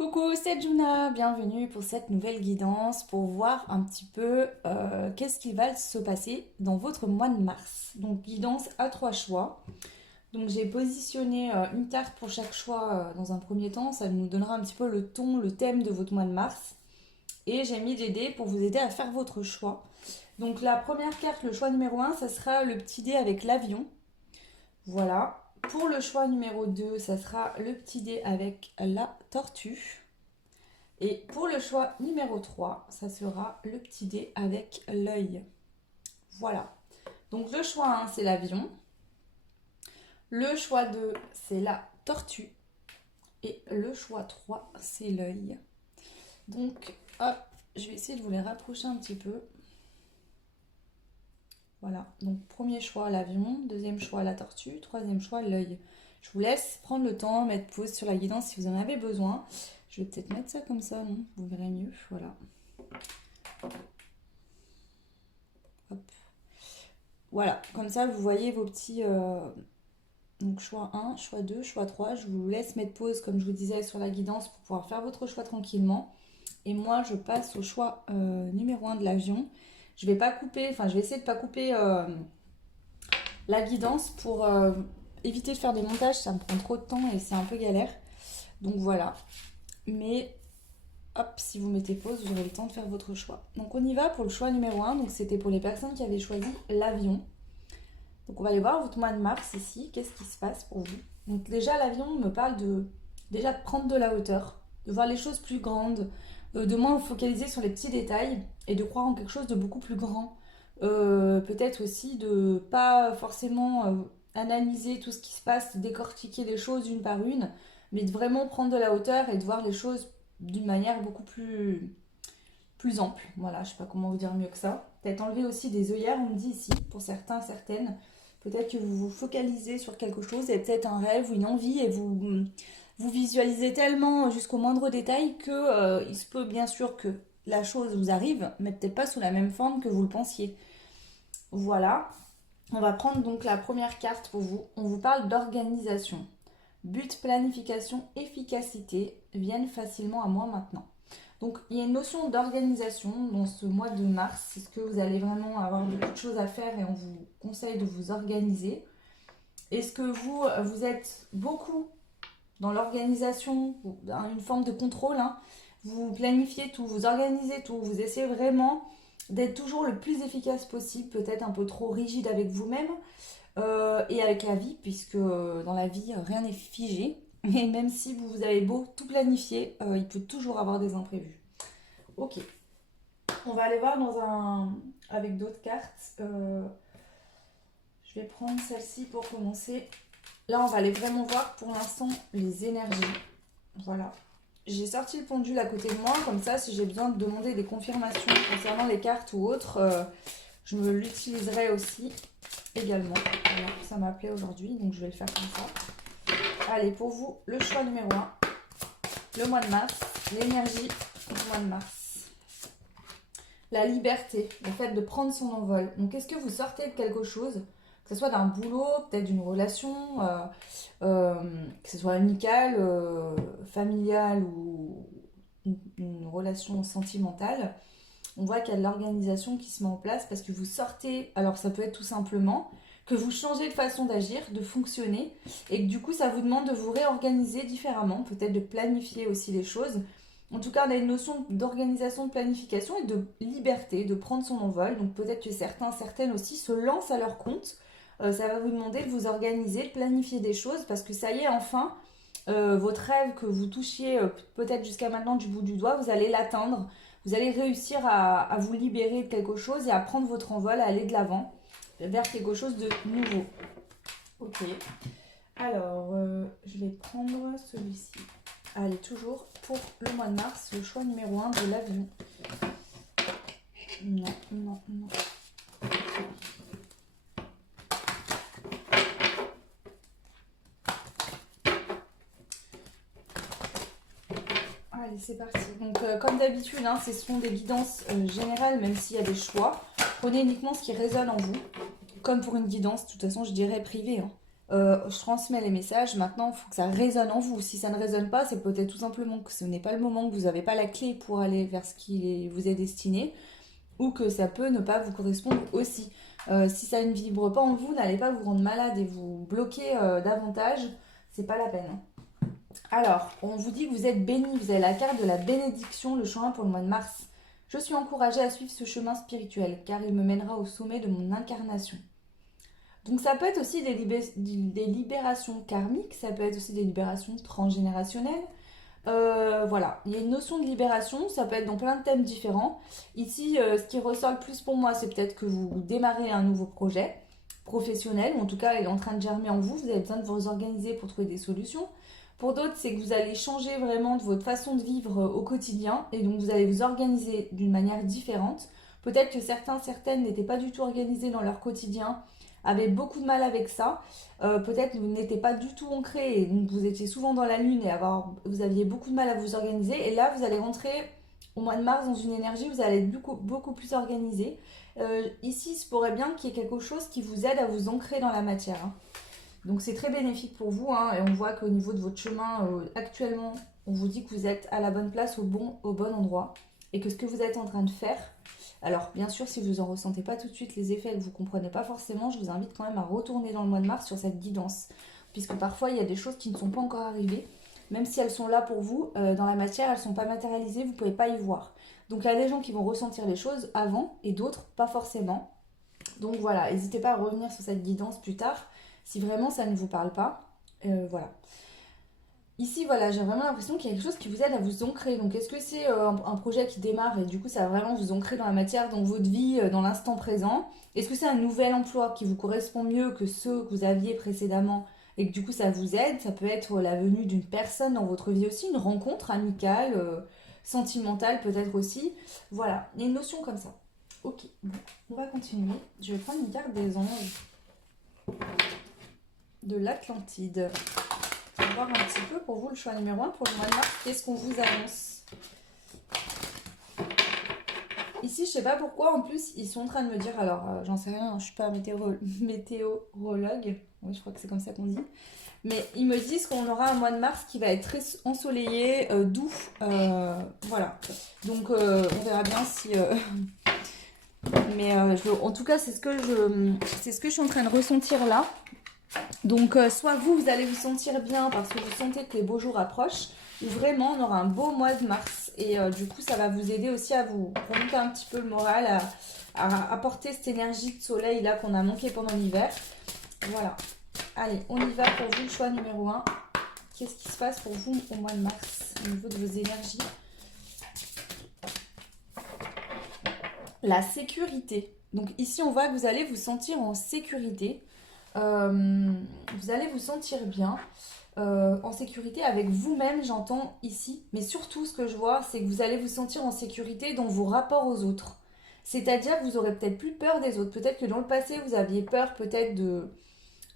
Coucou, c'est Juna, bienvenue pour cette nouvelle guidance pour voir un petit peu qu'est-ce qui va se passer dans votre mois de mars. Donc guidance à trois choix. Donc j'ai positionné une carte pour chaque choix dans un premier temps, ça nous donnera un petit peu le ton, le thème de votre mois de mars. Et j'ai mis des dés pour vous aider à faire votre choix. Donc la première carte, le choix numéro un, ça sera le petit dé avec l'avion. Voilà. Pour le choix numéro 2, ça sera le petit dé avec la tortue. Et pour le choix numéro 3, ça sera le petit dé avec l'œil. Voilà. Donc le choix 1, c'est l'avion. Le choix 2, c'est la tortue. Et le choix 3, c'est l'œil. Donc, hop, je vais essayer de vous les rapprocher un petit peu. Voilà, donc premier choix l'avion, deuxième choix la tortue, troisième choix l'œil. Je vous laisse prendre le temps, mettre pause sur la guidance si vous en avez besoin. Je vais peut-être mettre ça comme ça, non? Vous verrez mieux, voilà. Hop. Voilà, comme ça vous voyez vos petits... donc choix 1, choix 2, choix 3. Je vous laisse mettre pause comme je vous disais sur la guidance pour pouvoir faire votre choix tranquillement. Et moi je passe au choix numéro 1 de l'avion. Je vais pas couper, enfin je vais essayer de pas couper la guidance pour éviter de faire des montages, ça me prend trop de temps et c'est un peu galère. Donc voilà. Mais hop, si vous mettez pause, vous aurez le temps de faire votre choix. Donc on y va pour le choix numéro 1. Donc c'était pour les personnes qui avaient choisi l'avion. Donc on va aller voir votre mois de mars ici. Qu'est-ce qui se passe pour vous? Donc déjà l'avion me parle de déjà de prendre de la hauteur, de voir les choses plus grandes, de moins vous focaliser sur les petits détails et de croire en quelque chose de beaucoup plus grand. Peut-être aussi de pas forcément analyser tout ce qui se passe, décortiquer les choses une par une, mais de vraiment prendre de la hauteur et de voir les choses d'une manière beaucoup plus ample. Voilà, je sais pas comment vous dire mieux que ça. Peut-être enlever aussi des œillères, on me dit ici, pour certains, certaines. Peut-être que vous vous focalisez sur quelque chose et peut-être un rêve ou une envie et vous visualisez tellement jusqu'au moindre détail que il se peut bien sûr que la chose vous arrive, mais peut-être pas sous la même forme que vous le pensiez. Voilà. On va prendre donc la première carte pour vous. On vous parle d'organisation. But, planification, efficacité viennent facilement à moi maintenant. Donc il y a une notion d'organisation dans ce mois de mars. Est-ce que vous allez vraiment avoir beaucoup de choses à faire et on vous conseille de vous organiser? Est-ce que vous êtes beaucoup dans l'organisation, une forme de contrôle, hein? Vous planifiez tout, vous organisez tout, vous essayez vraiment d'être toujours le plus efficace possible, peut-être un peu trop rigide avec vous-même et avec la vie, puisque dans la vie, rien n'est figé. Et même si vous avez beau tout planifier, il peut toujours avoir des imprévus. Ok, on va aller voir avec d'autres cartes. Je vais prendre celle-ci pour commencer. Là, on va aller vraiment voir pour l'instant les énergies. Voilà. J'ai sorti le pendule à côté de moi, comme ça, si j'ai besoin de demander des confirmations concernant les cartes ou autres, je l'utiliserai aussi également. Voilà, ça m'a appelé aujourd'hui, donc je vais le faire comme ça. Allez, pour vous, le choix numéro 1, le mois de mars, l'énergie du mois de mars. La liberté, le fait de prendre son envol. Donc, est-ce que vous sortez de quelque chose, que ce soit d'un boulot, peut-être d'une relation, que ce soit amicale, familiale ou une relation sentimentale? On voit qu'il y a de l'organisation qui se met en place parce que vous sortez, alors ça peut être tout simplement que vous changez de façon d'agir, de fonctionner, et que du coup ça vous demande de vous réorganiser différemment, peut-être de planifier aussi les choses. En tout cas, on a une notion d'organisation, de planification et de liberté, de prendre son envol. Donc peut-être que certains, certaines aussi se lancent à leur compte. Ça va vous demander de vous organiser, de planifier des choses parce que ça y est, enfin, votre rêve que vous touchiez peut-être jusqu'à maintenant du bout du doigt, vous allez l'atteindre. Vous allez réussir à vous libérer de quelque chose et à prendre votre envol, à aller de l'avant vers quelque chose de nouveau. Ok. Alors, je vais prendre celui-ci. Allez, toujours pour le mois de mars, le choix numéro 1 de l'avion. Non, non, non. Allez, c'est parti. Donc, comme d'habitude, hein, ce sont des guidances générales, même s'il y a des choix. Prenez uniquement ce qui résonne en vous. Comme pour une guidance, de toute façon, je dirais privée. Hein. Je transmets les messages. Maintenant, il faut que ça résonne en vous. Si ça ne résonne pas, c'est peut-être tout simplement que ce n'est pas le moment, que vous n'avez pas la clé pour aller vers ce qui vous est destiné, ou que ça peut ne pas vous correspondre aussi. Si ça ne vibre pas en vous, n'allez pas vous rendre malade et vous bloquer davantage. C'est pas la peine, hein. Alors, on vous dit que vous êtes béni, vous avez la carte de la bénédiction, le chemin pour le mois de mars. Je suis encouragée à suivre ce chemin spirituel, car il me mènera au sommet de mon incarnation. Donc ça peut être aussi des libérations karmiques, ça peut être aussi des libérations transgénérationnelles. Voilà, il y a une notion de libération, ça peut être dans plein de thèmes différents. Ici, ce qui ressort le plus pour moi, c'est peut-être que vous démarrez un nouveau projet professionnel, ou en tout cas il est en train de germer en vous, vous avez besoin de vous organiser pour trouver des solutions. Pour d'autres, c'est que vous allez changer vraiment de votre façon de vivre au quotidien, et donc vous allez vous organiser d'une manière différente. Peut-être que certaines n'étaient pas du tout organisées dans leur quotidien, avaient beaucoup de mal avec ça. Peut-être que vous n'étiez pas du tout ancré, et donc vous étiez souvent dans la lune et vous aviez beaucoup de mal à vous organiser. Et là, vous allez rentrer au mois de mars dans une énergie où vous allez être beaucoup plus organisé. Ici, il se pourrait bien qu'il y ait quelque chose qui vous aide à vous ancrer dans la matière, hein. Donc c'est très bénéfique pour vous, hein, et on voit qu'au niveau de votre chemin, actuellement, on vous dit que vous êtes à la bonne place, au bon endroit, et que ce que vous êtes en train de faire, alors bien sûr si vous n'en ressentez pas tout de suite les effets et que vous ne comprenez pas forcément, je vous invite quand même à retourner dans le mois de mars sur cette guidance, puisque parfois il y a des choses qui ne sont pas encore arrivées, même si elles sont là pour vous, dans la matière, elles ne sont pas matérialisées, vous ne pouvez pas y voir. Donc il y a des gens qui vont ressentir les choses avant et d'autres pas forcément. Donc voilà, n'hésitez pas à revenir sur cette guidance plus tard si vraiment ça ne vous parle pas. Voilà. Ici, voilà, j'ai vraiment l'impression qu'il y a quelque chose qui vous aide à vous ancrer. Donc, est-ce que c'est un projet qui démarre et du coup, ça va vraiment vous ancrer dans la matière, dans votre vie, dans l'instant présent? Est-ce que c'est un nouvel emploi qui vous correspond mieux que ceux que vous aviez précédemment et que du coup, ça vous aide? Ça peut être la venue d'une personne dans votre vie aussi, une rencontre amicale, sentimentale peut-être aussi. Voilà, il y a une notion comme ça. Ok, bon, on va continuer. Je vais prendre une carte des anges de l'Atlantide. On va voir un petit peu pour vous le choix numéro 1 pour le mois de mars. Qu'est-ce qu'on vous annonce? Ici, je sais pas pourquoi, en plus, ils sont en train de me dire, alors j'en sais rien, je suis pas météorologue, oui, je crois que c'est comme ça qu'on dit, mais ils me disent qu'on aura un mois de mars qui va être très ensoleillé, doux, voilà. Donc on verra bien si... Mais en tout cas, c'est ce que je suis en train de ressentir là. Donc soit vous allez vous sentir bien parce que vous sentez que les beaux jours approchent, ou vraiment on aura un beau mois de mars. Et du coup ça va vous aider aussi à vous remonter un petit peu le moral, à apporter cette énergie de soleil là qu'on a manqué pendant l'hiver. Voilà. Allez, on y va pour vous, le choix numéro 1. Qu'est-ce qui se passe pour vous au mois de mars au niveau de vos énergies? La sécurité. Donc ici on voit que vous allez vous sentir en sécurité. Vous allez vous sentir bien, en sécurité avec vous-même, j'entends ici. Mais surtout, ce que je vois, c'est que vous allez vous sentir en sécurité dans vos rapports aux autres. C'est-à-dire que vous aurez peut-être plus peur des autres. Peut-être que dans le passé, vous aviez peur peut-être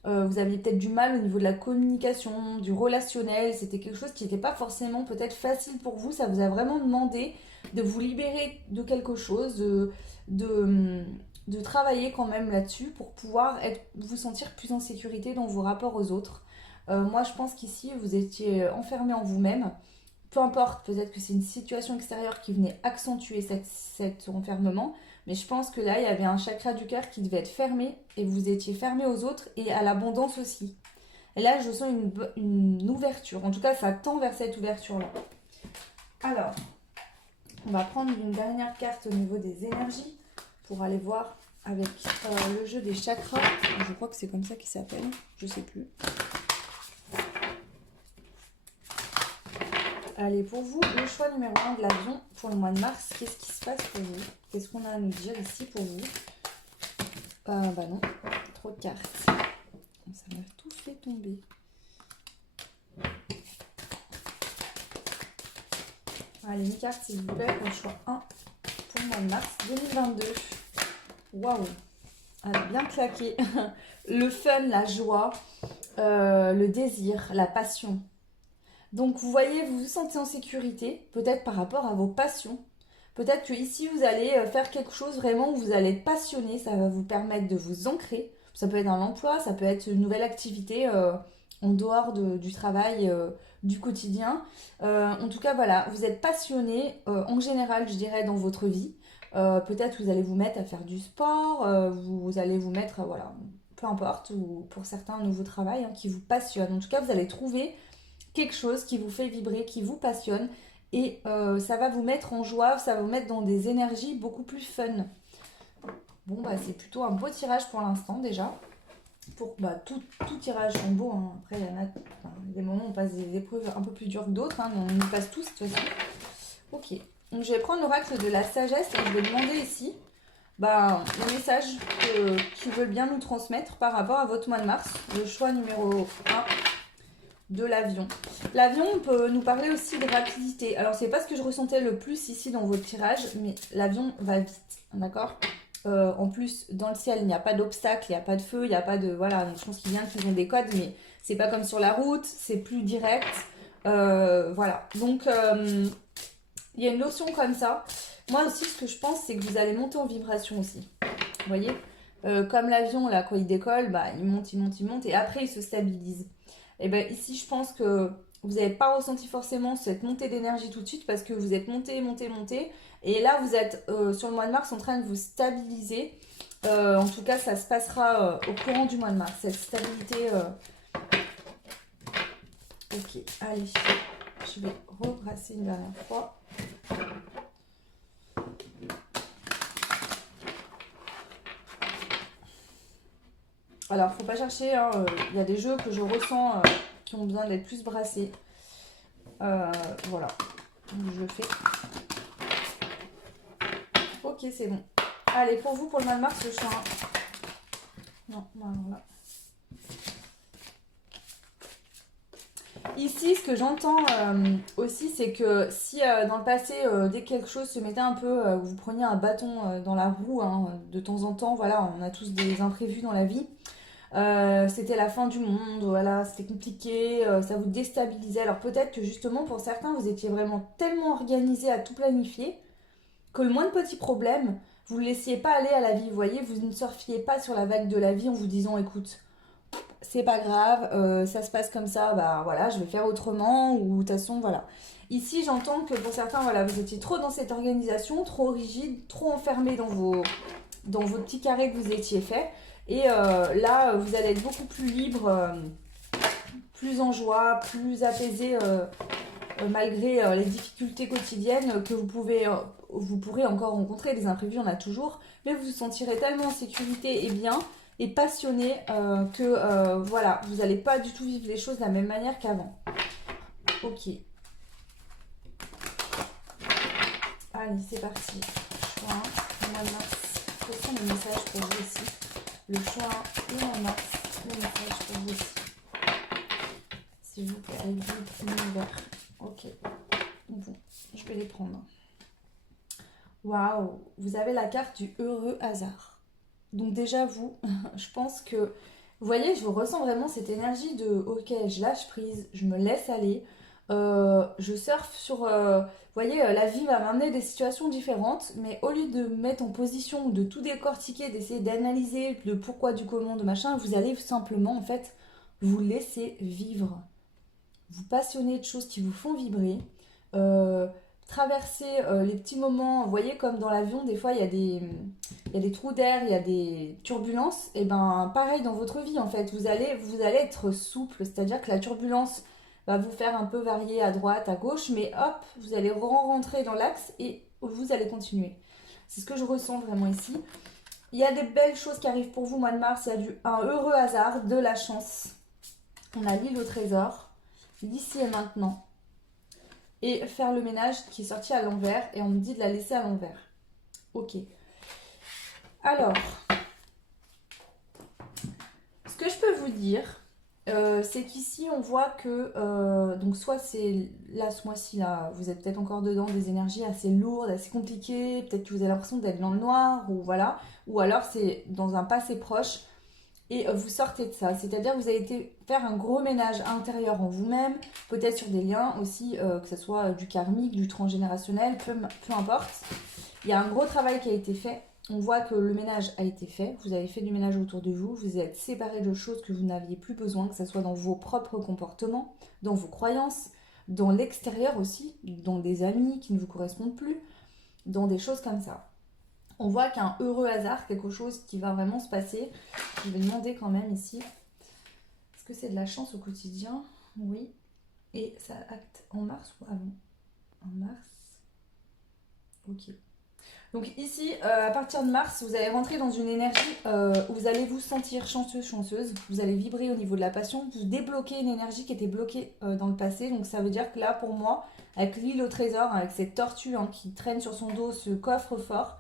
vous aviez peut-être du mal au niveau de la communication, du relationnel. C'était quelque chose qui n'était pas forcément peut-être facile pour vous. Ça vous a vraiment demandé de vous libérer de quelque chose, de travailler quand même là-dessus pour pouvoir vous sentir plus en sécurité dans vos rapports aux autres. Moi, je pense qu'ici, vous étiez enfermé en vous-même. Peu importe, peut-être que c'est une situation extérieure qui venait accentuer cet enfermement, mais je pense que là, il y avait un chakra du cœur qui devait être fermé et vous étiez fermé aux autres et à l'abondance aussi. Et là, je sens une ouverture. En tout cas, ça tend vers cette ouverture-là. Alors, on va prendre une dernière carte au niveau des énergies pour aller voir avec le jeu des chakras. Je crois que c'est comme ça qu'il s'appelle, je sais plus. Allez, pour vous, le choix numéro 1 de l'avion pour le mois de mars, qu'est-ce qui se passe pour vous? Qu'est-ce qu'on a à nous dire ici pour vous? Bah non, trop de cartes. Ça m'a tout fait tomber. Allez, une carte s'il vous plaît pour le choix 1 pour le mois de mars 2022. Waouh! Elle a bien claqué. Le fun, la joie, le désir, la passion. Donc vous voyez, vous vous sentez en sécurité, peut-être par rapport à vos passions. Peut-être que ici vous allez faire quelque chose vraiment où vous allez être passionné, ça va vous permettre de vous ancrer. Ça peut être un emploi, ça peut être une nouvelle activité en dehors du travail, du quotidien. En tout cas, voilà, vous êtes passionné en général, je dirais, dans votre vie. Peut-être vous allez vous mettre à faire du sport, vous allez vous mettre, voilà, peu importe, ou pour certains, un nouveau travail qui vous passionne. En tout cas, vous allez trouver quelque chose qui vous fait vibrer, qui vous passionne. Et ça va vous mettre en joie, ça va vous mettre dans des énergies beaucoup plus fun. Bon, bah c'est plutôt un beau tirage pour l'instant déjà. Pour, bah, tout tirage sont beaux. Hein. Après, il y en a des moments où on passe des épreuves un peu plus dures que d'autres. Hein, mais on y passe tous de toute façon. Ok. Donc je vais prendre l'oracle de la sagesse et je vais demander ici bah, le message qu'ils veulent bien nous transmettre par rapport à votre mois de mars. Le choix numéro 1 de l'avion. L'avion peut nous parler aussi de rapidité. Alors c'est pas ce que je ressentais le plus ici dans votre tirage, mais l'avion va vite, d'accord. En plus, dans le ciel, il n'y a pas d'obstacle, il n'y a pas de feu, il n'y a pas de... Voilà, donc je pense qu'il y a qu'ils ont des codes, mais c'est pas comme sur la route, c'est plus direct. Voilà, donc il y a une notion comme ça. Moi aussi, ce que je pense, c'est que vous allez monter en vibration aussi. Vous voyez comme l'avion, là, quand il décolle, bah, il monte, il monte, il monte, et après, il se stabilise. Et bien ici, je pense que vous n'avez pas ressenti forcément cette montée d'énergie tout de suite parce que vous êtes monté, monté, monté. Et là, vous êtes sur le mois de mars en train de vous stabiliser. En tout cas, ça se passera au courant du mois de mars, cette stabilité. Ok, allez, je vais rebrasser une dernière fois. Alors, faut pas chercher, hein, y a des jeux que je ressens qui ont besoin d'être plus brassés. Voilà, donc je le fais. Ok, c'est bon. Allez, pour vous, pour le mois de mars, le choix 1. Non, alors là. Ici, ce que j'entends aussi, c'est que si dans le passé, dès que quelque chose se mettait un peu, vous preniez un bâton dans la roue, hein, de temps en temps, voilà, on a tous des imprévus dans la vie. C'était la fin du monde, voilà, c'était compliqué, ça vous déstabilisait. Alors peut-être que justement pour certains, vous étiez vraiment tellement organisé à tout planifier que le moins de petits problèmes, vous ne laissiez pas aller à la vie. Vous voyez, vous ne surfiez pas sur la vague de la vie en vous disant, écoute, c'est pas grave, ça se passe comme ça, bah voilà, je vais faire autrement, ou de toute façon, voilà. Ici, j'entends que pour certains, voilà, vous étiez trop dans cette organisation, trop rigide, trop enfermé dans vos petits carrés que vous étiez fait. Et là, vous allez être beaucoup plus libre, plus en joie, plus apaisé malgré les difficultés quotidiennes que vous pourrez encore rencontrer. Des imprévus, on a toujours, mais vous vous sentirez tellement en sécurité et bien et passionné que voilà, vous n'allez pas du tout vivre les choses de la même manière qu'avant. Ok. Allez, c'est parti. Choix 1, mois de mars. Quels sont les messages pour vous ici? Le choix 1 et mois de mars. Le message pour vous ici. S'il vous plaît, avec l'univers. Ok. Bon, je vais les prendre. Waouh, vous avez la carte du heureux hasard. Donc déjà vous, je pense que, vous voyez, je ressens vraiment cette énergie de ok, je lâche prise, je me laisse aller, je surfe sur... vous voyez, la vie va m'amener des situations différentes, mais au lieu de me mettre en position de tout décortiquer, d'essayer d'analyser le pourquoi du comment, de machin, vous allez simplement en fait vous laisser vivre. Vous passionner de choses qui vous font vibrer, euh, traverser les petits moments, vous voyez comme dans l'avion, des fois il y a des trous d'air, il y a des turbulences, et ben pareil dans votre vie en fait, vous allez être souple, c'est-à-dire que la turbulence va vous faire un peu varier à droite, à gauche, mais hop, vous allez rentrer dans l'axe et vous allez continuer. C'est ce que je ressens vraiment ici. Il y a des belles choses qui arrivent pour vous, mois de mars, il y a un heureux hasard, de la chance. On a l'île au trésor, l'ici et maintenant. Et faire le ménage qui est sorti à l'envers et on me dit de la laisser à l'envers. Ok. Alors, ce que je peux vous dire, c'est qu'ici on voit que, donc soit c'est là ce mois-ci là, vous êtes peut-être encore dedans des énergies assez lourdes, assez compliquées, peut-être que vous avez l'impression d'être dans le noir ou voilà, ou alors c'est dans un passé proche et vous sortez de ça, c'est-à-dire que vous avez été faire un gros ménage intérieur en vous-même, peut-être sur des liens aussi, que ce soit du karmique, du transgénérationnel, peu importe. Il y a un gros travail qui a été fait On voit que le ménage a été fait, vous avez fait du ménage autour de vous, vous êtes séparé de choses que vous n'aviez plus besoin, que ce soit dans vos propres comportements, dans vos croyances, dans l'extérieur aussi, dans des amis qui ne vous correspondent plus, dans des choses comme ça. On voit qu'un heureux hasard, quelque chose qui va vraiment se passer. Je vais demander quand même ici, est-ce que c'est de la chance au quotidien? Oui. Et ça acte en mars ou avant? En mars. Ok. Donc ici, à partir de mars, vous allez rentrer dans une énergie où vous allez vous sentir chanceuse, chanceuse. Vous allez vibrer au niveau de la passion. Vous débloquez une énergie qui était bloquée dans le passé. Donc ça veut dire que là, pour moi, avec l'île au trésor, avec cette tortue qui traîne sur son dos, ce coffre fort,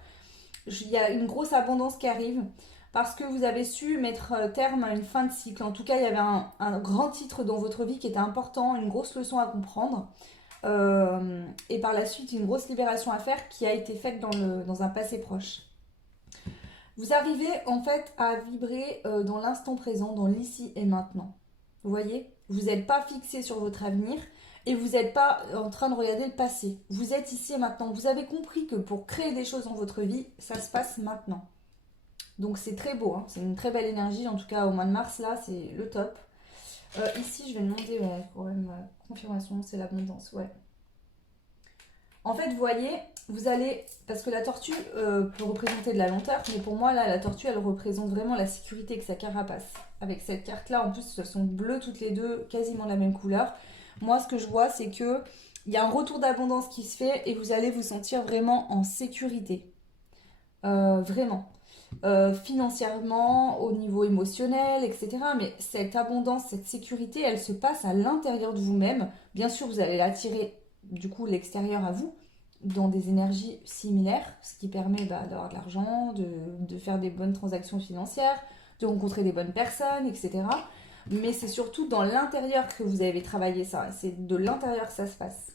il y a une grosse abondance qui arrive. Parce que vous avez su mettre terme à une fin de cycle. En tout cas, il y avait un grand titre dans votre vie qui était important, une grosse leçon à comprendre. Et par la suite une grosse libération à faire qui a été faite dans un passé proche. Vous arrivez en fait à vibrer dans l'instant présent, dans l'ici et maintenant. Vous voyez? Vous n'êtes pas fixé sur votre avenir et vous n'êtes pas en train de regarder le passé. Vous êtes ici et maintenant. Vous avez compris que pour créer des choses dans votre vie, ça se passe maintenant. Donc c'est très beau, hein. C'est une très belle énergie. En tout cas au mois de mars là, c'est le top. Ici je vais demander quand même confirmation, c'est l'abondance, ouais. En fait, vous voyez, vous allez... Parce que la tortue peut représenter de la lenteur, mais pour moi, là, la tortue, elle représente vraiment la sécurité avec sa carapace. Avec cette carte-là, en plus, elles sont bleues toutes les deux, quasiment de la même couleur. Moi, ce que je vois, c'est que il y a un retour d'abondance qui se fait et vous allez vous sentir vraiment en sécurité. Vraiment. Financièrement, au niveau émotionnel, etc. Mais cette abondance, cette sécurité, elle se passe à l'intérieur de vous-même. Bien sûr, vous allez l'attirer du coup l'extérieur à vous dans des énergies similaires, ce qui permet d'avoir de l'argent, de faire des bonnes transactions financières, de rencontrer des bonnes personnes, etc. Mais c'est surtout dans l'intérieur que vous avez travaillé ça. C'est de l'intérieur que ça se passe.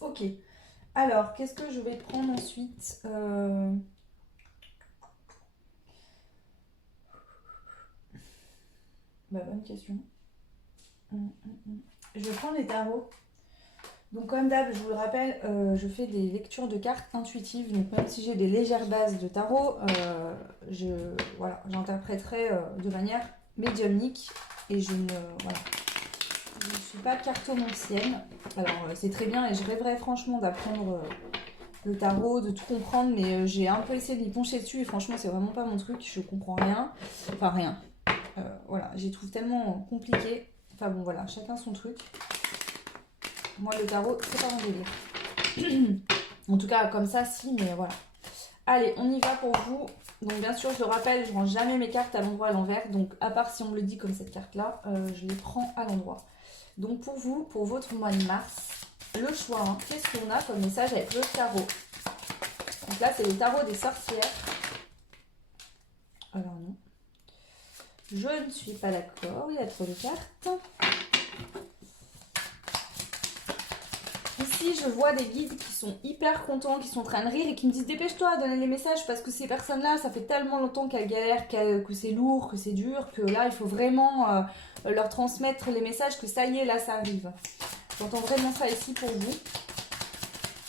Ok. Alors, qu'est-ce que je vais prendre ensuite Bonne question. Je vais prendre les tarots. Donc comme d'hab, je vous le rappelle, je fais des lectures de cartes intuitives. Donc même si j'ai des légères bases de tarot, j'interpréterai de manière médiumnique. Et je ne suis pas cartomancienne. Alors c'est très bien et je rêverais franchement d'apprendre le tarot, de tout comprendre. Mais j'ai un peu essayé de m'y pencher dessus et franchement c'est vraiment pas mon truc. Je comprends rien. Enfin rien. Voilà, j'y trouve tellement compliqué. Enfin bon voilà, chacun son truc. Moi, le tarot, c'est pas mon délire. En tout cas, comme ça, si, mais voilà. Allez, on y va pour vous. Donc, bien sûr, je le rappelle, je range jamais mes cartes à l'endroit à l'envers. Donc, à part si on me le dit comme cette carte-là, je les prends à l'endroit. Donc, pour vous, pour votre mois de mars, le choix 1, qu'est-ce qu'on a comme message avec le tarot? Donc là, c'est le tarot des sorcières. Alors, non. Je ne suis pas d'accord, il y a trop de cartes. Ici, je vois des guides qui sont hyper contents, qui sont en train de rire et qui me disent dépêche-toi, donne les messages parce que ces personnes-là, ça fait tellement longtemps qu'elles galèrent, que c'est lourd, que c'est dur, que là, il faut vraiment leur transmettre les messages que ça y est, là, ça arrive. J'entends vraiment ça ici pour vous.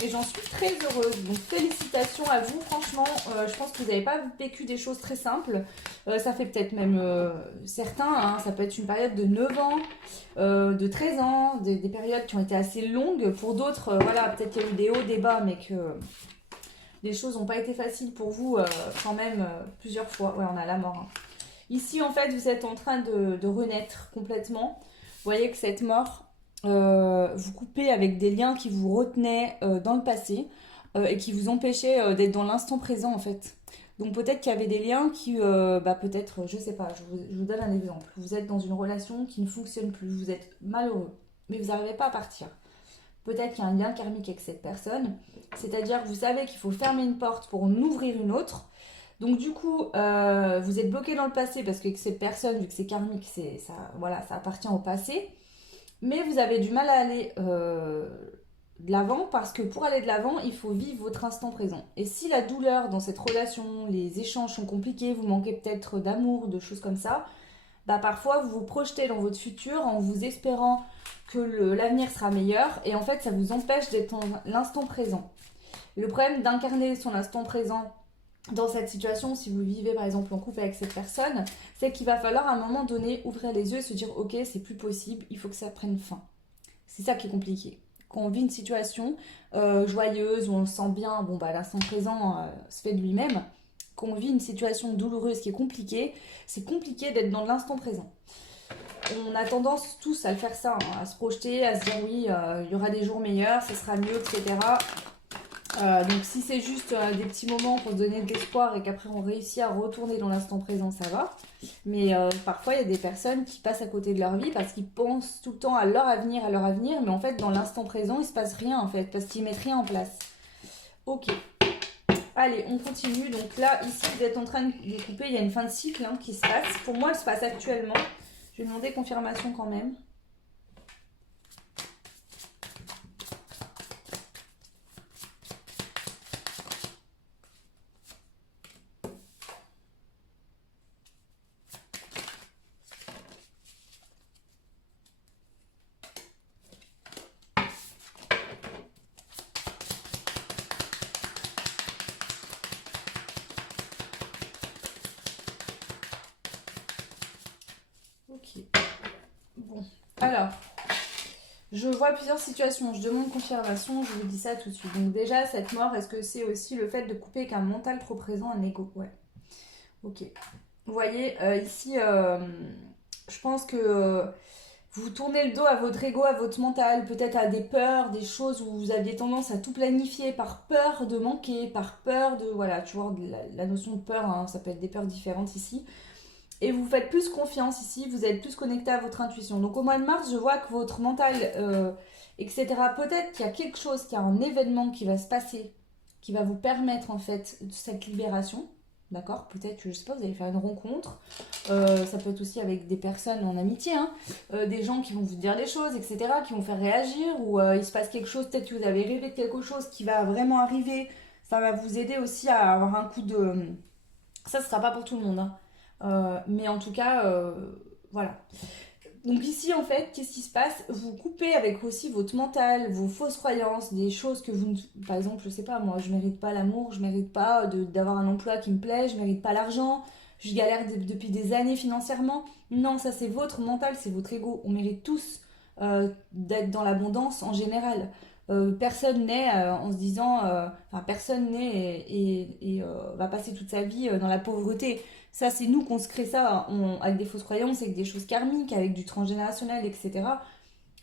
Et j'en suis très heureuse. Donc félicitations à vous. Franchement, je pense que vous n'avez pas vécu des choses très simples. Ça fait peut-être même certains. Hein, ça peut être une période de 9 ans, de 13 ans, des périodes qui ont été assez longues. Pour d'autres, voilà, peut-être qu'il y a eu des hauts, des bas, mais que les choses n'ont pas été faciles pour vous quand même plusieurs fois. Ouais, on a la mort. Hein. Ici, en fait, vous êtes en train de renaître complètement. Vous voyez que cette mort... vous coupez avec des liens qui vous retenaient dans le passé et qui vous empêchaient d'être dans l'instant présent en fait. Donc peut-être qu'il y avait des liens qui, peut-être, je sais pas, je vous donne un exemple. Vous êtes dans une relation qui ne fonctionne plus, vous êtes malheureux, mais vous n'arrivez pas à partir. Peut-être qu'il y a un lien karmique avec cette personne, c'est-à-dire que vous savez qu'il faut fermer une porte pour en ouvrir une autre. Donc du coup, vous êtes bloqué dans le passé parce que cette personne, vu que c'est karmique, ça, voilà, ça appartient au passé. Mais vous avez du mal à aller de l'avant parce que pour aller de l'avant, il faut vivre votre instant présent. Et si la douleur dans cette relation, les échanges sont compliqués, vous manquez peut-être d'amour, de choses comme ça, parfois vous vous projetez dans votre futur en vous espérant que l'avenir sera meilleur et en fait ça vous empêche d'être dans l'instant présent. Le problème d'incarner son instant présent dans cette situation, si vous vivez par exemple en couple avec cette personne, c'est qu'il va falloir à un moment donné ouvrir les yeux et se dire ok, c'est plus possible, il faut que ça prenne fin. C'est ça qui est compliqué. Quand on vit une situation joyeuse, où on se sent bien, bon bah l'instant présent se fait de lui-même. Quand on vit une situation douloureuse qui est compliquée, c'est compliqué d'être dans l'instant présent. On a tendance tous à le faire ça, hein, à se projeter, à se dire oui, il y aura des jours meilleurs, ce sera mieux, etc. Donc si c'est juste des petits moments pour se donner de l'espoir et qu'après on réussit à retourner dans l'instant présent, ça va. Mais parfois il y a des personnes qui passent à côté de leur vie parce qu'ils pensent tout le temps à leur avenir, mais en fait dans l'instant présent il se passe rien en fait, parce qu'ils mettent rien en place. Ok, allez on continue. Donc là ici vous êtes en train de couper, il y a une fin de cycle hein, qui se passe. Pour moi elle se passe actuellement. Je vais demander confirmation quand même. Ok. Bon, alors, je vois plusieurs situations, je demande confirmation, je vous dis ça tout de suite. Donc déjà, cette mort, est-ce que c'est aussi le fait de couper avec un mental trop présent, un ego? Ouais, ok. Vous voyez, ici, je pense que vous tournez le dos à votre ego, à votre mental, peut-être à des peurs, des choses où vous aviez tendance à tout planifier par peur de manquer, par peur de... Voilà, tu vois, la notion de peur, hein, ça peut être des peurs différentes ici. Et vous faites plus confiance ici, vous êtes plus connecté à votre intuition. Donc au mois de mars, je vois que votre mental, etc., peut-être qu'il y a quelque chose, qu'il y a un événement qui va se passer, qui va vous permettre en fait cette libération. D'accord? Peut-être que, je sais pas, vous allez faire une rencontre. Ça peut être aussi avec des personnes en amitié, hein. Des gens qui vont vous dire des choses, etc., qui vont faire réagir, ou il se passe quelque chose, peut-être que vous avez rêvé de quelque chose qui va vraiment arriver. Ça va vous aider aussi à avoir un coup de... Ça, ce sera pas pour tout le monde, hein. Mais en tout cas, voilà. Donc ici, en fait, qu'est-ce qui se passe? Vous coupez avec aussi votre mental, vos fausses croyances, des choses que vous... Par exemple, je sais pas, moi, je mérite pas l'amour, je mérite pas d'avoir un emploi qui me plaît, je mérite pas l'argent, je galère depuis des années financièrement. Non, ça c'est votre mental, c'est votre ego. On mérite tous d'être dans l'abondance en général. Personne n'est en se disant... Enfin, personne n'est et va passer toute sa vie dans la pauvreté. Ça, c'est nous qu'on se crée ça avec des fausses croyances, avec des choses karmiques, avec du transgénérationnel, etc.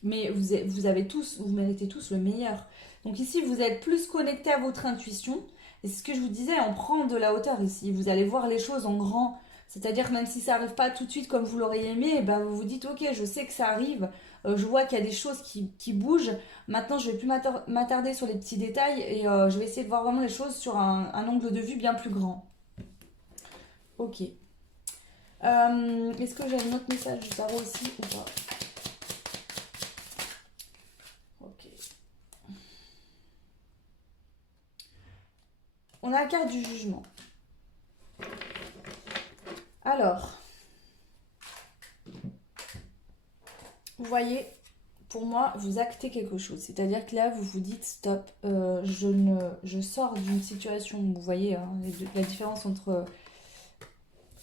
Mais vous avez tous, vous méritez tous le meilleur. Donc ici, vous êtes plus connecté à votre intuition. Et c'est ce que je vous disais, on prend de la hauteur ici. Vous allez voir les choses en grand. C'est-à-dire même si ça n'arrive pas tout de suite comme vous l'auriez aimé, eh ben vous vous dites, ok, je sais que ça arrive. Je vois qu'il y a des choses qui bougent. Maintenant, je vais plus m'attarder sur les petits détails et je vais essayer de voir vraiment les choses sur un angle de vue bien plus grand. Ok. Est-ce que j'ai un autre message du tarot ici ou pas? Ok. On a la carte du jugement. Alors, vous voyez, pour moi, vous actez quelque chose. C'est-à-dire que là, vous vous dites stop, je sors d'une situation. Vous voyez hein, la différence entre...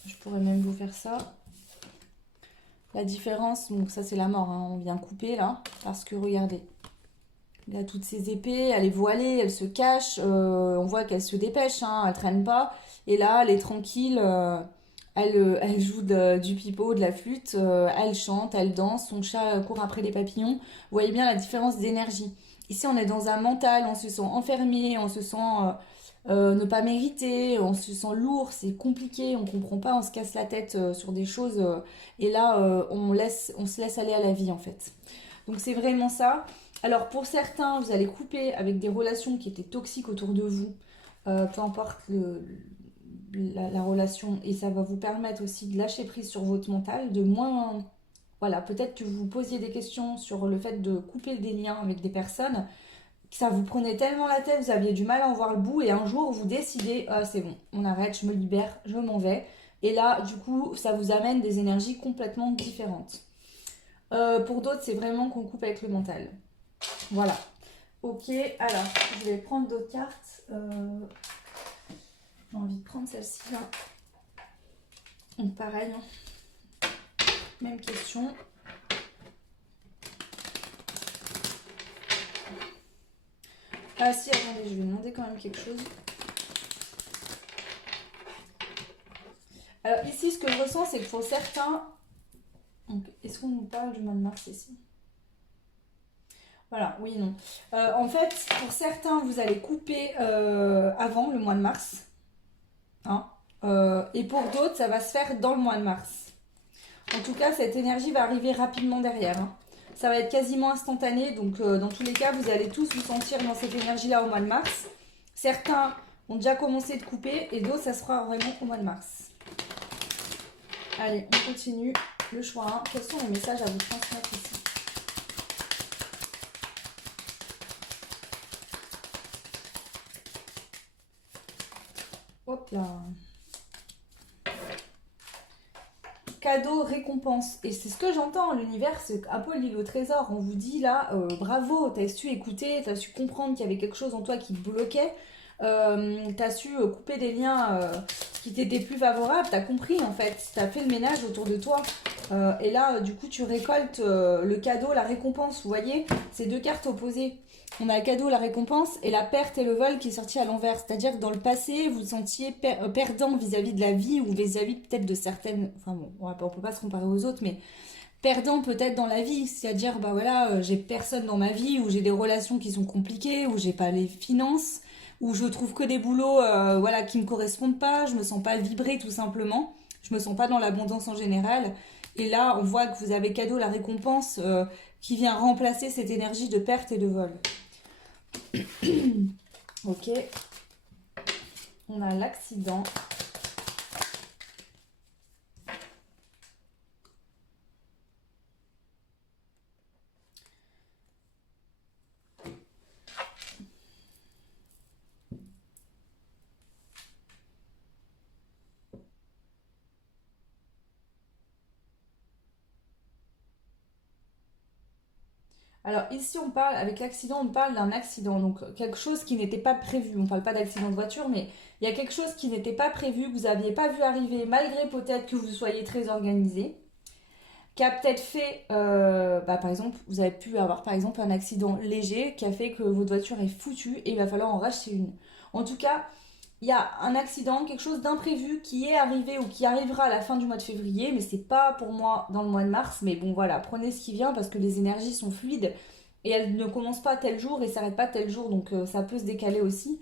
Je pourrais même vous faire ça. La différence, donc ça c'est la mort, hein, on vient couper là, parce que regardez, il a toutes ses épées, elle est voilée, elle se cache, on voit qu'elle se dépêche, hein, elle traîne pas. Et là, elle est tranquille, elle joue du pipeau, de la flûte, elle chante, elle danse, son chat court après les papillons. Vous voyez bien la différence d'énergie. Ici, on est dans un mental, on se sent enfermé, on se sent ne pas mériter, on se sent lourd, c'est compliqué, on comprend pas, on se casse la tête sur des choses. Et là, on se laisse aller à la vie en fait. Donc c'est vraiment ça. Alors pour certains, vous allez couper avec des relations qui étaient toxiques autour de vous, peu importe la relation, et ça va vous permettre aussi de lâcher prise sur votre mental, de moins... Voilà, peut-être que vous vous posiez des questions sur le fait de couper des liens avec des personnes, que ça vous prenait tellement la tête, vous aviez du mal à en voir le bout, et un jour vous décidez, ah, c'est bon, on arrête, je me libère, je m'en vais. Et là, du coup, ça vous amène des énergies complètement différentes. Pour d'autres, c'est vraiment qu'on coupe avec le mental. Voilà. Ok, alors, je vais prendre d'autres cartes. J'ai envie de prendre celle-ci là. Donc pareil, hein. Même question. Ah si, attendez, je vais demander quand même quelque chose. Alors ici, ce que je ressens, c'est que pour certains... Est-ce qu'on nous parle du mois de mars ici? Voilà, oui, non. En fait, pour certains, vous allez couper avant le mois de mars. Hein, et pour d'autres, ça va se faire dans le mois de mars. En tout cas, cette énergie va arriver rapidement derrière. Hein. Ça va être quasiment instantané. Donc, dans tous les cas, vous allez tous vous sentir dans cette énergie-là au mois de mars. Certains ont déjà commencé de couper et d'autres, ça sera vraiment au mois de mars. Allez, on continue. Le choix 1. Quels sont les messages à vous transmettre ici? Hop là. Cadeau, récompense. Et c'est ce que j'entends. L'univers, c'est un peu l'île au trésor. On vous dit là, bravo, t'as su écouter, t'as su comprendre qu'il y avait quelque chose en toi qui bloquait. T'as su couper des liens qui t'étaient plus favorables. T'as compris en fait. T'as fait le ménage autour de toi. Et là, du coup, tu récoltes le cadeau, la récompense. Vous voyez, c'est deux cartes opposées. On a le cadeau, la récompense et la perte et le vol qui est sorti à l'envers. C'est-à-dire que dans le passé, vous vous sentiez perdant vis-à-vis de la vie ou vis-à-vis peut-être de certaines... Enfin bon, on peut pas se comparer aux autres, mais perdant peut-être dans la vie. C'est-à-dire, bah voilà, j'ai personne dans ma vie, ou j'ai des relations qui sont compliquées, ou j'ai pas les finances, ou je trouve que des boulots voilà, qui me correspondent pas, je me sens pas vibrer tout simplement. Je me sens pas dans l'abondance en général. Et là, on voit que vous avez cadeau, la récompense qui vient remplacer cette énergie de perte et de vol. Ok. On a l'accident. Alors ici on parle, avec l'accident, on parle d'un accident, donc quelque chose qui n'était pas prévu. On ne parle pas d'accident de voiture, mais il y a quelque chose qui n'était pas prévu, que vous n'aviez pas vu arriver, malgré peut-être que vous soyez très organisé, qui a peut-être fait, par exemple, vous avez pu avoir par exemple un accident léger qui a fait que votre voiture est foutue et il va falloir en racheter une. En tout cas, il y a un accident, quelque chose d'imprévu qui est arrivé ou qui arrivera à la fin du mois de février, mais c'est pas pour moi dans le mois de mars. Mais bon, voilà, prenez ce qui vient parce que les énergies sont fluides et elles ne commencent pas tel jour et s'arrêtent pas tel jour, donc ça peut se décaler aussi.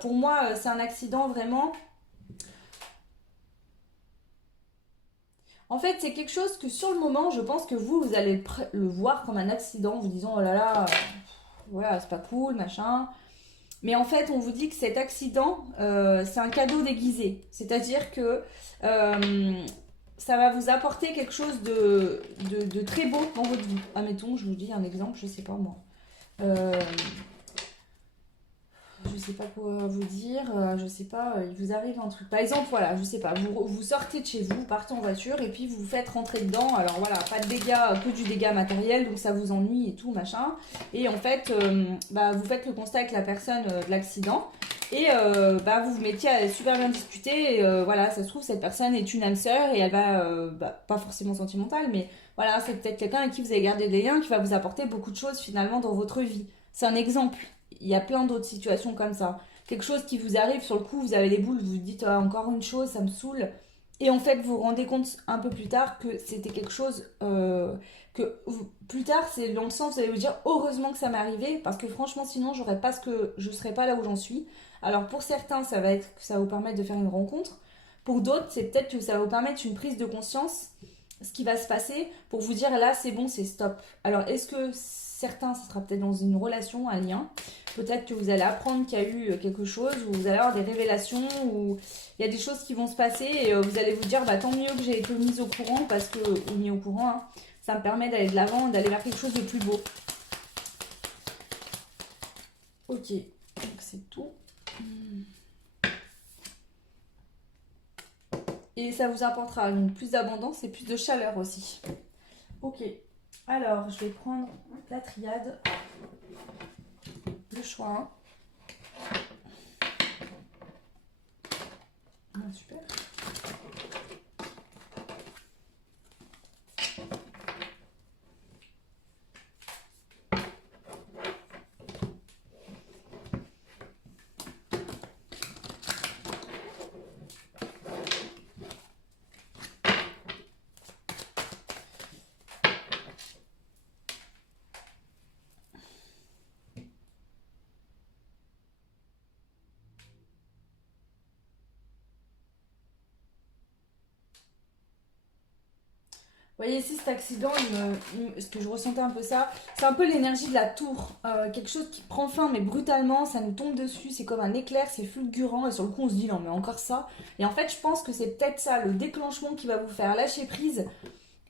Pour moi, c'est un accident vraiment. En fait, c'est quelque chose que sur le moment, je pense que vous allez le voir comme un accident, vous disant oh là là, voilà, c'est pas cool, machin. Mais en fait, on vous dit que cet accident, c'est un cadeau déguisé. C'est-à-dire que ça va vous apporter quelque chose de très beau dans votre vie. Admettons, je vous dis un exemple, je sais pas moi. Euh, je sais pas quoi vous dire, je sais pas, il vous arrive un truc. Par exemple, voilà, je sais pas, vous sortez de chez vous, vous partez en voiture et puis vous vous faites rentrer dedans. Alors voilà, pas de dégâts, que du dégât matériel, donc ça vous ennuie et tout, machin. Et en fait, vous faites le constat avec la personne de l'accident et vous vous mettiez à super bien discuter. Et, voilà, ça se trouve, cette personne est une âme sœur et elle va, pas forcément sentimentale, mais voilà, c'est peut-être quelqu'un avec qui vous avez gardé des liens qui va vous apporter beaucoup de choses finalement dans votre vie. C'est un exemple. Il y a plein d'autres situations comme ça. Quelque chose qui vous arrive sur le coup, vous avez les boules, vous vous dites ah, encore une chose, ça me saoule. Et en fait, vous vous rendez compte un peu plus tard que c'était quelque chose plus tard, c'est dans le sens, vous allez vous dire heureusement que ça m'est arrivé parce que franchement, sinon, j'aurais pas je serais pas là où j'en suis. Alors pour certains, ça va être que ça va vous permettre de faire une rencontre. Pour d'autres, c'est peut-être que ça va vous permettre une prise de conscience, ce qui va se passer pour vous dire là, c'est bon, c'est stop. Alors est-ce que certains, ça sera peut-être dans une relation, un lien. Peut-être que vous allez apprendre qu'il y a eu quelque chose, ou vous allez avoir des révélations, ou il y a des choses qui vont se passer, et vous allez vous dire, bah, tant mieux que j'ai été mise au courant, parce que, ou mis au courant, hein, ça me permet d'aller de l'avant, d'aller vers quelque chose de plus beau. Ok, donc c'est tout. Et ça vous apportera plus d'abondance et plus de chaleur aussi. Ok, alors je vais prendre la triade, le choix 1. Ah, super. Vous voyez ici cet accident, ce que je ressentais un peu ça, c'est un peu l'énergie de la tour. Quelque chose qui prend fin mais brutalement, ça nous tombe dessus, c'est comme un éclair, c'est fulgurant et sur le coup on se dit non mais encore ça. Et en fait je pense que c'est peut-être ça, le déclenchement qui va vous faire lâcher prise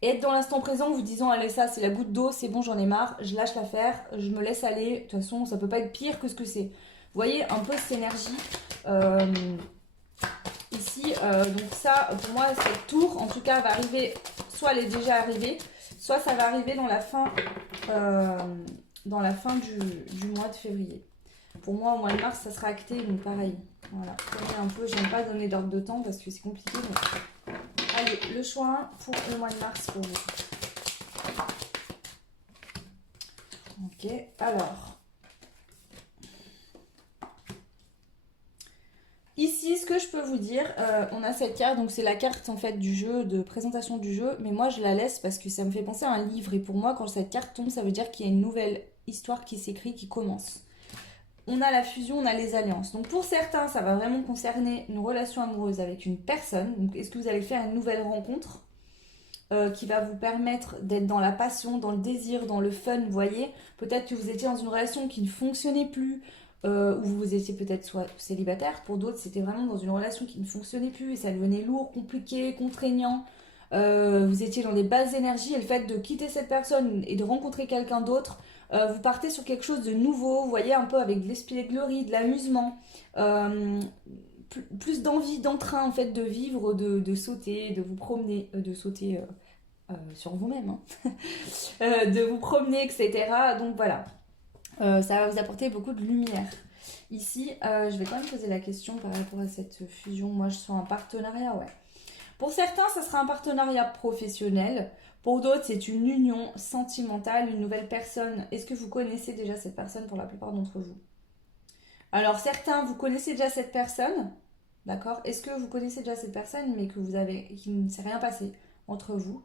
et être dans l'instant présent en vous disant allez ça c'est la goutte d'eau, c'est bon j'en ai marre, je lâche l'affaire, je me laisse aller, de toute façon ça peut pas être pire que ce que c'est. Vous voyez un peu cette énergie ici, donc ça pour moi cette tour en tout cas va arriver, soit elle est déjà arrivée, soit ça va arriver dans la fin du mois de février. Pour moi au mois de mars ça sera acté, donc pareil, voilà, prenez un peu, j'aime pas donner d'ordre de temps parce que c'est compliqué, mais... Allez, le choix 1 pour le mois de mars pour vous. Ok, alors. Ici, ce que je peux vous dire, on a cette carte, donc c'est la carte en fait du jeu, de présentation du jeu, mais moi je la laisse parce que ça me fait penser à un livre, et pour moi quand cette carte tombe, ça veut dire qu'il y a une nouvelle histoire qui s'écrit, qui commence. On a la fusion, on a les alliances. Donc pour certains, ça va vraiment concerner une relation amoureuse avec une personne. Donc est-ce que vous allez faire une nouvelle rencontre qui va vous permettre d'être dans la passion, dans le désir, dans le fun, vous voyez. Peut-être que vous étiez dans une relation qui ne fonctionnait plus, ou vous étiez peut-être soit célibataire, pour d'autres c'était vraiment dans une relation qui ne fonctionnait plus et ça devenait lourd, compliqué, contraignant. Vous étiez dans des basses énergies et le fait de quitter cette personne et de rencontrer quelqu'un d'autre, vous partez sur quelque chose de nouveau, vous voyez, un peu avec de l'espièglerie, de l'amusement, plus d'envie, d'entrain en fait de vivre, de sauter, de vous promener, de sauter sur vous-même, hein. De vous promener, etc. Donc voilà, ça va vous apporter beaucoup de lumière. Ici, je vais quand même poser la question par rapport à cette fusion. Moi, je sens un partenariat, ouais. Pour certains, ça sera un partenariat professionnel. Pour d'autres, c'est une union sentimentale, une nouvelle personne. Est-ce que vous connaissez déjà cette personne pour la plupart d'entre vous? Alors, certains, vous connaissez déjà cette personne, d'accord? Est-ce que vous connaissez déjà cette personne, mais qu'il ne s'est rien passé entre vous?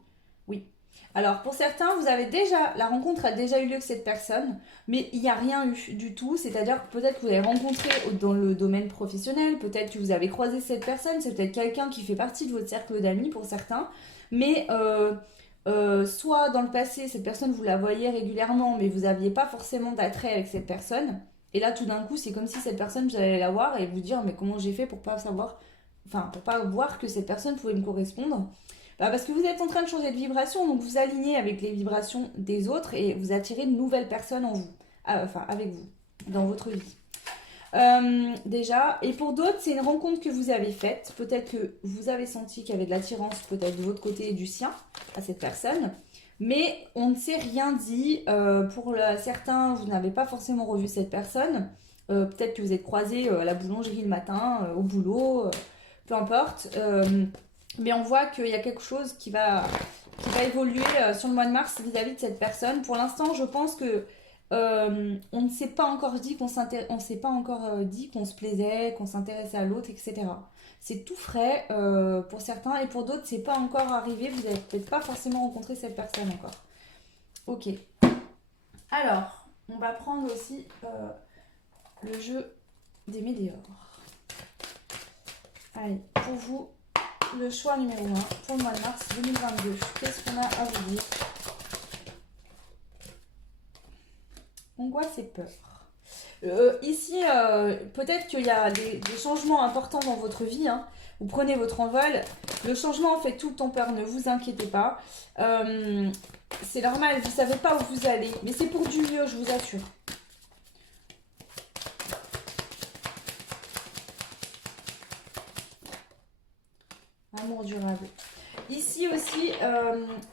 Oui. Alors, pour certains, la rencontre a déjà eu lieu avec cette personne, mais il n'y a rien eu du tout. C'est-à-dire que peut-être que vous avez rencontré dans le domaine professionnel, peut-être que vous avez croisé cette personne, c'est peut-être quelqu'un qui fait partie de votre cercle d'amis pour certains, mais soit dans le passé, cette personne, vous la voyez régulièrement, mais vous n'aviez pas forcément d'attrait avec cette personne. Et là, tout d'un coup, c'est comme si cette personne, vous allez la voir et vous dire, mais comment j'ai fait pour pas savoir, enfin, pour pas voir que cette personne pouvait me correspondre? Bah, parce que vous êtes en train de changer de vibration, donc vous alignez avec les vibrations des autres et vous attirez de nouvelles personnes en vous, enfin avec vous, dans votre vie. Déjà, et pour d'autres, c'est une rencontre que vous avez faite. Peut-être que vous avez senti qu'il y avait de l'attirance, peut-être de votre côté et du sien, à cette personne. Mais on ne s'est rien dit. Certains, vous n'avez pas forcément revu cette personne. Peut-être que vous êtes croisés à la boulangerie le matin, au boulot, peu importe. Mais on voit qu'il y a quelque chose qui va évoluer sur le mois de mars vis-à-vis de cette personne. Pour l'instant, je pense que on ne s'est pas encore dit on s'est pas encore dit qu'on se plaisait, qu'on s'intéressait à l'autre, etc. C'est tout frais pour certains et pour d'autres, c'est pas encore arrivé. Vous n'avez peut-être pas forcément rencontré cette personne encore. Ok. Alors, on va prendre aussi le jeu des météores. Allez, pour vous, le choix numéro 1 pour le mois de mars 2022. Qu'est-ce qu'on a à vous dire? Angoisse et peur. Ici, peut-être qu'il y a des changements importants dans votre vie, hein. Vous prenez votre envol. Le changement en fait tout le temps peur, ne vous inquiétez pas. C'est normal, vous ne savez pas où vous allez, mais c'est pour du mieux, je vous assure. Amour durable. Ici aussi,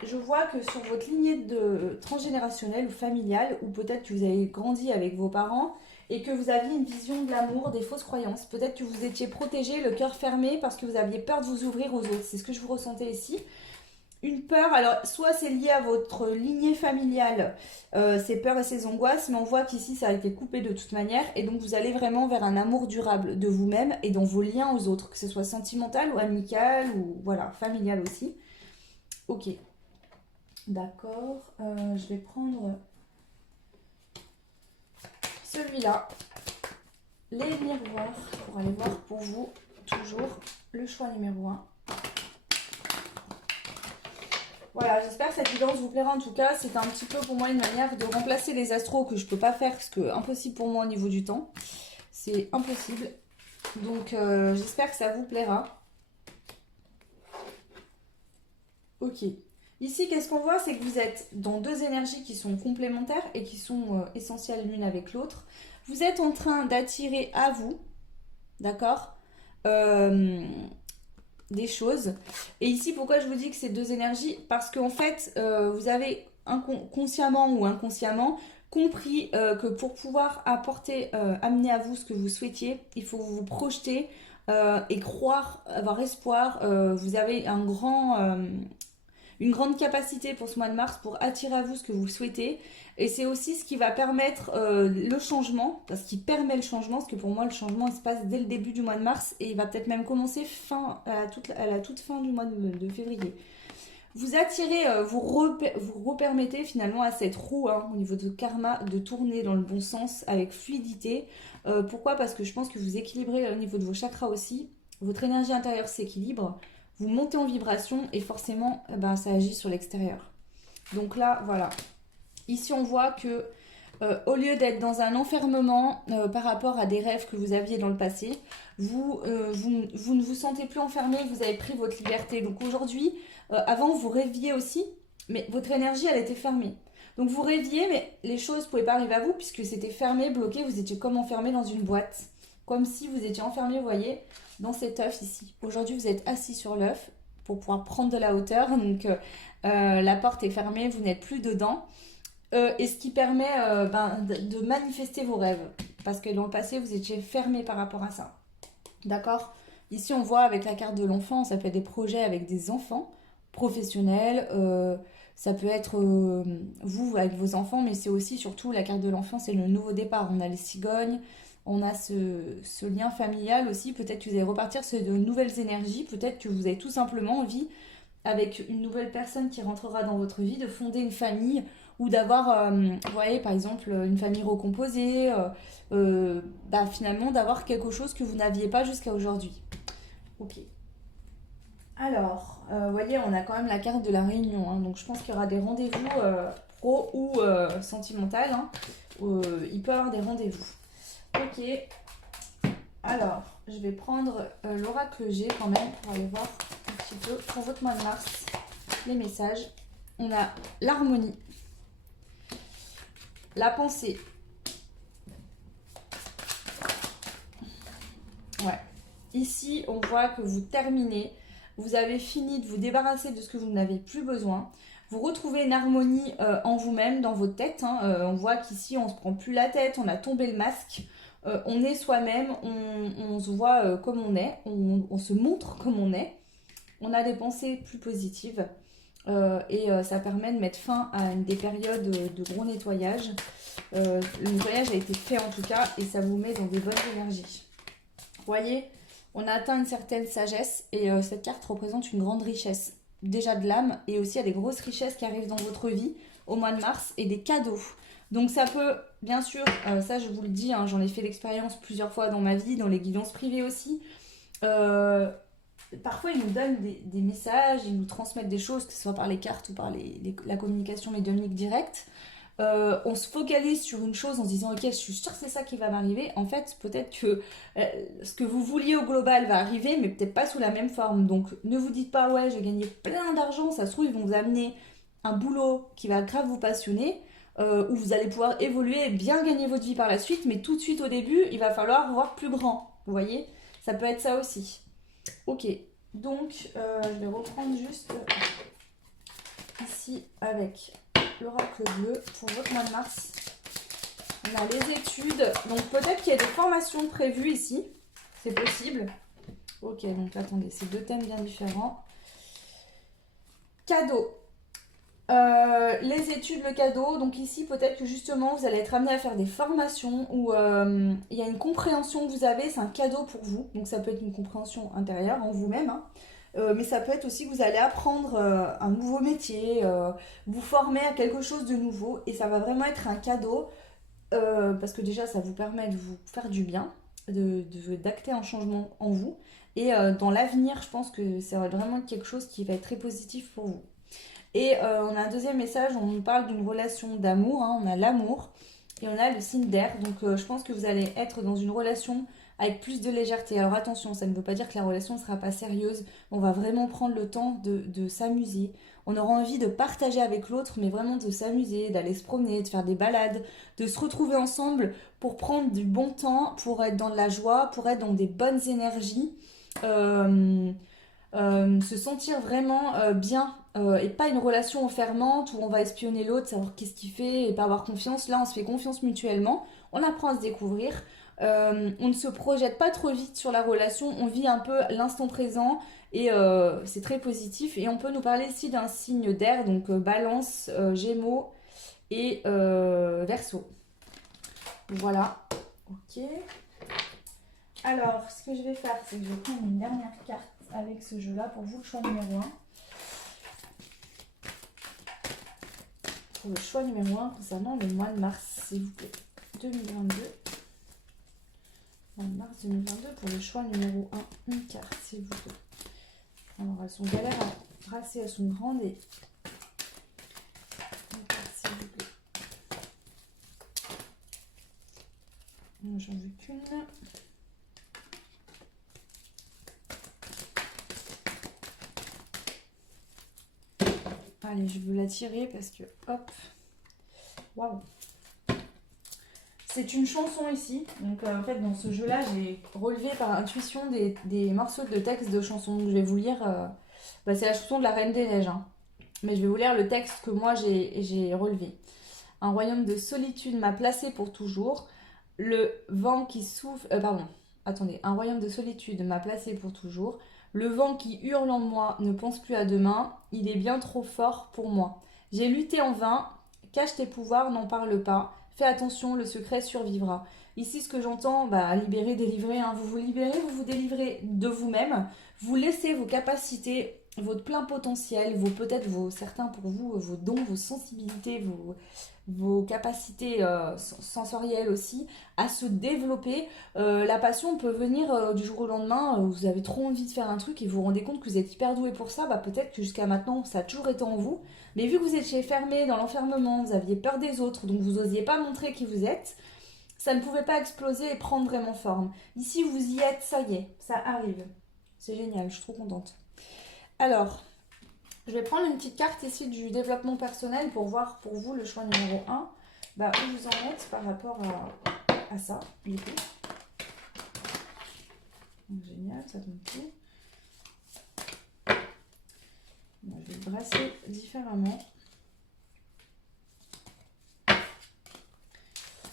je vois que sur votre lignée de transgénérationnelle ou familiale, ou peut-être que vous avez grandi avec vos parents et que vous aviez une vision de l'amour, des fausses croyances. Peut-être que vous étiez protégé, le cœur fermé, parce que vous aviez peur de vous ouvrir aux autres. C'est ce que je vous ressentais ici. Une peur, alors soit c'est lié à votre lignée familiale, ces peurs et ces angoisses, mais on voit qu'ici ça a été coupé de toute manière, et donc vous allez vraiment vers un amour durable de vous-même et dans vos liens aux autres, que ce soit sentimental ou amical ou voilà, familial aussi. Ok, d'accord. Je vais prendre celui-là, les miroirs, pour aller voir pour vous toujours le choix numéro 1. Voilà, j'espère que cette guidance vous plaira en tout cas. C'est un petit peu pour moi une manière de remplacer les astros que je peux pas faire parce que impossible pour moi au niveau du temps. C'est impossible. Donc j'espère que ça vous plaira. Ok. Ici, qu'est-ce qu'on voit? C'est que vous êtes dans deux énergies qui sont complémentaires et qui sont essentielles l'une avec l'autre. Vous êtes en train d'attirer à vous, d'accord, des choses. Et ici, pourquoi je vous dis que c'est deux énergies? Parce qu'en fait, vous avez consciemment ou inconsciemment compris que pour pouvoir apporter, amener à vous ce que vous souhaitiez, il faut vous projeter et croire, avoir espoir. Vous avez une grande capacité pour ce mois de mars pour attirer à vous ce que vous souhaitez. Et c'est aussi ce qui va permettre le changement, parce qu'il permet le changement, parce que pour moi le changement il se passe dès le début du mois de mars et il va peut-être même commencer à la toute fin du mois de février. Vous attirez, vous repermettez finalement à cette roue au niveau de karma de tourner dans le bon sens avec fluidité. Pourquoi? Parce que je pense que vous équilibrez au niveau de vos chakras aussi. Votre énergie intérieure s'équilibre, vous montez en vibration et forcément ça agit sur l'extérieur. Donc là, voilà. Ici, on voit que au lieu d'être dans un enfermement par rapport à des rêves que vous aviez dans le passé, vous ne vous sentez plus enfermé, vous avez pris votre liberté. Donc aujourd'hui, avant, vous rêviez aussi, mais votre énergie, elle était fermée. Donc vous rêviez, mais les choses ne pouvaient pas arriver à vous puisque c'était fermé, bloqué, vous étiez comme enfermé dans une boîte. Comme si vous étiez enfermé, vous voyez, dans cet œuf ici. Aujourd'hui, vous êtes assis sur l'œuf pour pouvoir prendre de la hauteur. Donc la porte est fermée, vous n'êtes plus dedans. Et ce qui permet de manifester vos rêves. Parce que dans le passé, vous étiez fermé par rapport à ça. D'accord? Ici, on voit avec la carte de l'enfant, ça peut être des projets avec des enfants professionnels. Ça peut être vous avec vos enfants, mais c'est aussi surtout la carte de l'enfant, c'est le nouveau départ. On a les cigognes, on a ce lien familial aussi. Peut-être que vous allez repartir sur de nouvelles énergies. Peut-être que vous avez tout simplement envie, avec une nouvelle personne qui rentrera dans votre vie, de fonder une famille ou d'avoir, vous voyez, par exemple, une famille recomposée, finalement d'avoir quelque chose que vous n'aviez pas jusqu'à aujourd'hui. Ok. Alors, vous voyez, on a quand même la carte de la réunion, donc je pense qu'il y aura des rendez-vous pro ou sentimental. Il peut y avoir des rendez-vous. Ok. Alors, je vais prendre l'oracle G quand même pour aller voir un petit peu pour votre mois de mars les messages. On a l'harmonie, la pensée. Ouais. Ici, on voit que vous terminez. Vous avez fini de vous débarrasser de ce que vous n'avez plus besoin. Vous retrouvez une harmonie en vous-même, dans votre tête. On voit qu'ici, on ne se prend plus la tête, on a tombé le masque. On est soi-même, on se voit comme on est, on se montre comme on est. On a des pensées plus positives. Et ça permet de mettre fin à des périodes de gros nettoyage. Le nettoyage a été fait en tout cas et ça vous met dans des bonnes énergies. Vous voyez, on a atteint une certaine sagesse et cette carte représente une grande richesse. Déjà de l'âme et aussi il y a des grosses richesses qui arrivent dans votre vie au mois de mars et des cadeaux. Donc ça peut, bien sûr, ça je vous le dis, j'en ai fait l'expérience plusieurs fois dans ma vie, dans les guidances privées aussi. Parfois ils nous donnent des messages, ils nous transmettent des choses, que ce soit par les cartes ou par la communication médiumnique directe. On se focalise sur une chose en se disant ok, je suis sûre que c'est ça qui va m'arriver. En fait, peut-être que ce que vous vouliez au global va arriver, mais peut-être pas sous la même forme. Donc ne vous dites pas ouais, j'ai gagné plein d'argent, ça se trouve ils vont vous amener un boulot qui va grave vous passionner, où vous allez pouvoir évoluer et bien gagner votre vie par la suite, mais tout de suite au début il va falloir voir plus grand, vous voyez, ça peut être ça aussi. Ok, Donc, je vais reprendre juste ici avec l'oracle bleu pour votre mois de mars. On a les études. Donc, peut-être qu'il y a des formations prévues ici. C'est possible. Ok, donc attendez, c'est deux thèmes bien différents. Cadeau. Les études, le cadeau. Donc ici, peut-être que justement, vous allez être amené à faire des formations où il y a une compréhension que vous avez, c'est un cadeau pour vous. Donc ça peut être une compréhension intérieure en vous-même, hein. Mais ça peut être aussi que vous allez apprendre un nouveau métier, vous former à quelque chose de nouveau. Et ça va vraiment être un cadeau parce que déjà, ça vous permet de vous faire du bien, d'acter un changement en vous. Et dans l'avenir, je pense que ça va être vraiment quelque chose qui va être très positif pour vous. Et on a un deuxième message, on nous parle d'une relation d'amour, hein, on a l'amour et on a le signe d'air. Donc je pense que vous allez être dans une relation avec plus de légèreté. Alors attention, ça ne veut pas dire que la relation ne sera pas sérieuse. On va vraiment prendre le temps de s'amuser. On aura envie de partager avec l'autre, mais vraiment de s'amuser, d'aller se promener, de faire des balades, de se retrouver ensemble pour prendre du bon temps, pour être dans de la joie, pour être dans des bonnes énergies. Euh, Se sentir vraiment bien et pas une relation enfermante où on va espionner l'autre, savoir qu'est-ce qu'il fait et pas avoir confiance. Là, on se fait confiance mutuellement, on apprend à se découvrir, on ne se projette pas trop vite sur la relation, on vit un peu l'instant présent et c'est très positif. Et on peut nous parler ici d'un signe d'air, donc balance, gémeaux et verseau. Voilà, ok. Alors, ce que je vais faire, c'est que je vais prendre une dernière carte avec ce jeu-là pour vous, le choix numéro 1. Pour le choix numéro 1 concernant le mois de mars, s'il vous plaît. 2022. Mois de mars 2022 pour le choix numéro 1. Une carte, s'il vous plaît. Alors, elles sont galères à brasser, elles sont grandes et... Une carte, s'il vous plaît. J'en veux qu'une. Allez, je vais la tirer parce que, hop, waouh. C'est une chanson ici. Donc, en fait, dans ce jeu-là, j'ai relevé par intuition des morceaux de texte de chansons. Donc, je vais vous lire. C'est la chanson de la Reine des Neiges, hein. Mais je vais vous lire le texte que moi j'ai relevé. Un royaume de solitude m'a placé pour toujours. Le vent qui souffle. Pardon. Attendez. Un royaume de solitude m'a placé pour toujours. Le vent qui hurle en moi ne pense plus à demain. Il est bien trop fort pour moi. J'ai lutté en vain. Cache tes pouvoirs, n'en parle pas. Fais attention, le secret survivra. Ici, ce que j'entends, libérer, délivrer, hein. Vous vous libérez, vous vous délivrez de vous-même. Vous laissez vos capacités, votre plein potentiel, peut-être certains pour vous, vos dons, vos sensibilités, vos capacités sensorielles aussi, à se développer. La passion peut venir du jour au lendemain, vous avez trop envie de faire un truc et vous vous rendez compte que vous êtes hyper doué pour ça, peut-être que jusqu'à maintenant ça a toujours été en vous, mais vu que vous étiez fermé dans l'enfermement, vous aviez peur des autres, donc vous n'osiez pas montrer qui vous êtes, ça ne pouvait pas exploser et prendre vraiment forme. Ici vous y êtes, ça y est, ça arrive. C'est génial, je suis trop contente. Alors, je vais prendre une petite carte ici du développement personnel pour voir pour vous le choix numéro 1, où vous en êtes par rapport à ça, du coup. Donc, génial, ça tombe tout. Bon, je vais le brasser différemment.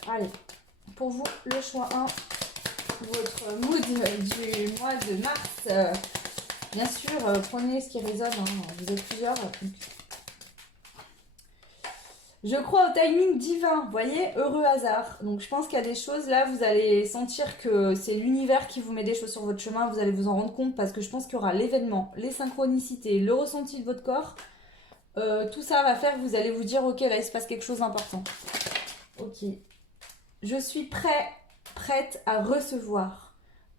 Allez, pour vous, le choix 1, votre mood du mois de mars. Bien sûr, prenez ce qui résonne, hein. Vous êtes plusieurs. Je crois au timing divin, vous voyez, heureux hasard. Donc je pense qu'il y a des choses, là, vous allez sentir que c'est l'univers qui vous met des choses sur votre chemin, vous allez vous en rendre compte parce que je pense qu'il y aura l'événement, les synchronicités, le ressenti de votre corps. Tout ça va faire que vous allez vous dire, ok, là, il se passe quelque chose d'important. Ok. Je suis prête à recevoir.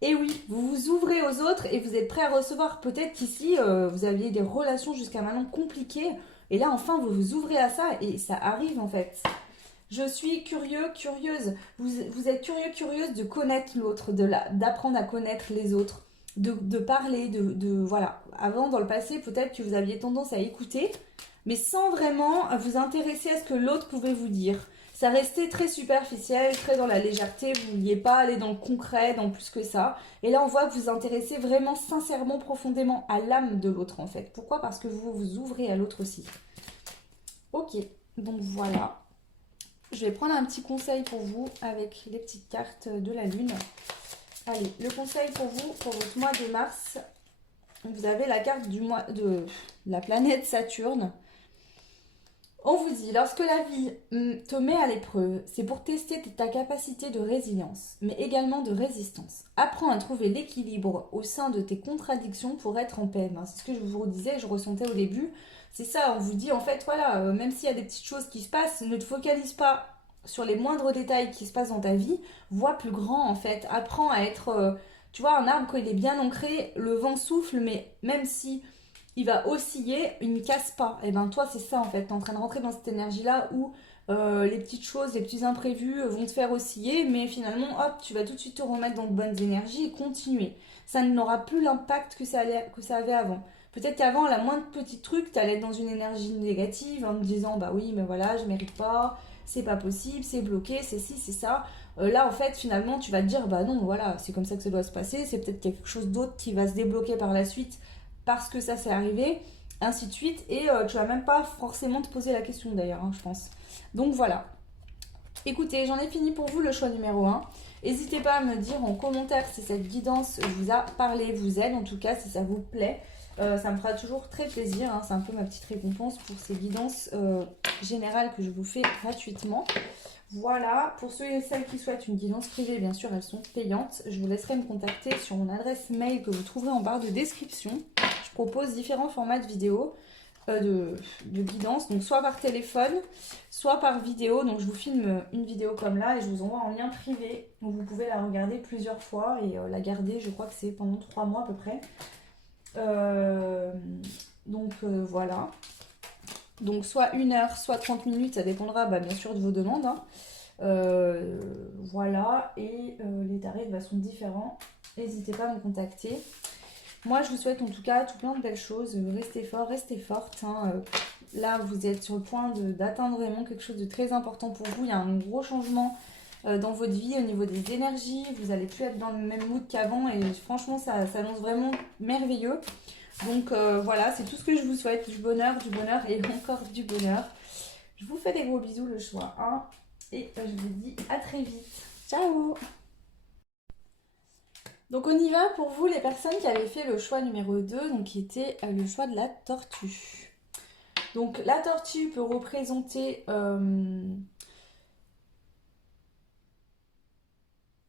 Et oui, vous vous ouvrez aux autres et vous êtes prêt à recevoir. Peut-être qu'ici, vous aviez des relations jusqu'à maintenant compliquées. Et là, enfin, vous vous ouvrez à ça et ça arrive en fait. Je suis curieux, curieuse. Vous êtes curieux, curieuse de connaître l'autre, d'apprendre à connaître les autres, de parler, voilà. Avant, dans le passé, peut-être que vous aviez tendance à écouter, mais sans vraiment vous intéresser à ce que l'autre pouvait vous dire. Ça restait très superficiel, très dans la légèreté, vous ne vouliez pas aller dans le concret, dans plus que ça. Et là, on voit que vous vous intéressez vraiment sincèrement, profondément à l'âme de l'autre en fait. Pourquoi? Parce que vous vous ouvrez à l'autre aussi. Ok, donc voilà. Je vais prendre un petit conseil pour vous avec les petites cartes de la lune. Allez, le conseil pour vous, pour votre mois de mars, vous avez la carte du mois de la planète Saturne. On vous dit, lorsque la vie te met à l'épreuve, c'est pour tester ta capacité de résilience, mais également de résistance. Apprends à trouver l'équilibre au sein de tes contradictions pour être en paix. C'est ce que je vous disais, je ressentais au début. C'est ça, on vous dit en fait, voilà, même s'il y a des petites choses qui se passent, ne te focalise pas sur les moindres détails qui se passent dans ta vie. Vois plus grand en fait. Apprends à être, tu vois, un arbre quand il est bien ancré, le vent souffle, mais même si il va osciller, il ne casse pas. Et ben toi, c'est ça en fait. Tu es en train de rentrer dans cette énergie-là où les petites choses, les petits imprévus vont te faire osciller, mais finalement, hop, tu vas tout de suite te remettre dans de bonnes énergies et continuer. Ça n'aura plus l'impact que ça avait avant. Peut-être qu'avant, la moindre petit truc, tu allais être dans une énergie négative en te disant, bah oui, mais voilà, je mérite pas, c'est pas possible, c'est bloqué, c'est ci, c'est ça. Là, en fait, finalement, tu vas te dire, bah non, voilà, c'est comme ça que ça doit se passer, c'est peut-être quelque chose d'autre qui va se débloquer par la suite parce que ça s'est arrivé, ainsi de suite. Et tu vas même pas forcément te poser la question d'ailleurs, je pense. Donc voilà. Écoutez, j'en ai fini pour vous le choix numéro 1. N'hésitez pas à me dire en commentaire si cette guidance vous a parlé, vous aide, en tout cas si ça vous plaît. Ça me fera toujours très plaisir, c'est un peu ma petite récompense pour ces guidances générales que je vous fais gratuitement. Voilà, pour ceux et celles qui souhaitent une guidance privée, bien sûr, elles sont payantes. Je vous laisserai me contacter sur mon adresse mail que vous trouverez en barre de description. Je propose différents formats de vidéos de guidance, donc soit par téléphone, soit par vidéo. Donc je vous filme une vidéo comme là et je vous envoie en lien privé. Donc vous pouvez la regarder plusieurs fois et la garder, je crois que c'est pendant 3 mois à peu près. Voilà. Donc soit 1 heure, soit 30 minutes, ça dépendra bien sûr de vos demandes. Voilà, et les tarifs sont différents. N'hésitez pas à me contacter. Moi, je vous souhaite en tout cas tout plein de belles choses. Restez fort, restez forte. Là, vous êtes sur le point d'atteindre vraiment quelque chose de très important pour vous. Il y a un gros changement dans votre vie au niveau des énergies. Vous n'allez plus être dans le même mood qu'avant et franchement, ça s'annonce vraiment merveilleux. Donc voilà, c'est tout ce que je vous souhaite. Du bonheur et encore du bonheur. Je vous fais des gros bisous, le choix 1. Et je vous dis à très vite. Ciao! Donc on y va pour vous les personnes qui avaient fait le choix numéro 2, donc qui était le choix de la tortue. Donc la tortue peut représenter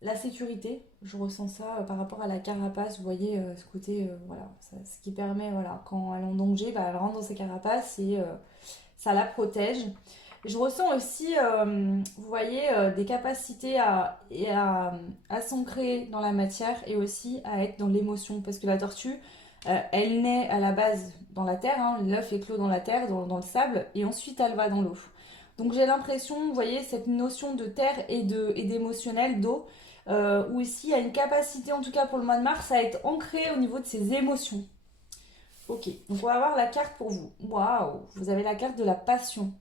la sécurité. Je ressens ça par rapport à la carapace, vous voyez ce côté, voilà, ce qui permet, voilà, quand elle est en danger, elle rentre dans ses carapaces et ça la protège. Je ressens aussi, vous voyez, des capacités à s'ancrer dans la matière et aussi à être dans l'émotion. Parce que la tortue, elle naît à la base dans la terre, l'œuf est clos dans la terre, dans le sable, et ensuite elle va dans l'eau. Donc j'ai l'impression, vous voyez, cette notion de terre et d'émotionnel, d'eau, où ici il y a une capacité, en tout cas pour le mois de mars, à être ancrée au niveau de ses émotions. Ok, donc on va voir la carte pour vous. Waouh, vous avez la carte de la passion.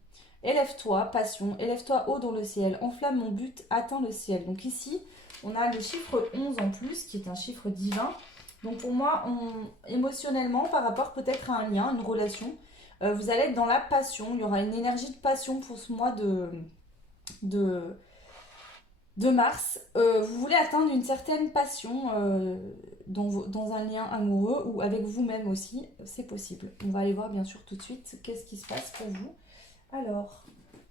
Élève-toi, passion, élève-toi haut dans le ciel, enflamme mon but, atteins le ciel. Donc ici, on a le chiffre 11 en plus, qui est un chiffre divin. Donc pour moi, émotionnellement, par rapport peut-être à un lien, une relation, vous allez être dans la passion. Il y aura une énergie de passion pour ce mois de mars. Vous voulez atteindre une certaine passion dans un lien amoureux ou avec vous-même aussi, c'est possible. On va aller voir bien sûr tout de suite qu'est-ce qui se passe pour vous. Alors,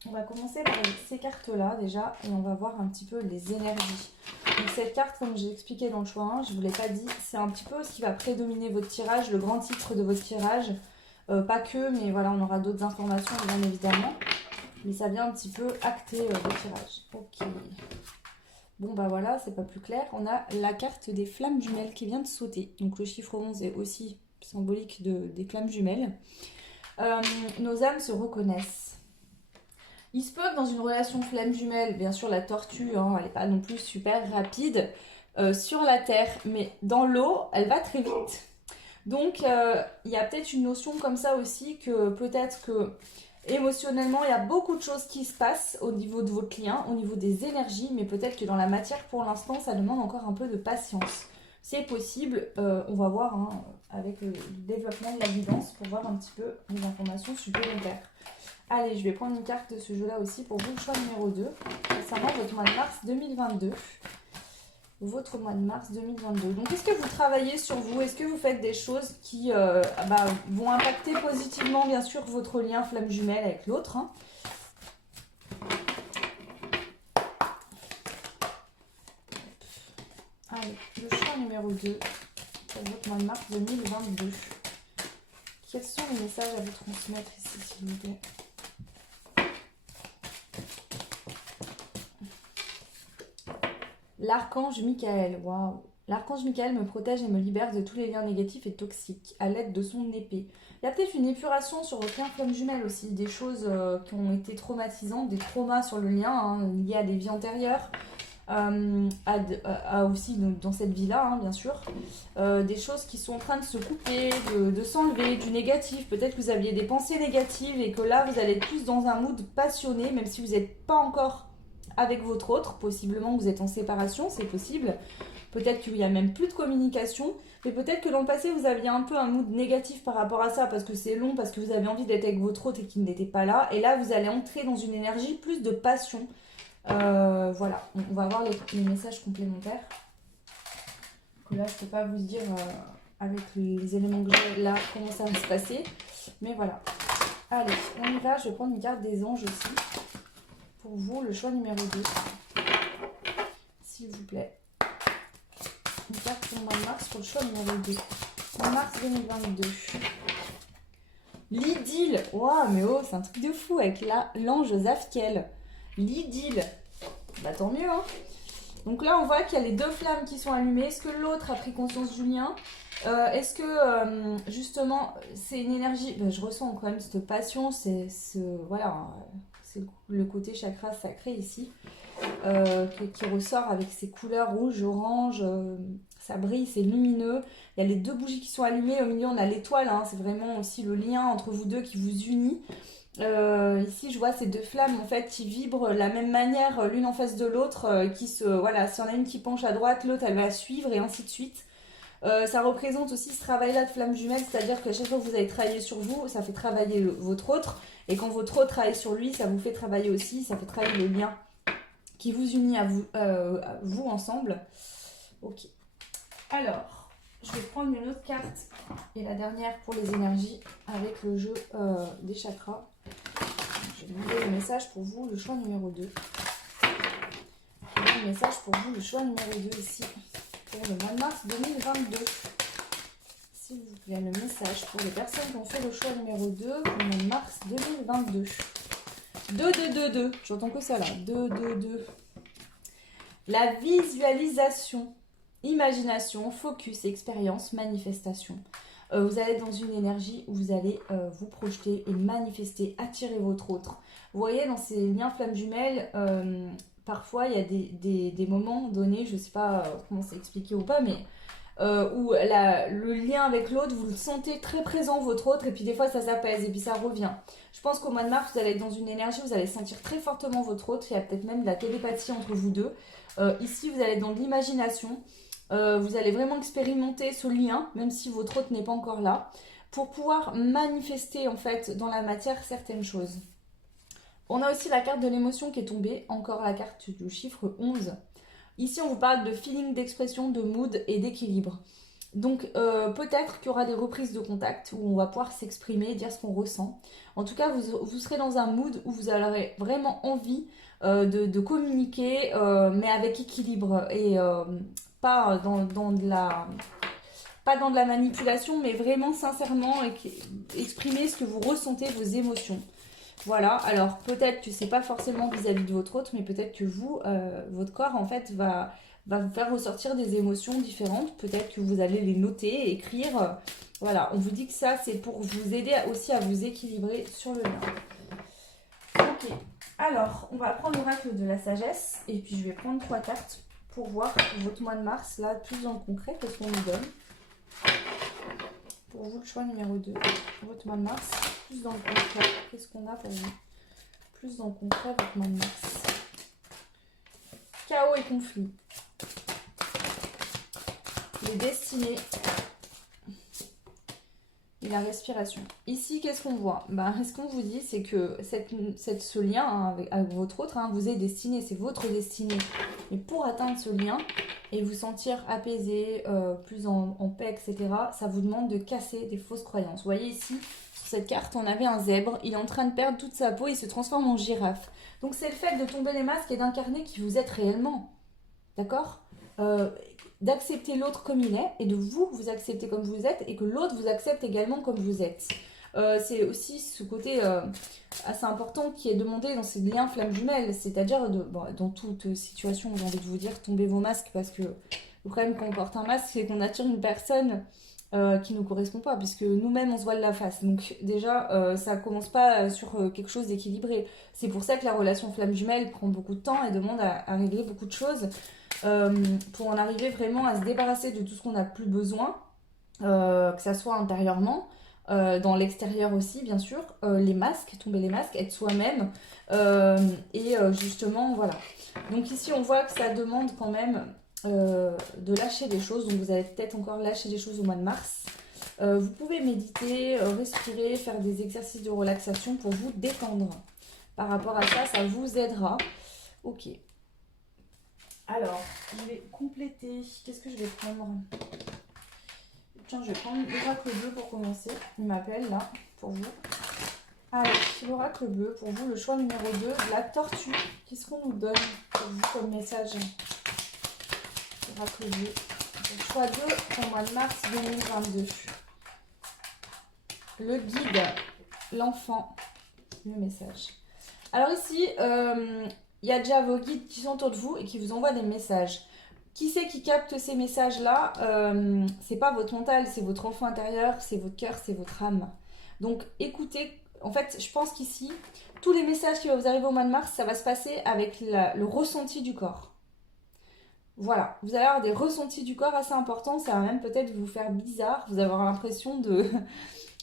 on va commencer par ces cartes-là déjà et on va voir un petit peu les énergies. Donc cette carte, comme j'ai expliqué dans le choix 1, je ne vous l'ai pas dit, c'est un petit peu ce qui va prédominer votre tirage, le grand titre de votre tirage. Pas que, mais voilà, on aura d'autres informations bien évidemment. Mais ça vient un petit peu acter le tirage. Ok. Bon bah voilà, c'est pas plus clair. On a la carte des flammes jumelles qui vient de sauter. Donc le chiffre 11 est aussi symbolique des flammes jumelles. Nos âmes se reconnaissent. Il se peut que dans une relation flamme jumelle, bien sûr la tortue, elle n'est pas non plus super rapide sur la terre, mais dans l'eau, elle va très vite. Donc il y a peut-être une notion comme ça aussi que peut-être que Émotionnellement, il y a beaucoup de choses qui se passent au niveau de votre lien, au niveau des énergies, mais peut-être que dans la matière, pour l'instant, ça demande encore un peu de patience. C'est possible, on va voir hein, avec le développement de la guidance pour voir un petit peu les informations supplémentaires. Allez, je vais prendre une carte de ce jeu-là aussi pour vous, le choix numéro 2, concernant votre mois de mars 2022. Votre mois de mars 2022. Donc, est-ce que vous travaillez sur vous? Est-ce que vous faites des choses qui vont impacter positivement, bien sûr, votre lien flamme jumelle avec l'autre hein. Allez, le choix numéro 2 pour votre mois de mars 2022. Quels sont les messages à vous transmettre ici, s'il vous plaît? L'archange Michael, waouh! L'archange Michael me protège et me libère de tous les liens négatifs et toxiques à l'aide de son épée. Il y a peut-être une épuration sur votre lien flamme jumelle aussi, des choses qui ont été traumatisantes, des traumas sur le lien hein, liés à des vies antérieures, aussi dans cette vie-là, hein, bien sûr. Des choses qui sont en train de se couper, de s'enlever, du négatif. Peut-être que vous aviez des pensées négatives et que là, vous allez être plus dans un mood passionné, même si vous n'êtes pas encore avec votre autre, possiblement que vous êtes en séparation, c'est possible. Peut-être qu'il n'y a même plus de communication, mais peut-être que dans le passé, vous aviez un peu un mood négatif par rapport à ça, parce que c'est long, parce que vous avez envie d'être avec votre autre et qu'il n'était pas là. Et là, vous allez entrer dans une énergie plus de passion. Voilà, on va voir les messages complémentaires. Que là, je ne peux pas vous dire avec les éléments que j'ai là comment ça va se passer. Mais voilà. Allez, on y va. Je vais prendre une carte des anges aussi. Pour vous, le choix numéro 2. S'il vous plaît. Une carte pour le mois de mars pour le choix numéro 2. En mars 2022. L'idylle. Waouh, mais oh, c'est un truc de fou avec l'ange Zafkiel. L'idylle. Bah tant mieux, hein. Donc là, on voit qu'il y a les deux flammes qui sont allumées. Est-ce que l'autre a pris conscience du lien? Est-ce que, justement, c'est une énergie... je ressens quand même cette passion, voilà, c'est le côté chakra sacré ici, qui ressort avec ses couleurs rouge, orange, ça brille, c'est lumineux. Il y a les deux bougies qui sont allumées, au milieu on a l'étoile, hein, c'est vraiment aussi le lien entre vous deux qui vous unit. Ici je vois ces deux flammes en fait qui vibrent de la même manière l'une en face de l'autre, voilà, si on a une qui penche à droite, l'autre elle va suivre et ainsi de suite. Ça représente aussi ce travail-là de flamme jumelle, c'est-à-dire qu'à chaque fois que vous allez travailler sur vous, ça fait travailler votre autre, et quand votre autre travaille sur lui, ça vous fait travailler aussi, ça fait travailler le lien qui vous unit à vous ensemble. Ok. Alors, je vais prendre une autre carte, et la dernière pour les énergies, avec le jeu des chakras. Je vais demander le message pour vous, le choix numéro 2. Le message pour vous, le choix numéro 2 ici. Pour le mois de mars 2022. S'il vous plaît, le message pour les personnes qui ont fait le choix numéro 2 pour le mois de mars 2022. 2, 2, 2, 2. J'entends que ça là. 2, 2, 2. La visualisation, imagination, focus, expérience, manifestation. Vous allez être dans une énergie où vous allez vous projeter et manifester, attirer votre autre. Vous voyez, dans ces liens flammes jumelles, parfois, il y a des moments donnés, je ne sais pas comment c'est expliqué ou pas, mais où le lien avec l'autre, vous le sentez très présent, votre autre, et puis des fois, ça s'apaise, et puis ça revient. Je pense qu'au mois de mars, vous allez être dans une énergie, vous allez sentir très fortement votre autre, il y a peut-être même de la télépathie entre vous deux. Ici, vous allez être dans de l'imagination, vous allez vraiment expérimenter ce lien, même si votre autre n'est pas encore là, pour pouvoir manifester, en fait, dans la matière certaines choses. On a aussi la carte de l'émotion qui est tombée, encore la carte du chiffre 11. Ici, on vous parle de feeling, d'expression, de mood et d'équilibre. Donc, peut-être qu'il y aura des reprises de contact où on va pouvoir s'exprimer, dire ce qu'on ressent. En tout cas, vous serez dans un mood où vous aurez vraiment envie de communiquer, mais avec équilibre et pas dans de la manipulation, mais vraiment sincèrement exprimer ce que vous ressentez, vos émotions. Voilà, alors peut-être que c'est pas forcément vis-à-vis de votre autre, mais peut-être que vous, votre corps en fait va vous faire ressortir des émotions différentes. Peut-être que vous allez les noter, écrire. Voilà, on vous dit que ça c'est pour vous aider aussi à vous équilibrer sur le lien. Ok, alors on va prendre l'oracle de la sagesse et puis je vais prendre 3 cartes pour voir votre mois de mars, là plus dans le concret, qu'est-ce qu'on nous donne pour vous, le choix numéro 2, votre mois de mars, plus dans le concret. Qu'est-ce qu'on a pour vous? Plus dans le concret, votre mois de mars. Chaos et conflit. Les destinées. Et la respiration. Ici, qu'est-ce qu'on voit? Ce qu'on vous dit, c'est que ce lien hein, avec votre autre, hein, vous est destiné, c'est votre destinée. Et pour atteindre ce lien et vous sentir apaisé, plus en paix, etc., ça vous demande de casser des fausses croyances. Vous voyez ici, sur cette carte, on avait un zèbre, il est en train de perdre toute sa peau, il se transforme en girafe. Donc c'est le fait de tomber les masques et d'incarner qui vous êtes réellement. D'accord? D'accepter l'autre comme il est et de vous accepter comme vous êtes et que l'autre vous accepte également comme vous êtes. C'est aussi ce côté assez important qui est demandé dans ces liens flammes jumelles, c'est-à-dire dans toute situation, j'ai envie de vous dire, tombez vos masques parce que le problème quand on porte un masque, c'est qu'on attire une personne qui ne nous correspond pas puisque nous-mêmes on se voile la face. Donc déjà, ça commence pas sur quelque chose d'équilibré. C'est pour ça que la relation flamme jumelle prend beaucoup de temps et demande à régler beaucoup de choses. Pour en arriver vraiment à se débarrasser de tout ce qu'on n'a plus besoin, que ça soit intérieurement, dans l'extérieur aussi bien sûr, les masques, tomber les masques, être soi-même, justement voilà. Donc ici on voit que ça demande quand même de lâcher des choses, donc vous allez peut-être encore lâcher des choses au mois de mars. Vous pouvez méditer, respirer, faire des exercices de relaxation pour vous détendre. Par rapport à ça, ça vous aidera. Ok. Alors, je vais compléter. Qu'est-ce que je vais prendre? Tiens, je vais prendre l'oracle bleu pour commencer. Il m'appelle là, pour vous. Allez, l'oracle bleu, pour vous, le choix numéro 2, la tortue. Qu'est-ce qu'on nous donne pour vous comme message? L'oracle bleu. Le choix 2 pour le mois de mars 2022. Le guide, l'enfant, le message. Alors ici, il y a déjà vos guides qui sont autour de vous et qui vous envoient des messages. Qui c'est qui capte ces messages-là? C'est pas votre mental, c'est votre enfant intérieur, c'est votre cœur, c'est votre âme. Donc écoutez, en fait, je pense qu'ici, tous les messages qui vont vous arriver au mois de mars, ça va se passer avec le ressenti du corps. Voilà, vous allez avoir des ressentis du corps assez importants, ça va même peut-être vous faire bizarre, vous allez avoir l'impression de...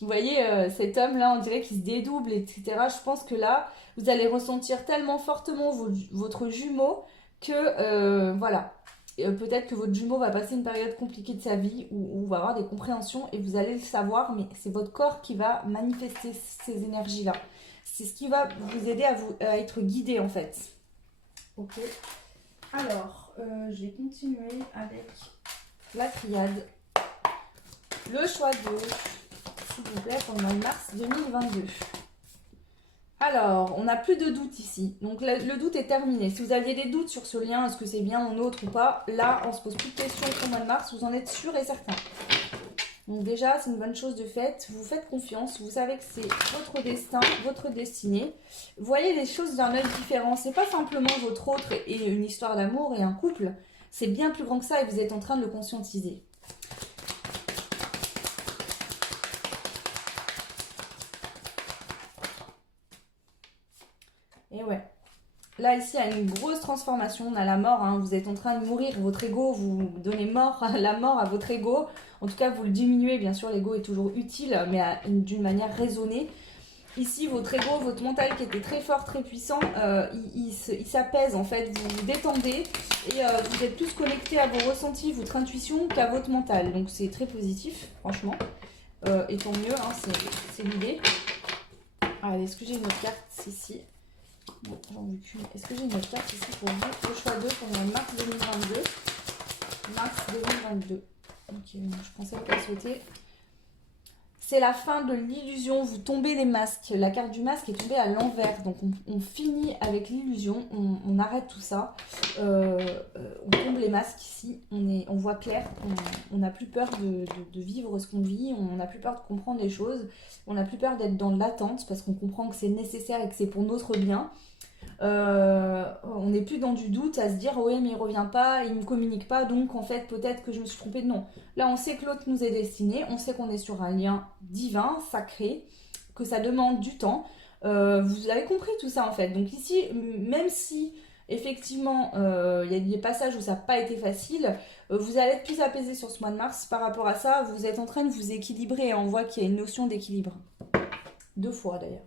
Vous voyez, cet homme-là, on dirait qu'il se dédouble, etc. Je pense que là, vous allez ressentir tellement fortement votre jumeau que, voilà, peut-être que votre jumeau va passer une période compliquée de sa vie où va avoir des compréhensions et vous allez le savoir, mais c'est votre corps qui va manifester ces énergies-là. C'est ce qui va vous aider à être guidé, en fait. Ok. Alors, je vais continuer avec la triade. Le choix de... s'il vous plaît, pour le mois de mars 2022. Alors, on n'a plus de doute ici. Donc, le doute est terminé. Si vous aviez des doutes sur ce lien, est-ce que c'est bien mon autre ou pas, là, on se pose plus de questions pour le mois de mars, vous en êtes sûr et certain. Donc déjà, c'est une bonne chose de fait. Vous faites confiance, vous savez que c'est votre destin, votre destinée. Vous voyez les choses d'un œil différent. C'est pas simplement votre autre et une histoire d'amour et un couple. C'est bien plus grand que ça et vous êtes en train de le conscientiser. Et ouais. Là, ici, il y a une grosse transformation. On a la mort. Hein. Vous êtes en train de mourir. Votre ego, vous donnez la mort à votre ego. En tout cas, vous le diminuez. Bien sûr, l'ego est toujours utile, mais d'une manière raisonnée. Ici, votre ego, votre mental qui était très fort, très puissant, il s'apaise en fait. Vous vous détendez et vous êtes plus connecté à vos ressentis, votre intuition qu'à votre mental. Donc, c'est très positif, franchement. Et tant mieux, hein, c'est l'idée. Allez, est-ce que j'ai une autre carte ici? Bon, j'en veux qu'une. Est-ce que j'ai une autre carte ici pour vous? Le choix 2 pour le mois de mars 2022. Mars 2022. Ok, je pensais pas sauter. C'est la fin de l'illusion. Vous tombez les masques. La carte du masque est tombée à l'envers. Donc, on finit avec l'illusion. On arrête tout ça. On tombe les masques ici. On voit clair. On n'a plus peur de vivre ce qu'on vit. On n'a plus peur de comprendre les choses. On n'a plus peur d'être dans l'attente parce qu'on comprend que c'est nécessaire et que c'est pour notre bien. On n'est plus dans du doute à se dire ouais mais il revient pas, il ne me communique pas donc en fait peut-être que je me suis trompée. Non, là on sait que l'autre nous est destiné, on sait qu'on est sur un lien divin, sacré, que ça demande du temps. Vous avez compris tout ça en fait. Donc ici, même si effectivement, il y a des passages où ça n'a pas été facile. Vous allez être plus apaisé sur ce mois de mars. Par rapport à ça, vous êtes en train de vous équilibrer. Hein. On voit qu'il y a une notion d'équilibre. 2 fois d'ailleurs.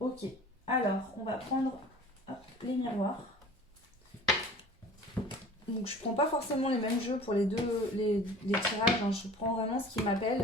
Ok, alors on va prendre hop, les miroirs. Donc je prends pas forcément les mêmes jeux pour les tirages. Hein. Je prends vraiment ce qui m'appelle.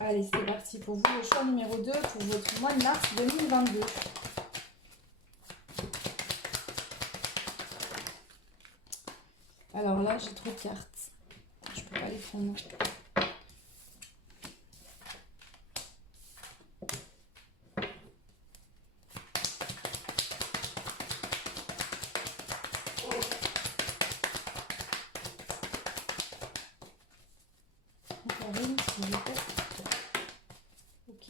Allez, c'est parti pour vous, le choix numéro 2 pour votre mois de mars 2022. Alors là, j'ai trop de cartes. Je peux pas les prendre. Encore une, s'il vous plaît. Ok.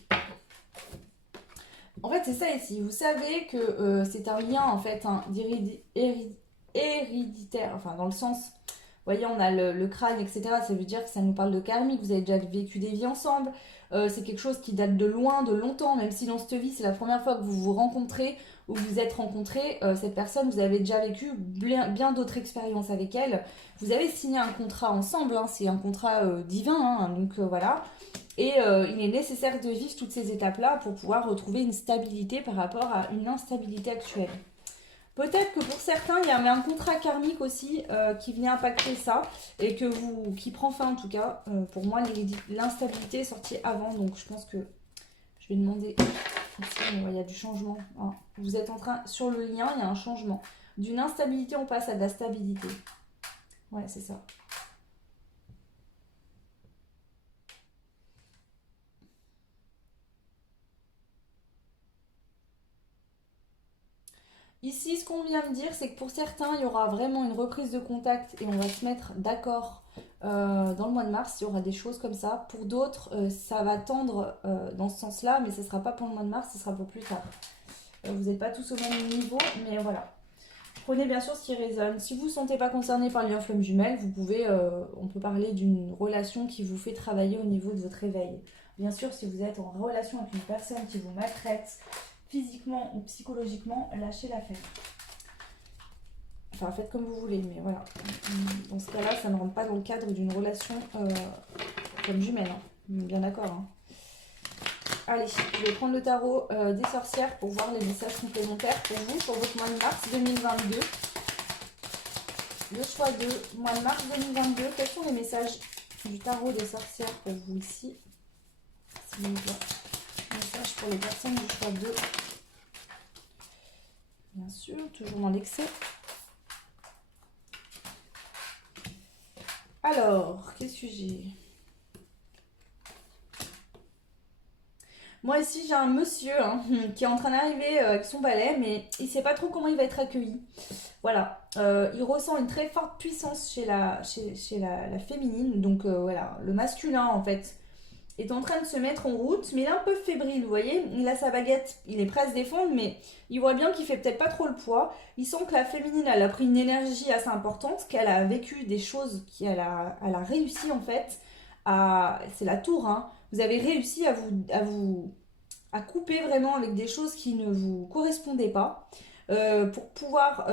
En fait, c'est ça ici. Vous savez que c'est un lien, en fait, hein, héréditaire. Enfin, dans le sens... Vous voyez, on a le crâne, etc. Ça veut dire que ça nous parle de karmique. Vous avez déjà vécu des vies ensemble. C'est quelque chose qui date de loin, de longtemps. Même si dans cette vie, c'est la première fois que vous vous rencontrez ou vous êtes rencontrés. Cette personne, vous avez déjà vécu bien d'autres expériences avec elle. Vous avez signé un contrat ensemble. Hein, c'est un contrat divin. Hein, donc voilà. Et il est nécessaire de vivre toutes ces étapes-là pour pouvoir retrouver une stabilité par rapport à une instabilité actuelle. Peut-être que pour certains, il y a un contrat karmique aussi qui vient impacter ça et qui prend fin en tout cas. Pour moi, l'instabilité est sortie avant, donc je pense que je vais demander ici, il y a du changement. Hein. Vous êtes en train, sur le lien, il y a un changement. D'une instabilité, on passe à de la stabilité. Ouais, c'est ça. Ici, ce qu'on vient de dire, c'est que pour certains, il y aura vraiment une reprise de contact et on va se mettre d'accord dans le mois de mars. Il y aura des choses comme ça. Pour d'autres, ça va tendre dans ce sens-là, mais ce ne sera pas pour le mois de mars, ce sera pour plus tard. Vous n'êtes pas tous au même niveau, mais voilà. Prenez bien sûr ce qui résonne. Si vous ne vous sentez pas concerné par le lien flamme jumelle, on peut parler d'une relation qui vous fait travailler au niveau de votre réveil. Bien sûr, si vous êtes en relation avec une personne qui vous maltraite, physiquement ou psychologiquement, lâchez l'affaire. Enfin, faites comme vous voulez, mais voilà. Dans ce cas-là, ça ne rentre pas dans le cadre d'une relation comme jumelle. Hein. Bien d'accord. Hein. Allez, je vais prendre le tarot des sorcières pour voir les messages complémentaires pour vous, pour votre mois de mars 2022. Le choix de mois de mars 2022. Quels sont les messages du tarot des sorcières pour vous ici? S'il vous plaît. Message pour les personnes du choix 2. Bien sûr, toujours dans l'excès. Alors, qu'est-ce que j'ai? Moi ici, j'ai un monsieur qui est en train d'arriver avec son balai, mais il ne sait pas trop comment il va être accueilli. Voilà, il ressent une très forte puissance chez la féminine. Donc voilà, le masculin en fait est en train de se mettre en route, mais il est un peu fébrile, vous voyez. Il a sa baguette, il est prêt à se défendre, mais il voit bien qu'il fait peut-être pas trop le poids. Il sent que la féminine, elle a pris une énergie assez importante, qu'elle a vécu des choses, elle a réussi en fait c'est la tour, hein. Vous avez réussi à couper vraiment avec des choses qui ne vous correspondaient pas. Pour pouvoir,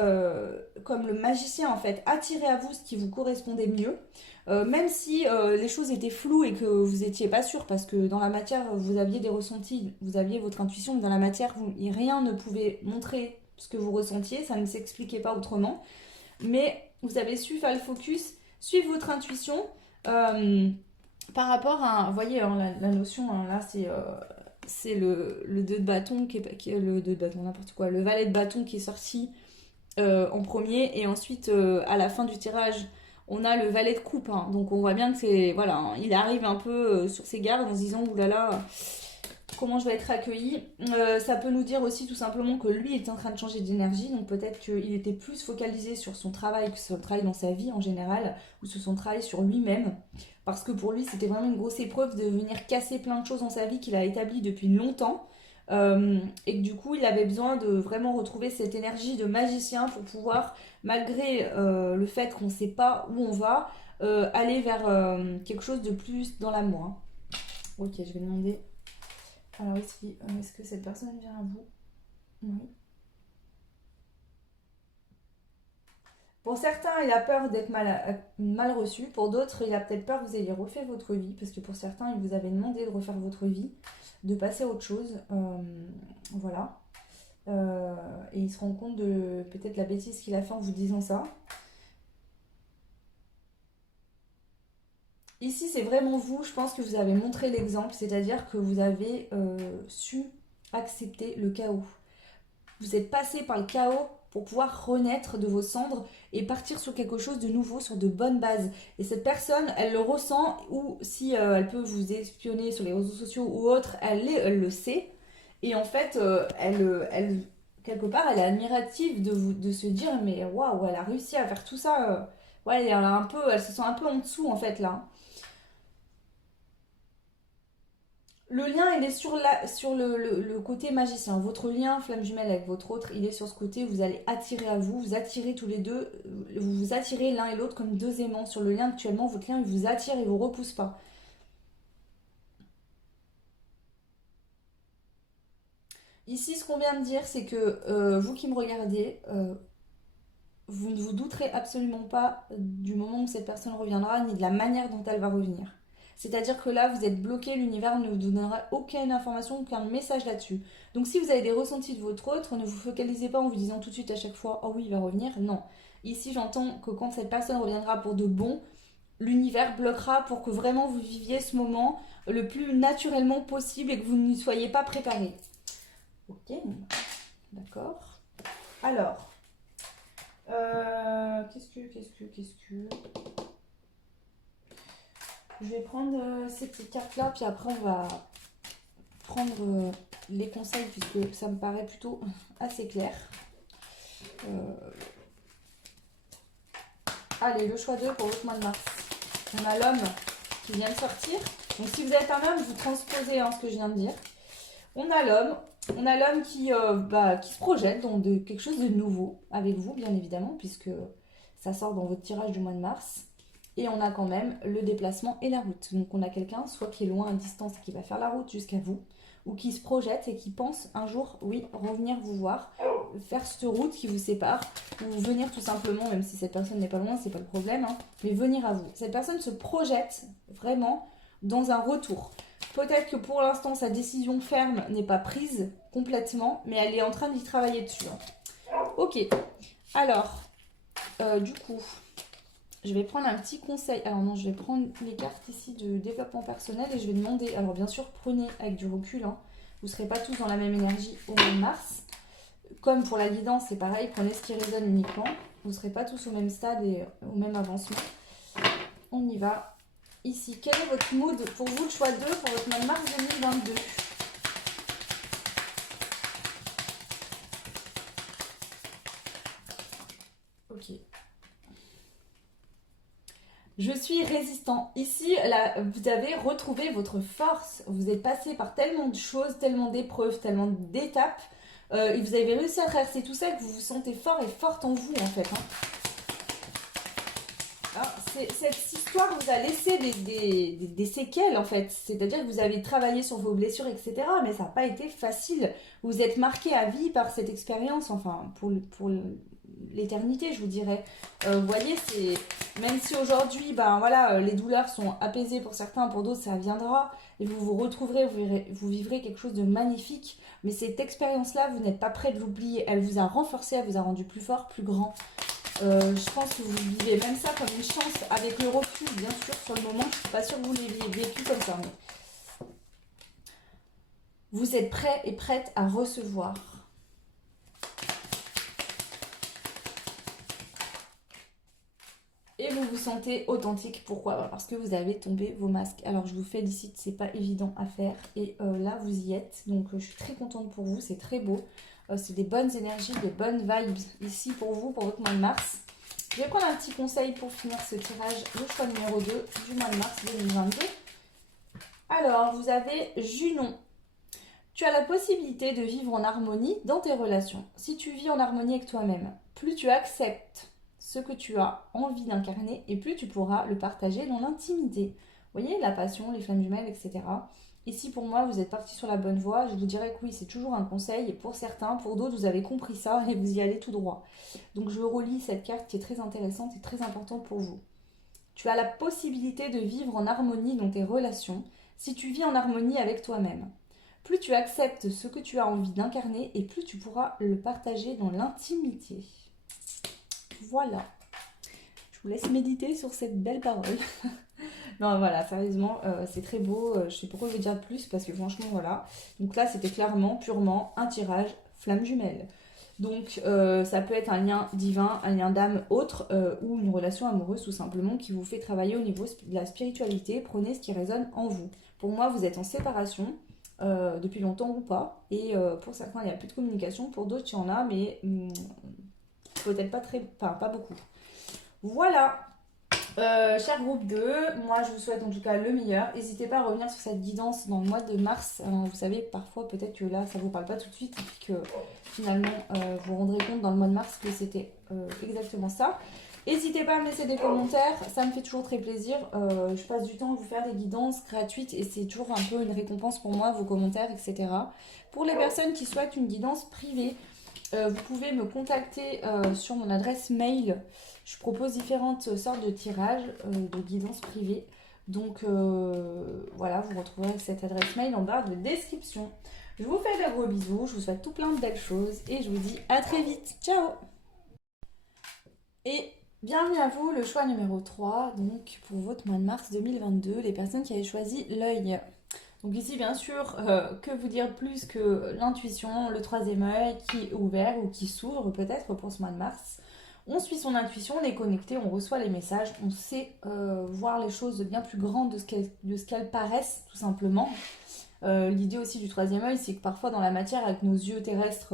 comme le magicien en fait, attirer à vous ce qui vous correspondait mieux. Même si les choses étaient floues et que vous n'étiez pas sûr, parce que dans la matière, vous aviez des ressentis, vous aviez votre intuition, mais dans la matière, rien ne pouvait montrer ce que vous ressentiez, ça ne s'expliquait pas autrement. Mais vous avez su faire le focus, suivre votre intuition par rapport à, vous voyez, hein, la notion, hein, là, c'est le 2 de bâton, le 2 de bâton, n'importe quoi, le valet de bâton qui est sorti en premier, et ensuite à la fin du tirage on a le valet de coupe, hein. Donc on voit bien que c'est, voilà, hein, il arrive un peu sur ses gardes en se disant oulala, comment je vais être accueilli. Ça peut nous dire aussi tout simplement que lui est en train de changer d'énergie, donc peut-être qu'il était plus focalisé sur son travail que sur le travail dans sa vie en général, ou sur son travail sur lui-même, parce que pour lui c'était vraiment une grosse épreuve de venir casser plein de choses dans sa vie qu'il a établies depuis longtemps. et que du coup il avait besoin de vraiment retrouver cette énergie de magicien pour pouvoir, malgré le fait qu'on ne sait pas où on va, aller vers quelque chose de plus dans l'amour. Hein. Ok, je vais demander. Alors ici, est-ce que cette personne vient à vous? Oui. Pour certains, il a peur d'être mal reçu. Pour d'autres, il a peut-être peur que vous ayez refait votre vie. Parce que pour certains, il vous avait demandé de refaire votre vie, de passer à autre chose. Voilà. Et il se rend compte de peut-être la bêtise qu'il a fait en vous disant ça. Ici, c'est vraiment vous. Je pense que vous avez montré l'exemple. C'est-à-dire que vous avez su accepter le chaos. Vous êtes passé par le chaos pour pouvoir renaître de vos cendres et partir sur quelque chose de nouveau, sur de bonnes bases. Et cette personne, elle le ressent, ou si elle peut vous espionner sur les réseaux sociaux ou autre, elle le sait. Et en fait, quelque part, elle est admirative de se dire, mais waouh, elle a réussi à faire tout ça. Ouais, elle se sent un peu en dessous en fait là. Le lien, il est sur le côté magicien. Votre lien flamme jumelle avec votre autre, il est sur ce côté. Vous allez attirer à vous, vous attirez tous les deux, vous vous attirez l'un et l'autre comme deux aimants. Sur le lien actuellement, votre lien, il vous attire et vous repousse pas. Ici, ce qu'on vient de dire, c'est que vous qui me regardez, vous ne vous douterez absolument pas du moment où cette personne reviendra, ni de la manière dont elle va revenir. C'est-à-dire que là, vous êtes bloqué, l'univers ne vous donnera aucune information, aucun message là-dessus. Donc si vous avez des ressentis de votre autre, ne vous focalisez pas en vous disant tout de suite à chaque fois « Oh oui, il va revenir ». Non. Ici, j'entends que quand cette personne reviendra pour de bon, l'univers bloquera pour que vraiment vous viviez ce moment le plus naturellement possible et que vous n'y soyez pas préparé. Ok, d'accord. Alors, qu'est-ce que... Je vais prendre ces petites cartes-là, puis après on va prendre les conseils, puisque ça me paraît plutôt assez clair. Allez, le choix 2 pour votre mois de mars. On a l'homme qui vient de sortir. Donc si vous êtes un homme, vous transposez ce que je viens de dire. On a l'homme qui se projette dans quelque chose de nouveau avec vous, bien évidemment, puisque ça sort dans votre tirage du mois de mars. Et on a quand même le déplacement et la route. Donc on a quelqu'un, soit qui est loin à distance et qui va faire la route jusqu'à vous, ou qui se projette et qui pense un jour, oui, revenir vous voir, faire cette route qui vous sépare, ou venir tout simplement, même si cette personne n'est pas loin, c'est pas le problème, hein, mais venir à vous. Cette personne se projette vraiment dans un retour. Peut-être que pour l'instant, sa décision ferme n'est pas prise complètement, mais elle est en train d'y travailler dessus. Hein. Ok, alors, du coup, je vais prendre un petit conseil. Alors non, je vais prendre les cartes ici de développement personnel et je vais demander. Alors bien sûr, prenez avec du recul. Hein. Vous ne serez pas tous dans la même énergie au mois de mars. Comme pour la guidance, c'est pareil. Prenez ce qui résonne uniquement. Vous ne serez pas tous au même stade et au même avancement. On y va. Ici, quel est votre mood pour vous, le choix 2 pour votre mois de mars 2022? Ok. Je suis résistant. Ici, là, vous avez retrouvé votre force. Vous êtes passé par tellement de choses, tellement d'épreuves, tellement d'étapes. Et vous avez réussi à traverser tout ça et que vous vous sentez fort et forte en vous, en fait. Hein. Alors, cette histoire vous a laissé des séquelles, en fait. C'est-à-dire que vous avez travaillé sur vos blessures, etc. Mais ça n'a pas été facile. Vous êtes marqué à vie par cette expérience, enfin, pour l'éternité, je vous dirais. Vous voyez, c'est même si aujourd'hui, ben voilà, les douleurs sont apaisées pour certains, pour d'autres, ça viendra et vous vous retrouverez, vous vivrez quelque chose de magnifique. Mais cette expérience-là, vous n'êtes pas prêt de l'oublier. Elle vous a renforcé, elle vous a rendu plus fort, plus grand. Je pense que vous vivez même ça comme une chance avec le recul, bien sûr, sur le moment. Je suis pas sûre que vous l'ayez vécu comme ça, mais vous êtes prêt et prête à recevoir. Et vous vous sentez authentique. Pourquoi? Parce que vous avez tombé vos masques. Alors je vous félicite, c'est pas évident à faire. Et là vous y êtes. Donc je suis très contente pour vous, c'est très beau. C'est des bonnes énergies, des bonnes vibes ici pour vous, pour votre mois de mars. Je vais prendre un petit conseil pour finir ce tirage, le choix numéro 2 du mois de mars 2022. Alors, vous avez Junon. Tu as la possibilité de vivre en harmonie dans tes relations. Si tu vis en harmonie avec toi-même, plus tu acceptes ce que tu as envie d'incarner et plus tu pourras le partager dans l'intimité. Vous voyez, la passion, les flammes jumelles, etc. Et si pour moi vous êtes parti sur la bonne voie, je vous dirais que oui, c'est toujours un conseil. Et pour certains, pour d'autres, vous avez compris ça et vous y allez tout droit. Donc je relis cette carte qui est très intéressante et très importante pour vous. Tu as la possibilité de vivre en harmonie dans tes relations si tu vis en harmonie avec toi-même. Plus tu acceptes ce que tu as envie d'incarner et plus tu pourras le partager dans l'intimité. Voilà. Je vous laisse méditer sur cette belle parole. Non, voilà, sérieusement, c'est très beau. Je sais pourquoi je veux dire plus parce que franchement, voilà. Donc là, c'était clairement, purement un tirage flamme jumelle. Donc ça peut être un lien divin, un lien d'âme autre ou une relation amoureuse tout simplement qui vous fait travailler au niveau de la spiritualité. Prenez ce qui résonne en vous. Pour moi, vous êtes en séparation depuis longtemps ou pas. Et pour certains, il n'y a plus de communication. Pour d'autres, il y en a, mais peut-être pas très, enfin, pas beaucoup. Voilà. Cher groupe 2, moi je vous souhaite en tout cas le meilleur. N'hésitez pas à revenir sur cette guidance dans le mois de mars. Vous savez, parfois peut-être que là ça vous parle pas tout de suite et puis que finalement vous vous rendrez compte dans le mois de mars que c'était exactement ça. N'hésitez pas à me laisser des commentaires, ça me fait toujours très plaisir. Je passe du temps à vous faire des guidances gratuites et c'est toujours un peu une récompense pour moi, vos commentaires, etc. Pour les personnes qui souhaitent une guidance privée, vous pouvez me contacter sur mon adresse mail. Je propose différentes sortes de tirages, de guidance privée. Donc voilà, vous retrouverez cette adresse mail en barre de description. Je vous fais de gros bisous, je vous souhaite tout plein de belles choses et je vous dis à très vite. Ciao! Et bienvenue à vous, le choix numéro 3, donc pour votre mois de mars 2022, les personnes qui avaient choisi l'œil. Donc ici, bien sûr, que vous dire plus que l'intuition, le troisième œil qui est ouvert ou qui s'ouvre peut-être pour ce mois de mars. On suit son intuition, on est connecté, on reçoit les messages, on sait voir les choses bien plus grandes de ce qu'elles paraissent, tout simplement. L'idée aussi du troisième œil, c'est que parfois dans la matière, avec nos yeux terrestres,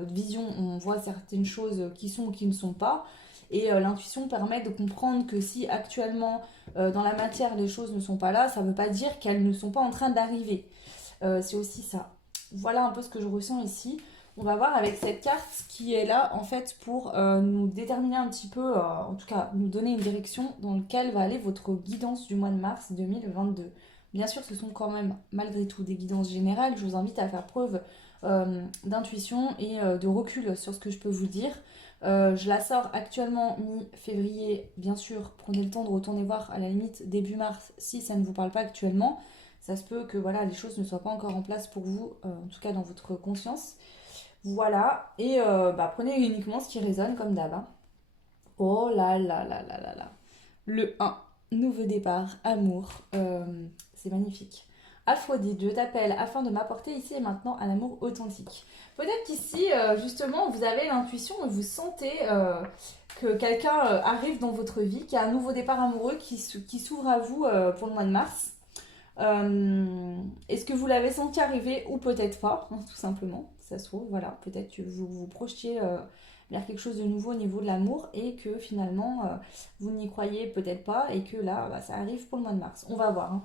notre vision, on voit certaines choses qui sont ou qui ne sont pas. Et l'intuition permet de comprendre que si actuellement dans la matière les choses ne sont pas là, ça ne veut pas dire qu'elles ne sont pas en train d'arriver. C'est aussi ça. Voilà un peu ce que je ressens ici. On va voir avec cette carte qui est là en fait pour nous déterminer un petit peu, en tout cas nous donner une direction dans laquelle va aller votre guidance du mois de mars 2022. Bien sûr, ce sont quand même malgré tout des guidances générales. Je vous invite à faire preuve d'intuition et de recul sur ce que je peux vous dire. Je la sors actuellement mi-février, bien sûr, prenez le temps de retourner voir à la limite début mars si ça ne vous parle pas actuellement. Ça se peut que voilà, les choses ne soient pas encore en place pour vous, en tout cas dans votre conscience. Voilà, et prenez uniquement ce qui résonne comme d'hab. Hein. Oh là là là là là là. Le 1, nouveau départ, amour, c'est magnifique. Aphrodite, je t'appelle afin de m'apporter ici et maintenant un amour authentique. Peut-être qu'ici, justement, vous avez l'intuition et vous sentez que quelqu'un arrive dans votre vie, qu'il y a un nouveau départ amoureux qui s'ouvre à vous pour le mois de mars. Est-ce que vous l'avez senti arriver ou peut-être pas, hein, tout simplement, ça se trouve, voilà, peut-être que vous vous projetiez vers quelque chose de nouveau au niveau de l'amour et que finalement vous n'y croyez peut-être pas et que là ça arrive pour le mois de mars. On va voir, hein.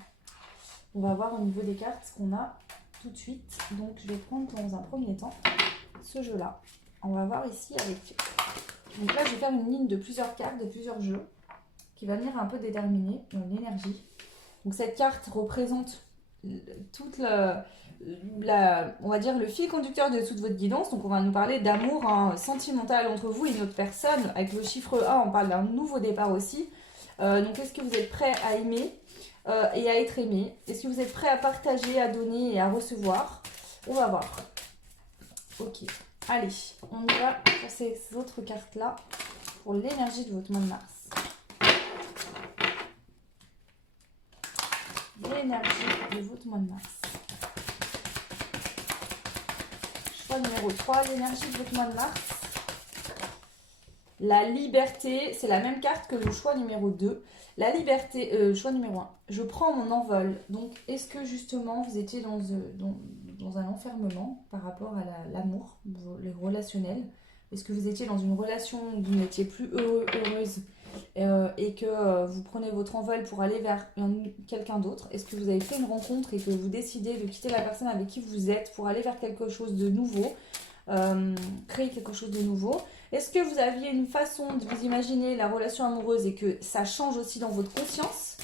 On va voir au niveau des cartes ce qu'on a tout de suite. Donc je vais prendre dans un premier temps ce jeu-là. On va voir ici avec... Donc là je vais faire une ligne de plusieurs cartes, de plusieurs jeux qui va venir un peu déterminer l'énergie. Donc cette carte représente toute on va dire le fil conducteur de toute votre guidance. Donc on va nous parler d'amour sentimental entre vous et une autre personne. Avec le chiffre 1, on parle d'un nouveau départ aussi. Donc est-ce que vous êtes prêt à aimer et à être aimé? Est-ce que vous êtes prêt à partager, à donner et à recevoir? On va voir. Ok, allez, on y va pour ces autres cartes-là pour l'énergie de votre mois de mars. L'énergie de votre mois de mars. Choix numéro 3, l'énergie de votre mois de mars. La liberté, c'est la même carte que le choix numéro 2. La liberté, choix numéro 1. Je prends mon envol. Donc, est-ce que justement vous étiez dans un enfermement par rapport à les relationnels? Est-ce que vous étiez dans une relation où vous n'étiez plus heureuse et que vous prenez votre envol pour aller vers quelqu'un d'autre? Est-ce que vous avez fait une rencontre et que vous décidez de quitter la personne avec qui vous êtes pour aller vers quelque chose de nouveau, créer quelque chose de nouveau? Est-ce que vous aviez une façon de vous imaginer la relation amoureuse et que ça change aussi dans votre conscience?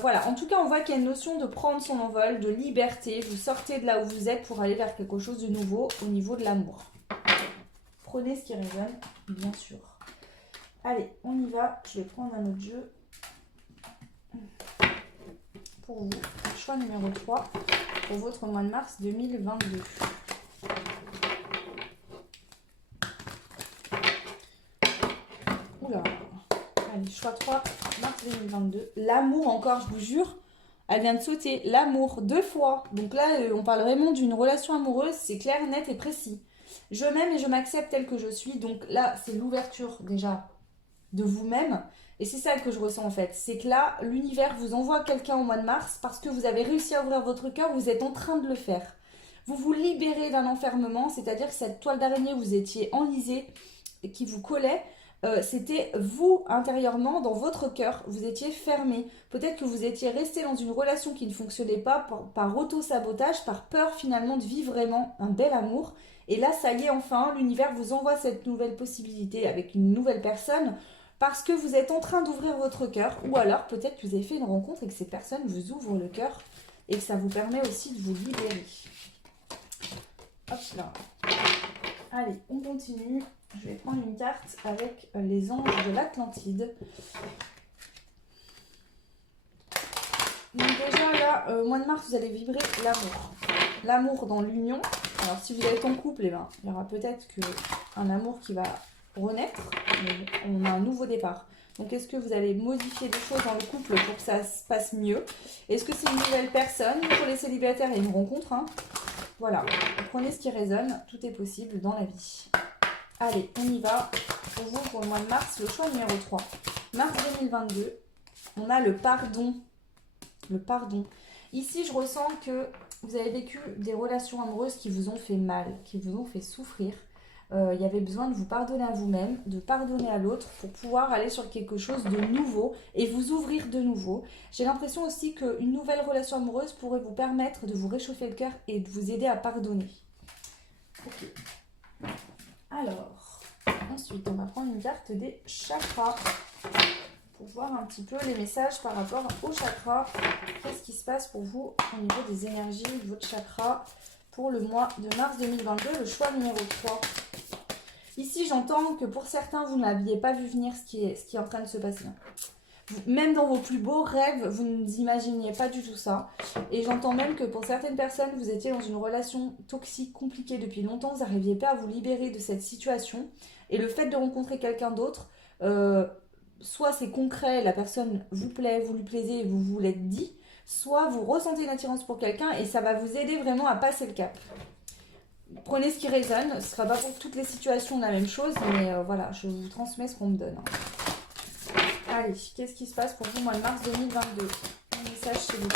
Voilà, en tout cas, on voit qu'il y a une notion de prendre son envol, de liberté. Vous sortez de là où vous êtes pour aller vers quelque chose de nouveau au niveau de l'amour. Prenez ce qui résonne, bien sûr. Allez, on y va. Je vais prendre un autre jeu. Pour vous, choix numéro 3 pour votre mois de mars 2022. Oula. Allez, choix 3, mars 2022. L'amour encore, je vous jure. Elle vient de sauter. L'amour, 2 fois. Donc là, on parle vraiment d'une relation amoureuse. C'est clair, net et précis. Je m'aime et je m'accepte tel que je suis. Donc là, c'est l'ouverture déjà de vous-même. Et c'est ça que je ressens en fait. C'est que là, l'univers vous envoie quelqu'un au mois de mars parce que vous avez réussi à ouvrir votre cœur. Vous êtes en train de le faire. Vous vous libérez d'un enfermement. C'est-à-dire que cette toile d'araignée, vous étiez enlisée et qui vous collait. C'était vous intérieurement, dans votre cœur, vous étiez fermé. Peut-être que vous étiez resté dans une relation qui ne fonctionnait pas par auto-sabotage, par peur finalement de vivre vraiment un bel amour. Et là, ça y est, enfin, l'univers vous envoie cette nouvelle possibilité avec une nouvelle personne parce que vous êtes en train d'ouvrir votre cœur. Ou alors, peut-être que vous avez fait une rencontre et que ces personnes vous ouvrent le cœur et que ça vous permet aussi de vous libérer. Hop là. Allez, on continue. Je vais prendre une carte avec les anges de l'Atlantide. Donc déjà là, mois de mars, vous allez vibrer l'amour. L'amour dans l'union. Alors si vous êtes en couple, eh ben, il y aura peut-être un amour qui va renaître. Mais on a un nouveau départ. Donc est-ce que vous allez modifier des choses dans le couple pour que ça se passe mieux? Est-ce que c'est une nouvelle personne? Pour les célibataires, il y a une rencontre. Hein. Voilà, prenez ce qui résonne. Tout est possible dans la vie. Allez, on y va. Pour vous, pour le mois de mars, le choix numéro 3. Mars 2022, on a le pardon. Le pardon. Ici, je ressens que vous avez vécu des relations amoureuses qui vous ont fait mal, qui vous ont fait souffrir. Il y avait besoin de vous pardonner à vous-même, de pardonner à l'autre pour pouvoir aller sur quelque chose de nouveau et vous ouvrir de nouveau. J'ai l'impression aussi qu'une nouvelle relation amoureuse pourrait vous permettre de vous réchauffer le cœur et de vous aider à pardonner. Ok. Alors, ensuite, on va prendre une carte des chakras pour voir un petit peu les messages par rapport aux chakras. Qu'est-ce qui se passe pour vous au niveau des énergies de votre chakra pour le mois de mars 2022, le choix numéro 3. Ici, j'entends que pour certains, vous n'aviez pas vu venir ce qui est en train de se passer. Même dans vos plus beaux rêves, vous ne vous imaginiez pas du tout ça. Et j'entends même que pour certaines personnes, vous étiez dans une relation toxique, compliquée depuis longtemps. Vous n'arriviez pas à vous libérer de cette situation. Et le fait de rencontrer quelqu'un d'autre, soit c'est concret, la personne vous plaît, vous lui plaisez et vous vous l'êtes dit. Soit vous ressentez une attirance pour quelqu'un et ça va vous aider vraiment à passer le cap. Prenez ce qui résonne. Ce ne sera pas pour toutes les situations la même chose. Mais voilà, je vous transmets ce qu'on me donne. Allez, qu'est-ce qui se passe pour vous, mois de mars 2022? Un message chez vous.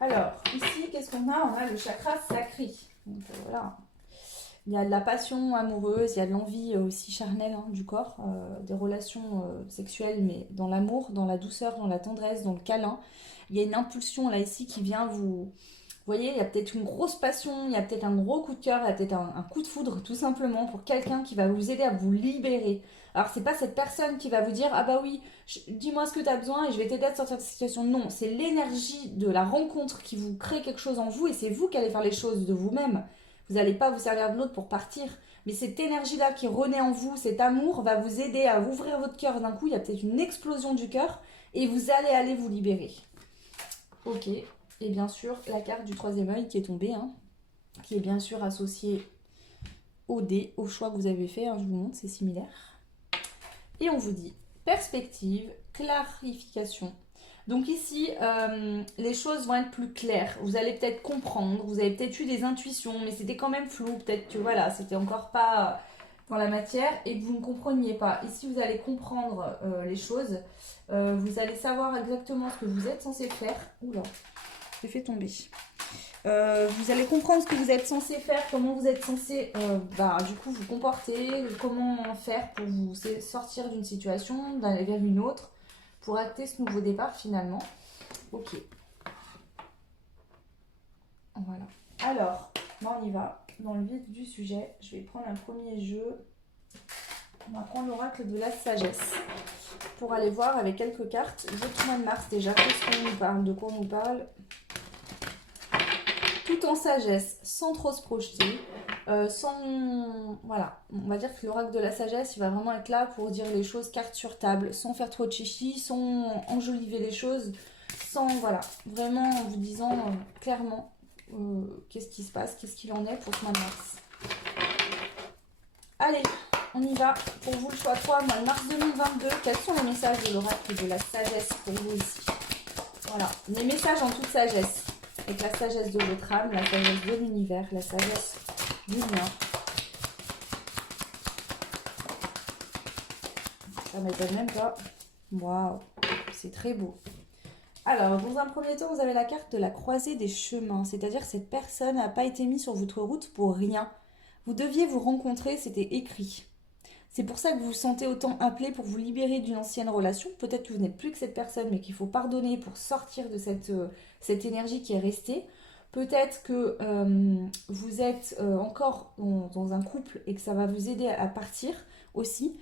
Alors, ici, qu'est-ce qu'on a? On a le chakra sacré. Donc voilà. Il y a de la passion amoureuse, il y a de l'envie aussi charnelle du corps, des relations sexuelles, mais dans l'amour, dans la douceur, dans la tendresse, dans le câlin. Il y a une impulsion là ici qui vient vous... Vous voyez, il y a peut-être une grosse passion, il y a peut-être un gros coup de cœur, il y a peut-être un coup de foudre tout simplement pour quelqu'un qui va vous aider à vous libérer. Alors c'est pas cette personne qui va vous dire « Ah bah oui, dis-moi ce que tu as besoin et je vais t'aider à te sortir de cette situation ». Non, c'est l'énergie de la rencontre qui vous crée quelque chose en vous et c'est vous qui allez faire les choses de vous-même. Vous n'allez pas vous servir de l'autre pour partir. Mais cette énergie-là qui renaît en vous, cet amour, va vous aider à ouvrir votre cœur d'un coup. Il y a peut-être une explosion du cœur et vous allez aller vous libérer. Ok. Et bien sûr, la carte du troisième œil qui est tombée, qui est bien sûr associée au dé, au choix que vous avez fait. Je vous montre, c'est similaire. Et on vous dit perspective, clarification. Donc ici, les choses vont être plus claires. Vous allez peut-être comprendre, vous avez peut-être eu des intuitions, mais c'était quand même flou. Peut-être que voilà, c'était encore pas dans la matière et que vous ne compreniez pas. Ici, vous allez comprendre les choses. Vous allez savoir exactement ce que vous êtes censé faire. Oula, j'ai fait tomber. Vous allez comprendre ce que vous êtes censé faire, comment vous êtes censé du coup vous comporter, comment faire pour vous sortir d'une situation, d'aller vers une autre, pour acter ce nouveau départ finalement. Ok. Voilà. Alors, là on y va. Dans le vif du sujet, je vais prendre un premier jeu. On va prendre l'oracle de la sagesse. Pour aller voir avec quelques cartes, jeu du mois de mars déjà, qu'est-ce qu'on nous parle, de quoi on nous parle. Tout en sagesse, sans trop se projeter, voilà, on va dire que l'oracle de la sagesse, il va vraiment être là pour dire les choses carte sur table, sans faire trop de chichi, sans enjoliver les choses, sans, voilà, vraiment en vous disant clairement qu'est-ce qui se passe, qu'est-ce qu'il en est pour ce mois de mars. Allez, on y va. Pour vous, le choix 3, mois de mars 2022, quels sont les messages de l'oracle de la sagesse pour vous ici? Voilà, les messages en toute sagesse. Avec la sagesse de votre âme, la sagesse de l'univers, la sagesse du lien. Ça m'étonne même pas. Waouh, c'est très beau. Alors, dans un premier temps, vous avez la carte de la croisée des chemins. C'est-à-dire que cette personne n'a pas été mise sur votre route pour rien. Vous deviez vous rencontrer, c'était écrit. C'est pour ça que vous vous sentez autant appelé pour vous libérer d'une ancienne relation. Peut-être que vous n'êtes plus que cette personne, mais qu'il faut pardonner pour sortir de cette énergie qui est restée. Peut-être que vous êtes encore dans un couple et que ça va vous aider à partir aussi.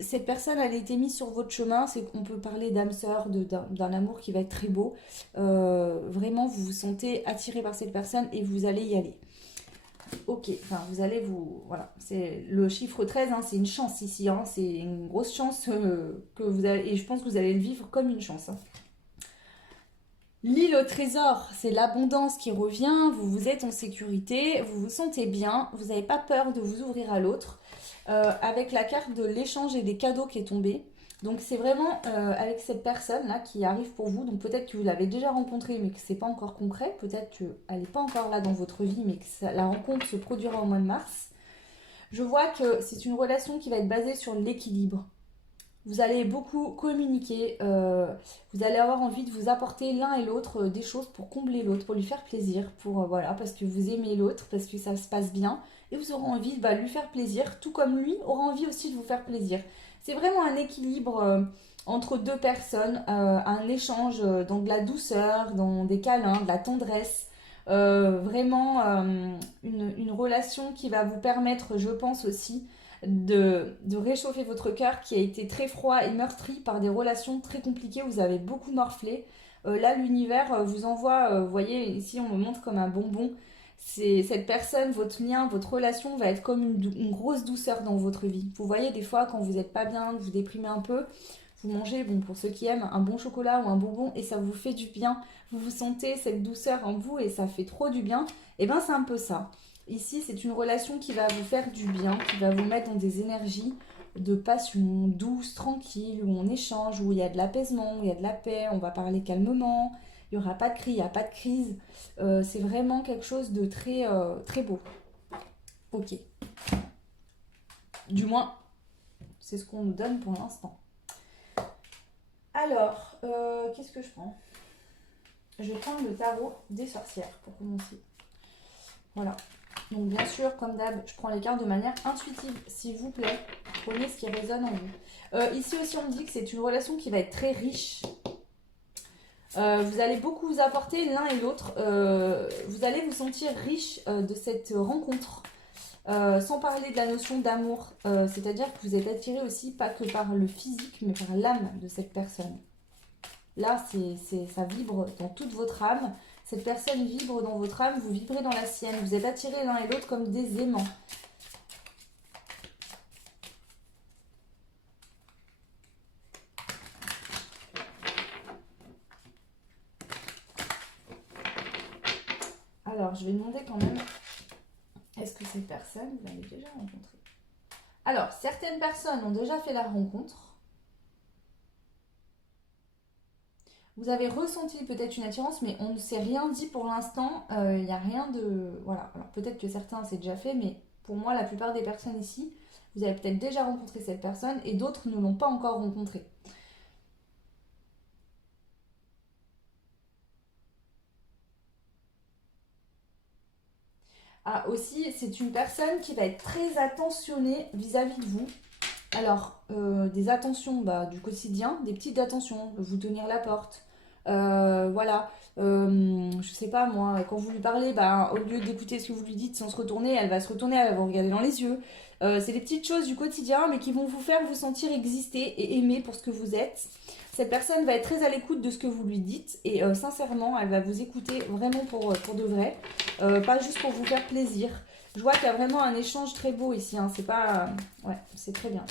Cette personne, elle a été mise sur votre chemin. C'est qu'on peut parler d'âme sœur, d'un amour qui va être très beau. Vraiment, vous vous sentez attiré par cette personne et vous allez y aller. Ok, enfin vous allez vous... Voilà, c'est le chiffre 13, hein, c'est une chance ici, hein, c'est une grosse chance que vous avez... Et je pense que vous allez le vivre comme une chance. Hein. L'île au trésor, c'est l'abondance qui revient, vous êtes en sécurité, vous vous sentez bien, vous n'avez pas peur de vous ouvrir à l'autre. Avec la carte de l'échange et des cadeaux qui est tombée. Donc c'est vraiment avec cette personne là qui arrive pour vous. Donc peut-être que vous l'avez déjà rencontrée mais que c'est pas encore concret. Peut-être qu'elle n'est pas encore là dans votre vie mais que la rencontre se produira au mois de mars. Je vois que c'est une relation qui va être basée sur l'équilibre. Vous allez beaucoup communiquer, vous allez avoir envie de vous apporter l'un et l'autre des choses pour combler l'autre, pour lui faire plaisir, voilà, parce que vous aimez l'autre, parce que ça se passe bien, et vous aurez envie de lui faire plaisir, tout comme lui aura envie aussi de vous faire plaisir. C'est vraiment un équilibre entre deux personnes, un échange dans de la douceur, dans des câlins, de la tendresse, vraiment une relation qui va vous permettre, je pense aussi, de réchauffer votre cœur qui a été très froid et meurtri par des relations très compliquées où vous avez beaucoup morflé. Là, l'univers vous envoie, vous voyez, ici on me montre comme un bonbon. C'est cette personne, votre lien, votre relation va être comme une grosse douceur dans votre vie. Vous voyez, des fois, quand vous n'êtes pas bien, que vous déprimez un peu, vous mangez, bon, pour ceux qui aiment, un bon chocolat ou un bonbon et ça vous fait du bien. Vous vous sentez cette douceur en vous et ça fait trop du bien. Et ben, c'est un peu ça. Ici, c'est une relation qui va vous faire du bien, qui va vous mettre dans des énergies de passion douce, tranquille, où on échange, où il y a de l'apaisement, où il y a de la paix, on va parler calmement, il n'y aura pas de cri, il n'y a pas de crise. C'est vraiment quelque chose de très, très beau. Ok. Du moins, c'est ce qu'on nous donne pour l'instant. Alors, qu'est-ce que je prends? Je vais prendre le tarot des sorcières pour commencer. Voilà. Donc bien sûr, comme d'hab, je prends les cartes de manière intuitive. S'il vous plaît, prenez ce qui résonne en vous. Ici aussi, on me dit que c'est une relation qui va être très riche. Vous allez beaucoup vous apporter l'un et l'autre. Vous allez vous sentir riche de cette rencontre. Sans parler de la notion d'amour. C'est-à-dire que vous êtes attiré aussi, pas que par le physique, mais par l'âme de cette personne. Là, ça vibre dans toute votre âme. Cette personne vibre dans votre âme, vous vibrez dans la sienne. Vous êtes attirés l'un et l'autre comme des aimants. Alors, je vais demander quand même, est-ce que cette personne, vous l'avez déjà rencontrée? Alors, certaines personnes ont déjà fait la rencontre. Vous avez ressenti peut-être une attirance, mais on ne s'est rien dit pour l'instant. Il n'y a rien de... Voilà. Alors peut-être que certains c'est déjà fait, mais pour moi, la plupart des personnes ici, vous avez peut-être déjà rencontré cette personne et d'autres ne l'ont pas encore rencontrée. Ah, aussi, c'est une personne qui va être très attentionnée vis-à-vis de vous. Alors, des attentions du quotidien, des petites attentions, vous tenir la porte. Voilà. Je sais pas moi, quand vous lui parlez, au lieu d'écouter ce que vous lui dites sans se retourner, elle va se retourner, elle va vous regarder dans les yeux. C'est des petites choses du quotidien, mais qui vont vous faire vous sentir exister et aimer pour ce que vous êtes. Cette personne va être très à l'écoute de ce que vous lui dites et sincèrement, elle va vous écouter vraiment pour de vrai, pas juste pour vous faire plaisir. Je vois qu'il y a vraiment un échange très beau ici, hein. C'est pas... ouais, c'est très bien.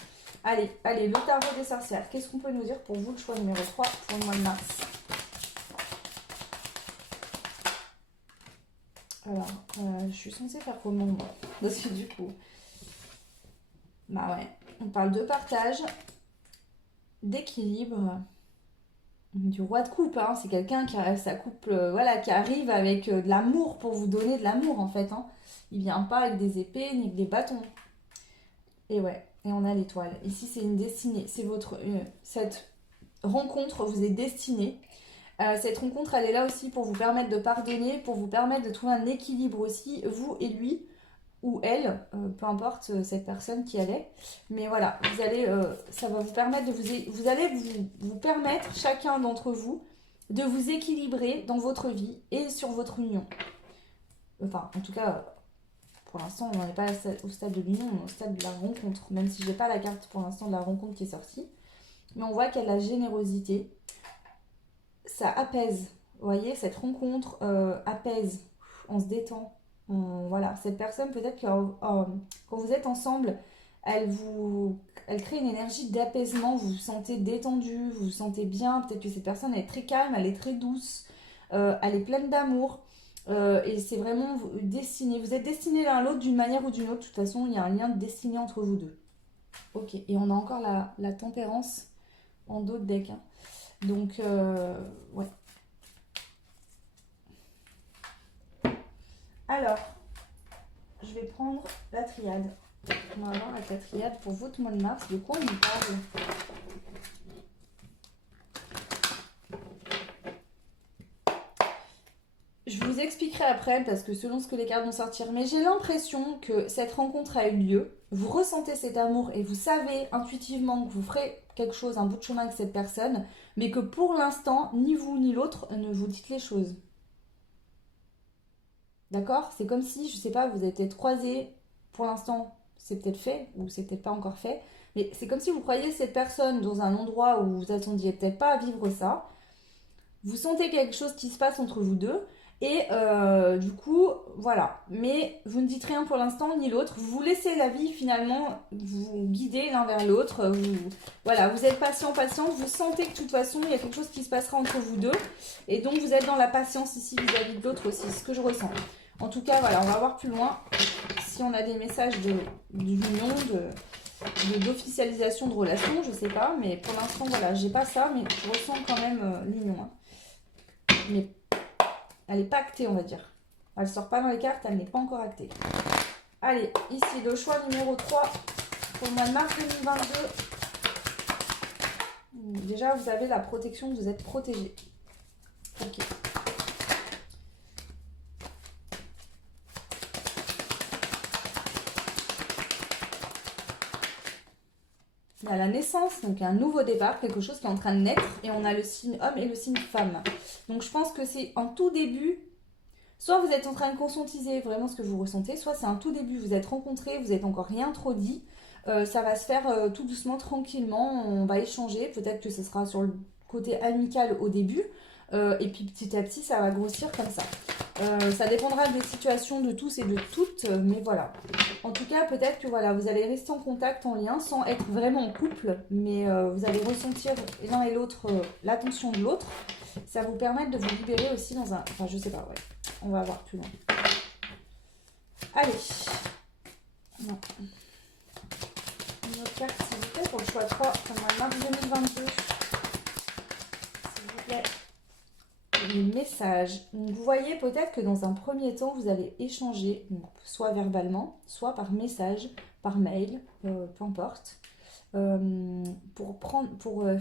Allez, allez, le tarot des sorcières. Qu'est-ce qu'on peut nous dire pour vous, le choix numéro 3 pour le mois de mars? Alors, je suis censée faire comment, moi? Parce que du coup... Bah ouais, on parle de partage, d'équilibre, du roi de coupe, hein. C'est quelqu'un qui a sa coupe, voilà, qui arrive avec de l'amour pour vous donner de l'amour, en fait, hein. Il vient pas avec des épées ni avec des bâtons. Et ouais, et on a l'étoile. Ici, c'est une destinée. C'est votre... cette rencontre vous est destinée. Cette rencontre, elle est là aussi pour vous permettre de pardonner, pour vous permettre de trouver un équilibre aussi, vous et lui, ou elle, peu importe cette personne qui elle est. Mais voilà, vous allez, ça va vous permettre de vous allez vous permettre, chacun d'entre vous, de vous équilibrer dans votre vie et sur votre union. Enfin, en tout cas, pour l'instant, on n'en est pas au stade de l'union, on est au stade de la rencontre. Même si j'ai pas la carte pour l'instant de la rencontre qui est sortie. Mais on voit qu'il y a de la générosité. Ça apaise. Vous voyez, cette rencontre apaise. On se détend. Voilà, cette personne, peut-être que quand vous êtes ensemble, elle crée une énergie d'apaisement. Vous vous sentez détendu, vous vous sentez bien. Peut-être que cette personne elle est très calme, elle est très douce, elle est pleine d'amour. Et c'est vraiment destiné. Vous êtes destinés l'un à l'autre d'une manière ou d'une autre. De toute façon, il y a un lien de destinée entre vous deux. Ok, et on a encore la tempérance en dos de deck, hein. Donc, ouais. Alors, je vais prendre la triade. On va voir la triade pour votre mois de mars. De quoi on nous parle? Je vous expliquerai après parce que selon ce que les cartes vont sortir, mais j'ai l'impression que cette rencontre a eu lieu. Vous ressentez cet amour et vous savez intuitivement que vous ferez quelque chose, un bout de chemin avec cette personne, mais que pour l'instant, ni vous ni l'autre ne vous dites les choses. D'accord? C'est comme si, je sais pas, vous êtes peut-être croisés, pour l'instant, c'est peut-être fait, ou c'est peut-être pas encore fait, mais c'est comme si vous croyez cette personne dans un endroit où vous attendiez peut-être pas à vivre ça. Vous sentez quelque chose qui se passe entre vous deux, et du coup, voilà. Mais vous ne dites rien pour l'instant, ni l'autre. Vous laissez la vie finalement vous guider l'un vers l'autre. Voilà, vous êtes patient, patiente. Vous sentez que de toute façon, il y a quelque chose qui se passera entre vous deux. Et donc, vous êtes dans la patience ici vis-à-vis de l'autre aussi, ce que je ressens. En tout cas, voilà, on va voir plus loin si on a des messages d'union, d'officialisation de relation, je sais pas. Mais pour l'instant, voilà, j'ai pas ça, mais je ressens quand même l'union, hein. Mais elle n'est pas actée, on va dire. Elle sort pas dans les cartes, elle n'est pas encore actée. Allez, ici, le choix numéro 3 pour le mois de mars 2022. Déjà, vous avez la protection, vous êtes protégé. Ok. Il y a la naissance, donc un nouveau départ, quelque chose qui est en train de naître. Et on a le signe homme et le signe femme. Donc je pense que c'est en tout début. Soit vous êtes en train de conscientiser vraiment ce que vous ressentez, soit c'est un tout début, vous êtes rencontrés, vous n'êtes encore rien trop dit. Ça va se faire tout doucement, tranquillement, on va échanger. Peut-être que ce sera sur le côté amical au début. Et puis petit à petit, ça va grossir comme ça. Ça dépendra des situations de tous et de toutes, mais voilà. En tout cas, peut-être que voilà, vous allez rester en contact, en lien, sans être vraiment en couple, mais vous allez ressentir l'un et l'autre l'attention de l'autre. Ça vous permet de vous libérer aussi dans un... Enfin, je sais pas, ouais. On va voir plus loin. Allez. Non. Une autre carte, s'il vous plaît, pour le choix 3, pour le mois de mars 2022. S'il vous plaît. Les messages. Donc, vous voyez peut-être que dans un premier temps, vous allez échanger, donc, soit verbalement, soit par message, par mail, peu importe, pour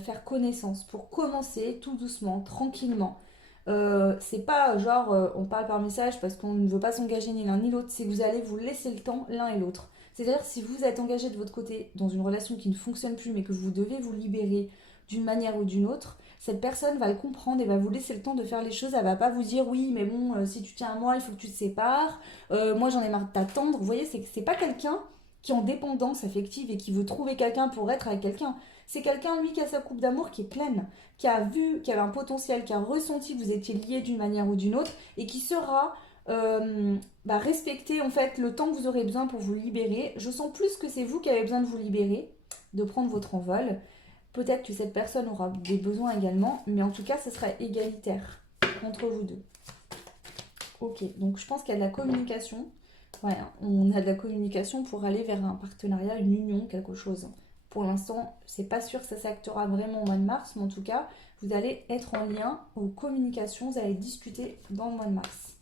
faire connaissance, pour commencer tout doucement, tranquillement. C'est pas genre on parle par message parce qu'on ne veut pas s'engager ni l'un ni l'autre, c'est que vous allez vous laisser le temps l'un et l'autre. C'est-à-dire si vous êtes engagé de votre côté dans une relation qui ne fonctionne plus mais que vous devez vous libérer d'une manière ou d'une autre, cette personne va le comprendre et va vous laisser le temps de faire les choses. Elle va pas vous dire oui mais bon si tu tiens à moi il faut que tu te sépares. Moi j'en ai marre de t'attendre. Vous voyez c'est pas quelqu'un qui est en dépendance affective et qui veut trouver quelqu'un pour être avec quelqu'un. C'est quelqu'un lui qui a sa coupe d'amour qui est pleine, qui a vu, qui avait un potentiel, qui a ressenti que vous étiez liés d'une manière ou d'une autre et qui sera respecter en fait le temps que vous aurez besoin pour vous libérer. Je sens plus que c'est vous qui avez besoin de vous libérer, de prendre votre envol. Peut-être que cette personne aura des besoins également, mais en tout cas, ce sera égalitaire entre vous deux. Ok, donc je pense qu'il y a de la communication. Ouais, on a de la communication pour aller vers un partenariat, une union, quelque chose. Pour l'instant, c'est pas sûr que ça s'actera vraiment au mois de mars, mais en tout cas, vous allez être en lien aux communications, vous allez discuter dans le mois de mars.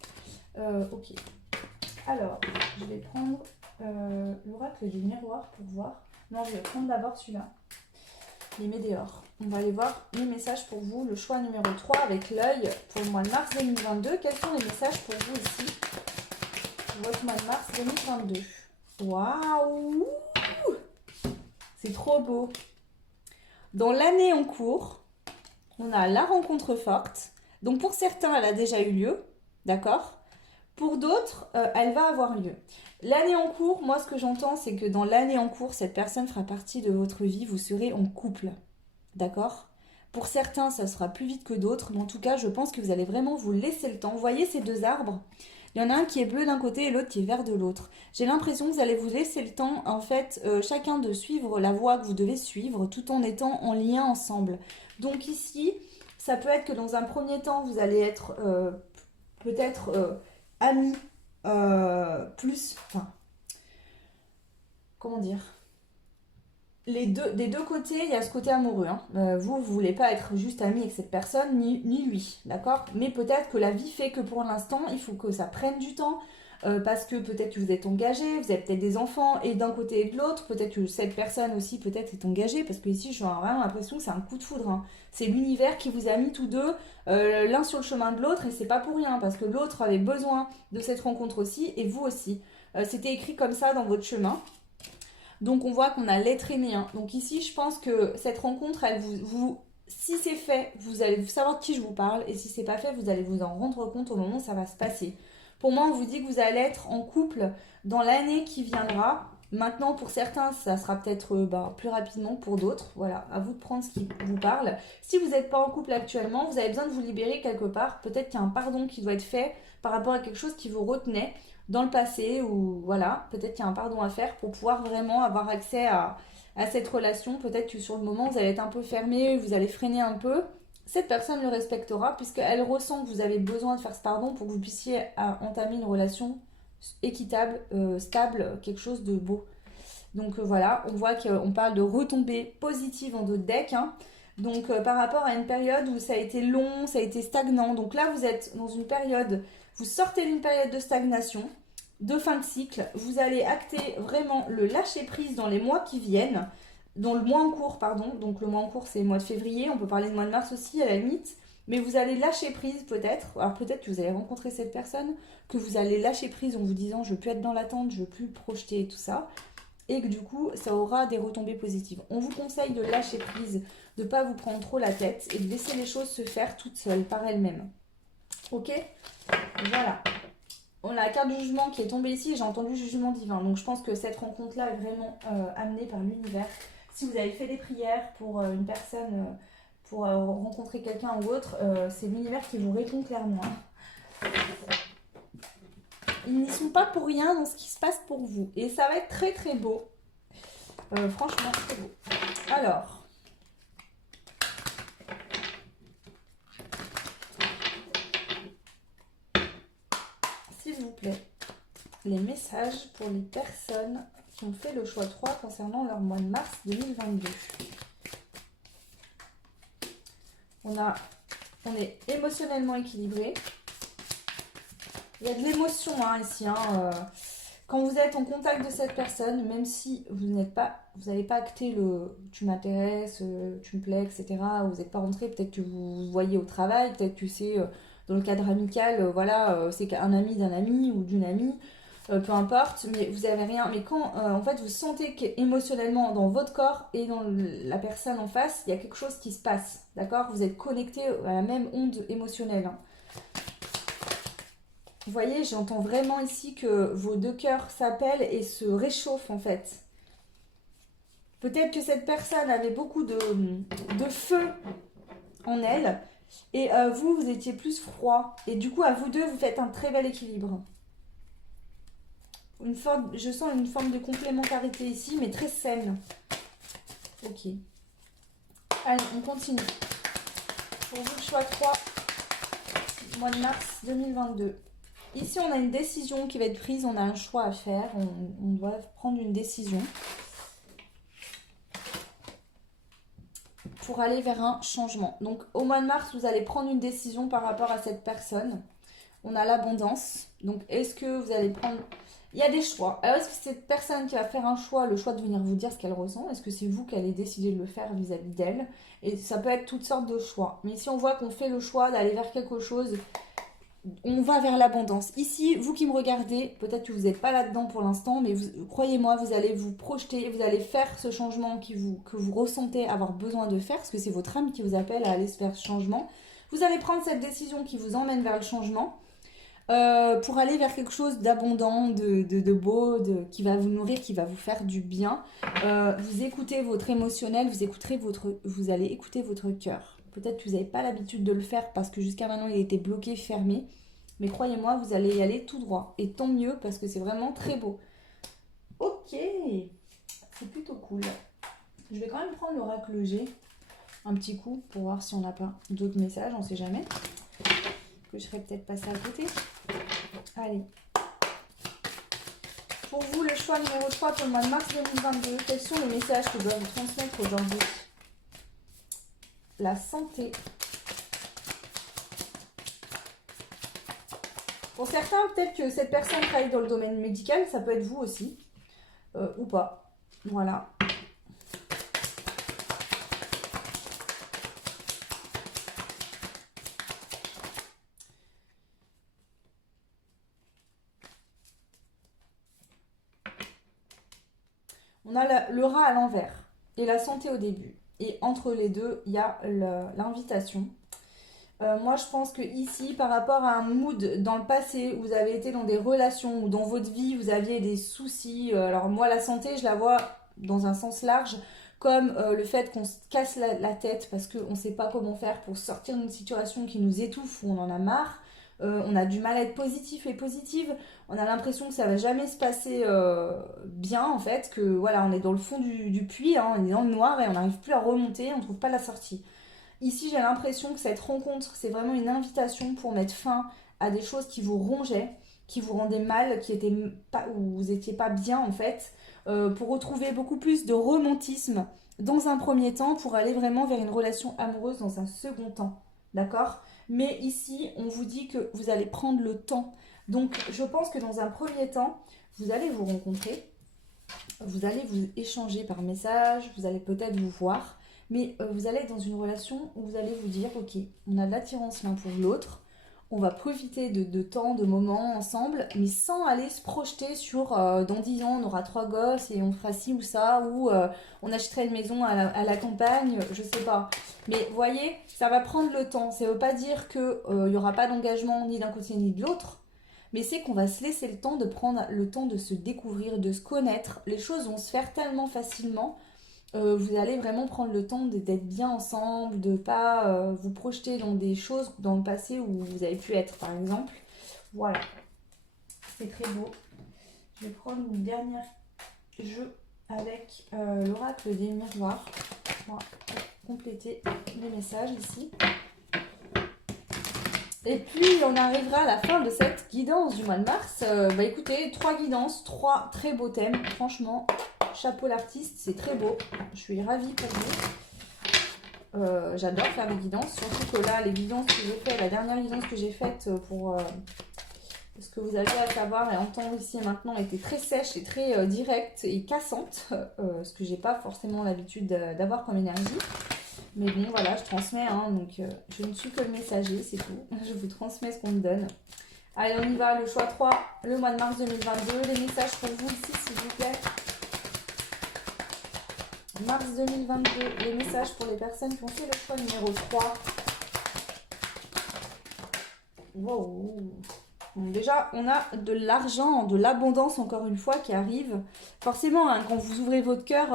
Ok. Alors, je vais prendre l'oracle du miroir pour voir. Non, je vais prendre d'abord celui-là. Les météores. On va aller voir les messages pour vous. Le choix numéro 3 avec l'œil pour le mois de mars 2022. Quels sont les messages pour vous ici pour votre mois de mars 2022? Waouh! C'est trop beau. Dans l'année en cours, on a la rencontre forte. Donc pour certains, elle a déjà eu lieu. D'accord? Pour d'autres, elle va avoir lieu. L'année en cours, moi ce que j'entends, c'est que dans l'année en cours, cette personne fera partie de votre vie, vous serez en couple. D'accord? Pour certains, ça sera plus vite que d'autres, mais en tout cas, je pense que vous allez vraiment vous laisser le temps. Vous voyez ces deux arbres? Il y en a un qui est bleu d'un côté et l'autre qui est vert de l'autre. J'ai l'impression que vous allez vous laisser le temps, en fait, chacun de suivre la voie que vous devez suivre, tout en étant en lien ensemble. Donc ici, ça peut être que dans un premier temps, vous allez être peut-être amis plus, enfin, comment dire, des deux côtés, il y a ce côté amoureux. Hein. Vous voulez pas être juste ami avec cette personne, ni lui, d'accord? Mais peut-être que la vie fait que pour l'instant, il faut que ça prenne du temps, parce que peut-être que vous êtes engagé, vous avez peut-être des enfants, et d'un côté et de l'autre, peut-être que cette personne aussi peut-être est engagée, parce que ici, j'ai vraiment l'impression que c'est un coup de foudre. Hein. C'est l'univers qui vous a mis tous deux, l'un sur le chemin de l'autre, et c'est pas pour rien, parce que l'autre avait besoin de cette rencontre aussi, et vous aussi. C'était écrit comme ça dans votre chemin. Donc on voit qu'on a l'être aimé. Hein. Donc ici, je pense que cette rencontre, elle si c'est fait, vous allez savoir de qui je vous parle. Et si c'est pas fait, vous allez vous en rendre compte au moment où ça va se passer. Pour moi, on vous dit que vous allez être en couple dans l'année qui viendra. Maintenant, pour certains, ça sera peut-être plus rapidement. Pour d'autres, voilà, à vous de prendre ce qui vous parle. Si vous n'êtes pas en couple actuellement, vous avez besoin de vous libérer quelque part. Peut-être qu'il y a un pardon qui doit être fait par rapport à quelque chose qui vous retenait dans le passé ou voilà, peut-être qu'il y a un pardon à faire pour pouvoir vraiment avoir accès à cette relation. Peut-être que sur le moment, vous allez être un peu fermé, vous allez freiner un peu. Cette personne le respectera puisqu'elle ressent que vous avez besoin de faire ce pardon pour que vous puissiez entamer une relation équitable, stable, quelque chose de beau. Donc voilà, on voit qu'on parle de retombées positives en d'autres decks. Hein. Donc par rapport à une période où ça a été long, ça a été stagnant. Donc là, vous êtes dans une période, vous sortez d'une période de stagnation, de fin de cycle. Vous allez acter vraiment le lâcher-prise dans les mois qui viennent, dans le mois en cours, pardon. Donc le mois en cours, c'est le mois de février. On peut parler de mois de mars aussi, à la limite. Mais vous allez lâcher prise peut-être. Alors peut-être que vous allez rencontrer cette personne, que vous allez lâcher prise en vous disant je veux plus être dans l'attente, je veux plus projeter tout ça et que du coup ça aura des retombées positives. On vous conseille de lâcher prise, de ne pas vous prendre trop la tête et de laisser les choses se faire toutes seules, par elles-mêmes. Ok? Voilà. On a la carte du jugement qui est tombée ici, j'ai entendu jugement divin. Donc je pense que cette rencontre-là est vraiment amenée par l'univers. Si vous avez fait des prières pour une personne, pour rencontrer quelqu'un ou autre, c'est l'univers qui vous répond clairement. Ils n'y sont pas pour rien dans ce qui se passe pour vous. Et ça va être très très beau. Franchement, très beau. Alors. S'il vous plaît, les messages pour les personnes qui ont fait le choix 3 concernant leur mois de mars 2022. On est émotionnellement équilibré. Il y a de l'émotion hein, ici. Hein, quand vous êtes en contact de cette personne, même si vous n'avez pas acté le tu m'intéresses, tu me plais, etc. Vous n'êtes pas rentré, peut-être que vous voyez au travail, peut-être que c'est dans le cadre amical, voilà, c'est un ami d'un ami ou d'une amie, peu importe, mais vous avez rien. Mais quand en fait vous sentez qu'émotionnellement dans votre corps et dans la personne en face, il y a quelque chose qui se passe, d'accord? Vous êtes connecté à la même onde émotionnelle, hein. Vous voyez, j'entends vraiment ici que vos deux cœurs s'appellent et se réchauffent en fait. Peut-être que cette personne avait beaucoup de feu en elle et vous, vous étiez plus froid. Et du coup, à vous deux, vous faites un très bel équilibre. Je sens une forme de complémentarité ici, mais très saine. Ok. Allez, on continue. Pour vous, le choix 3, mois de mars 2022. Ici, on a une décision qui va être prise, on a un choix à faire, on doit prendre une décision pour aller vers un changement. Donc, au mois de mars, vous allez prendre une décision par rapport à cette personne. On a l'abondance. Donc, est-ce que vous allez prendre... Il y a des choix. Alors, est-ce que c'est cette personne qui va faire un choix, le choix de venir vous dire ce qu'elle ressent? Est-ce que c'est vous qui allez décider de le faire vis-à-vis d'elle? Et ça peut être toutes sortes de choix. Mais ici, on voit qu'on fait le choix d'aller vers quelque chose. On va vers l'abondance. Ici, vous qui me regardez, peut-être que vous n'êtes pas là-dedans pour l'instant, mais croyez-moi, vous allez vous projeter, vous allez faire ce changement que vous ressentez avoir besoin de faire, parce que c'est votre âme qui vous appelle à aller vers ce changement. Vous allez prendre cette décision qui vous emmène vers le changement. Pour aller vers quelque chose d'abondant, de beau, qui va vous nourrir, qui va vous faire du bien. Vous écoutez votre émotionnel, vous allez écouter votre cœur. Peut-être que vous n'avez pas l'habitude de le faire parce que jusqu'à maintenant il était bloqué, fermé. Mais croyez-moi, vous allez y aller tout droit. Et tant mieux parce que c'est vraiment très beau. Ok, c'est plutôt cool. Je vais quand même prendre l'oracle G un petit coup pour voir si on n'a pas d'autres messages, on ne sait jamais. Que je serais peut-être passée à côté. Allez. Pour vous, le choix numéro 3 pour le mois de mars 2022, quels sont les messages que doivent vous transmettre aujourd'hui? La santé. Pour certains, peut-être que cette personne travaille dans le domaine médical, ça peut être vous aussi, ou pas. Voilà. On a le rat à l'envers et la santé au début. Et entre les deux, il y a l'invitation. Moi, je pense que ici, par rapport à un mood dans le passé, où vous avez été dans des relations ou dans votre vie, vous aviez des soucis. Alors moi, la santé, je la vois dans un sens large, comme le fait qu'on se casse la tête parce qu'on ne sait pas comment faire pour sortir d'une situation qui nous étouffe, où on en a marre. On a du mal à être positif et positive. On a l'impression que ça va jamais se passer bien, en fait, que voilà, on est dans le fond du puits, hein, on est dans le noir et on n'arrive plus à remonter, on ne trouve pas la sortie. Ici, j'ai l'impression que cette rencontre, c'est vraiment une invitation pour mettre fin à des choses qui vous rongeaient, qui vous rendaient mal, qui étaient pas, où vous n'étiez pas bien en fait, pour retrouver beaucoup plus de romantisme dans un premier temps, pour aller vraiment vers une relation amoureuse dans un second temps. D'accord? Mais ici, on vous dit que vous allez prendre le temps. Donc, je pense que dans un premier temps, vous allez vous rencontrer, vous allez vous échanger par message, vous allez peut-être vous voir. Mais vous allez être dans une relation où vous allez vous dire, ok, on a de l'attirance l'un pour l'autre, on va profiter de temps, de moments ensemble, mais sans aller se projeter sur dans 10 ans on aura 3 gosses et on fera ci ou ça, ou on achèterait une maison à la campagne, je sais pas. Mais vous voyez, ça va prendre le temps. Ça veut pas dire qu'il n'y aura pas d'engagement ni d'un côté ni de l'autre, mais c'est qu'on va se laisser le temps de prendre le temps de se découvrir, de se connaître. Les choses vont se faire tellement facilement. Vous allez vraiment prendre le temps d'être bien ensemble, de ne pas vous projeter dans des choses dans le passé où vous avez pu être, par exemple. Voilà, c'est très beau. Je vais prendre une dernière jeu avec l'oracle des miroirs pour compléter les messages ici. Et puis on arrivera à la fin de cette guidance du mois de mars. Bah écoutez, 3 guidances, 3 très beaux thèmes, franchement. Chapeau l'artiste, c'est très beau. Je suis ravie pour vous. J'adore faire des guidances, surtout que là, les guidances que j'ai faites, la dernière guidance que j'ai faite pour ce que vous avez à savoir et entendre ici et maintenant était très sèche et très directe et cassante, ce que j'ai pas forcément l'habitude d'avoir comme énergie. Mais bon, voilà, je transmets, hein, donc je ne suis que le messager, c'est tout. Je vous transmets ce qu'on me donne. Allez, on y va, le choix 3, le mois de mars 2022. Les messages pour vous ici, s'il vous plaît. Mars 2022, les messages pour les personnes qui ont fait le choix numéro 3. Wow. Bon, déjà, on a de l'argent, de l'abondance, encore une fois, qui arrive. Forcément, hein, quand vous ouvrez votre cœur,